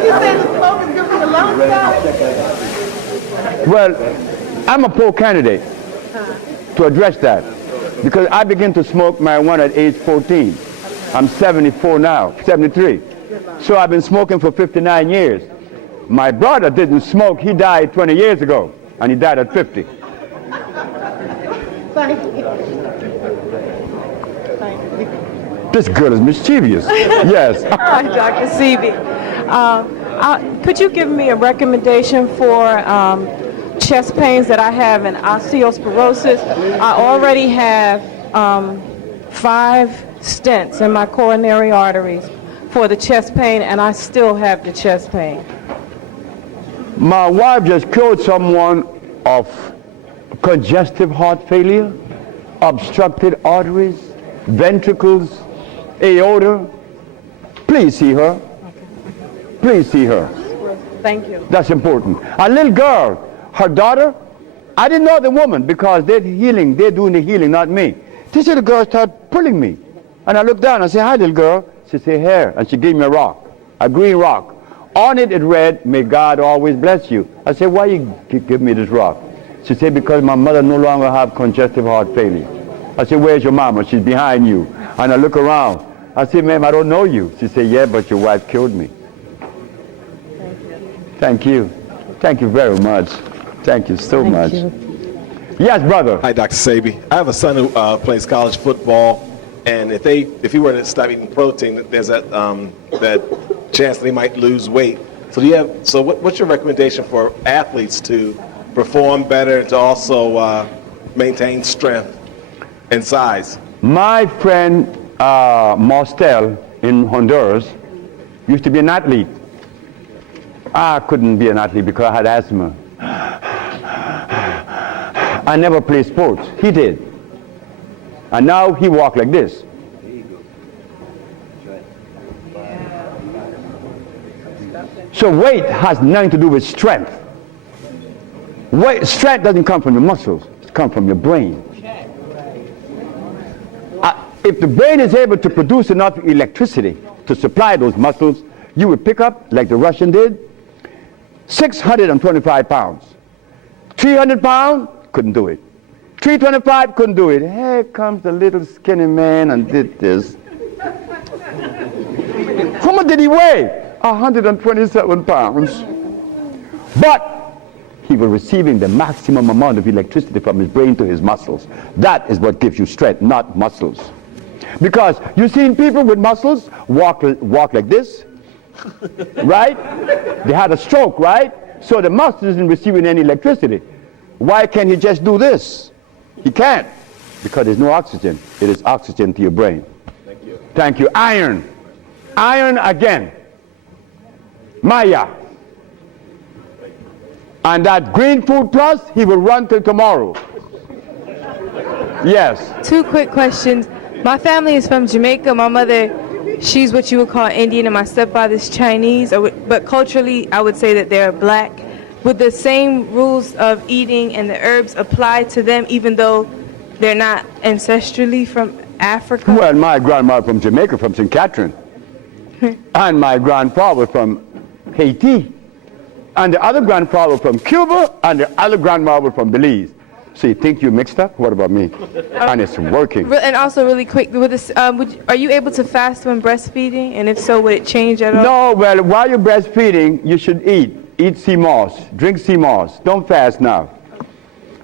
just said the smoke is good for the lungs. Well, I'm a poor candidate to address that because I began to smoke marijuana at age 14. I'm 74 now, 73. So I've been smoking for 59 years. My brother didn't smoke. He died 20 years ago, and he died at 50. Thank you. Thank you. This girl is mischievous. Yes. Hi, Dr. Sebi. Could you give me a recommendation for chest pains that I have and osteosporosis? I already have 5 stents in my coronary arteries for the chest pain, and I still have the chest pain. My wife just cured someone of congestive heart failure, obstructed arteries, ventricles, aorta. Please see her. Please see her. Thank you. That's important. A little girl, her daughter, I didn't know the woman because they're doing the healing, not me. This little girl started pulling me. And I looked down and I said, hi, little girl. She said, here. And she gave me a rock, a green rock. On it, it read, may God always bless you. I said, why you give me this rock? She said, because my mother no longer have congestive heart failure. I said, where's your mama? She's behind you. And I look around. I said, ma'am, I don't know you. She said, yeah, but your wife killed me. Thank you. Thank you very much. Thank you so much. Yes, brother. Hi, Dr. Sebi. I have a son who plays college football, and if he were to stop eating protein, there's that chance that he might lose weight. So what's your recommendation for athletes to perform better and to also maintain strength and size? My friend Mostel in Honduras used to be an athlete. I couldn't be an athlete because I had asthma. I never played sports. He did. And now he walks like this. So weight has nothing to do with strength. Strength doesn't come from your muscles. It comes from your brain. If the brain is able to produce enough electricity to supply those muscles, you would pick up, like the Russian did, 625 pounds. 300 pounds, couldn't do it. 325, couldn't do it. Here comes the little skinny man and did this. How much did he weigh? 127 pounds. But he was receiving the maximum amount of electricity from his brain to his muscles. That is what gives you strength, not muscles. Because you've seen people with muscles walk like this, right? They had a stroke, right? So the muscle isn't receiving any electricity. Why can't he just do this? He can't, because there's no oxygen. It is oxygen to your brain. Thank you. Thank you. Iron. Iron again. Maya. And that Green Food Plus, he will run till tomorrow. Yes. 2 quick questions. My family is from Jamaica. My mother, she's what you would call Indian, and my stepfather's Chinese. But culturally, I would say that they're black. Would the same rules of eating and the herbs apply to them, even though they're not ancestrally from Africa? Well, my grandmother from Jamaica, from St. Catherine. And my grandfather from Haiti. And the other grandfather from Cuba, and the other grandmother from Belize. So you think you mixed up? What about me? And it's working. And also, really quick, with this, are you able to fast when breastfeeding? And if so, would it change at all? No, well, while you're breastfeeding, you should eat. Eat sea moss. Drink sea moss. Don't fast now.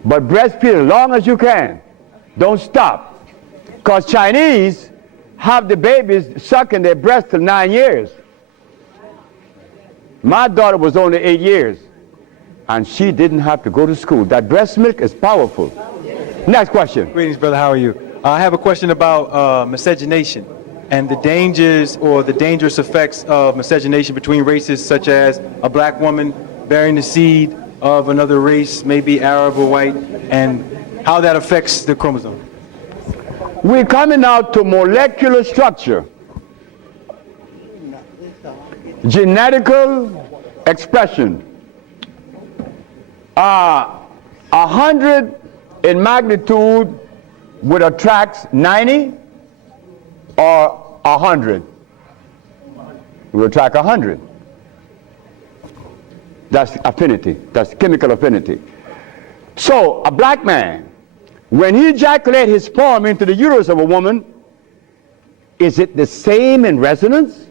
But breastfeed as long as you can. Don't stop. Because Chinese have the babies sucking their breast till 9 years. My daughter was only 8 years. And she didn't have to go to school. That breast milk is powerful. Next question. Greetings, brother. How are you? I have a question about miscegenation and the dangers or the dangerous effects of miscegenation between races, such as a black woman bearing the seed of another race, maybe Arab or white, and how that affects the chromosome. We're coming out to molecular structure. Genetical expression. 100 in magnitude would attract 90 or 100? It would attract 100. That's affinity. That's chemical affinity. So a black man, when he ejaculates his sperm into the uterus of a woman, is it the same in resonance?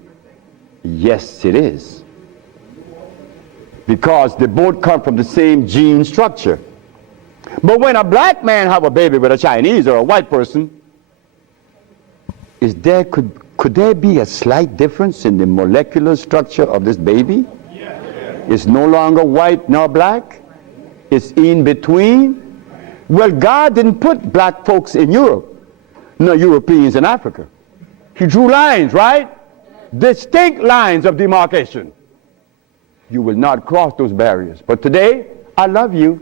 Yes, it is. Because they both come from the same gene structure. But when a black man have a baby with a Chinese or a white person, could there be a slight difference in the molecular structure of this baby? It's no longer white nor black. It's in between. Well, God didn't put black folks in Europe, no Europeans in Africa. He drew lines, right? Distinct lines of demarcation. You will not cross those barriers. But today, I love you.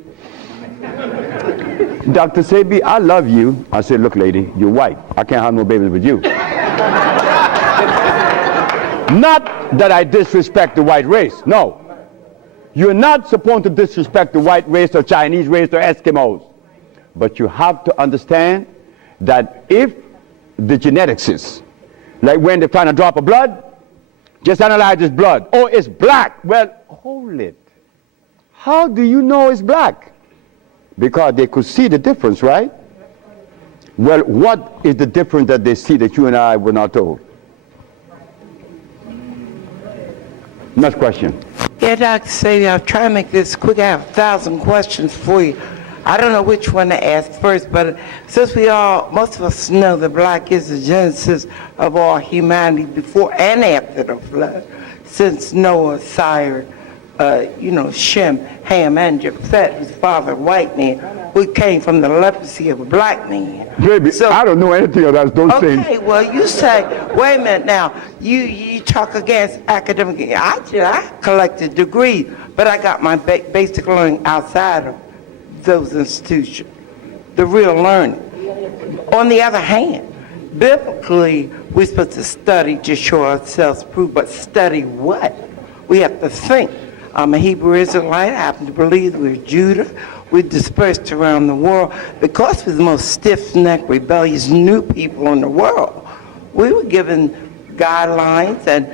Dr. Sebi, I love you. I said, look, lady, you're white. I can't have no babies with you. Not that I disrespect the white race. No. You're not supposed to disrespect the white race or Chinese race or Eskimos. But you have to understand that if the geneticists Like when they find a drop of blood, just analyze this blood. Oh, it's black. Well, hold it. How do you know it's black? Because they could see the difference, right? Well, what is the difference that they see that you and I were not told? Next question. Yeah, Dr. Sebi, I'll try to make this quick. I have 1,000 questions for you. I don't know which one to ask first, but since most of us know that black is the genesis of all humanity before and after the flood, since Noah sired, Shem, Ham, and Japheth, whose father, white man, we came from the leprosy of a black man. Baby, so, I don't know anything of those things. Okay, well, you say, wait a minute now, you talk against academic, I collected degrees, but I got my basic learning outside of those institutions, the real learning. On the other hand, biblically, we're supposed to study to show ourselves approved, but study what? We have to think. I'm a Hebrew Israelite. I happen to believe we're Judah. We're dispersed around the world because we're the most stiff-necked, rebellious new people in the world. We were given guidelines, and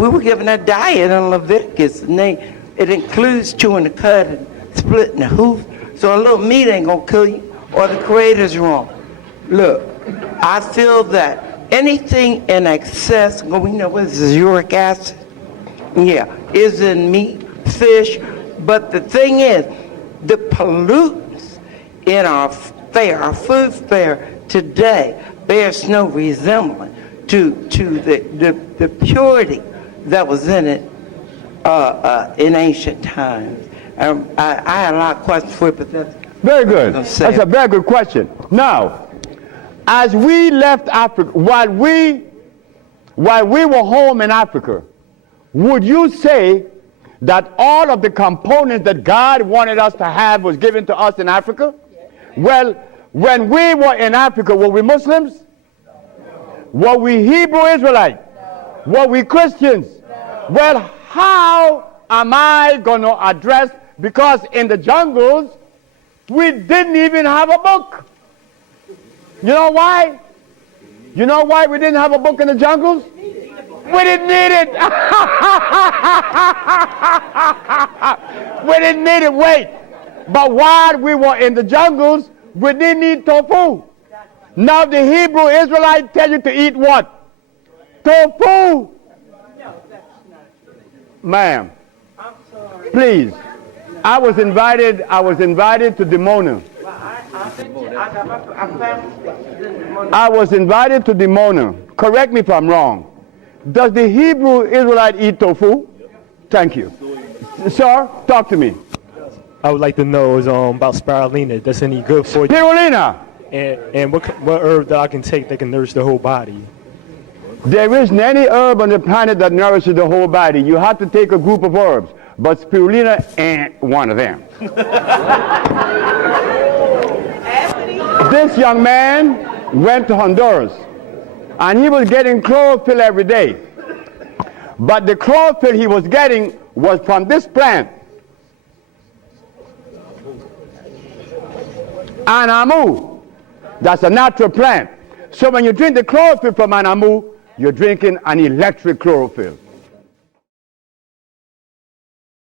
we were given a diet in Leviticus, and it includes chewing the cud and splitting the hoof. So a little meat ain't gonna kill you, or the Creator's wrong. Look, I feel that anything in excess, we know what this is, uric acid, is in meat, fish, but the thing is, the pollutants in our food fare today bears no resemblance to the purity that was in it in ancient times. I had a lot of questions for you, but that's very good. That's a very good question. Now, as we left Africa, while we were home in Africa, would you say that all of the components that God wanted us to have was given to us in Africa? Well, when we were in Africa, were we Muslims? Were we Hebrew Israelites? Were we Christians? Well, how am I going to address, because in the jungles, we didn't even have a book. You know why? You know why we didn't have a book in the jungles? We didn't need it. We didn't need it. Wait. But while we were in the jungles, we didn't need tofu. Now the Hebrew Israelites tell you to eat what? Tofu. Ma'am, please. I was invited to Dimona. I was invited to Dimona. Correct me if I'm wrong. Does the Hebrew Israelite eat tofu? Thank you. Sir, talk to me. I would like to know about spirulina. That's any good for you? Spirulina! And what herb that I can take that can nourish the whole body? There isn't any herb on the planet that nourishes the whole body. You have to take a group of herbs, but spirulina ain't one of them. This young man went to Honduras, and he was getting chlorophyll every day. But the chlorophyll he was getting was from this plant, Anamu. That's a natural plant. So when you drink the chlorophyll from Anamu, you're drinking an electric chlorophyll.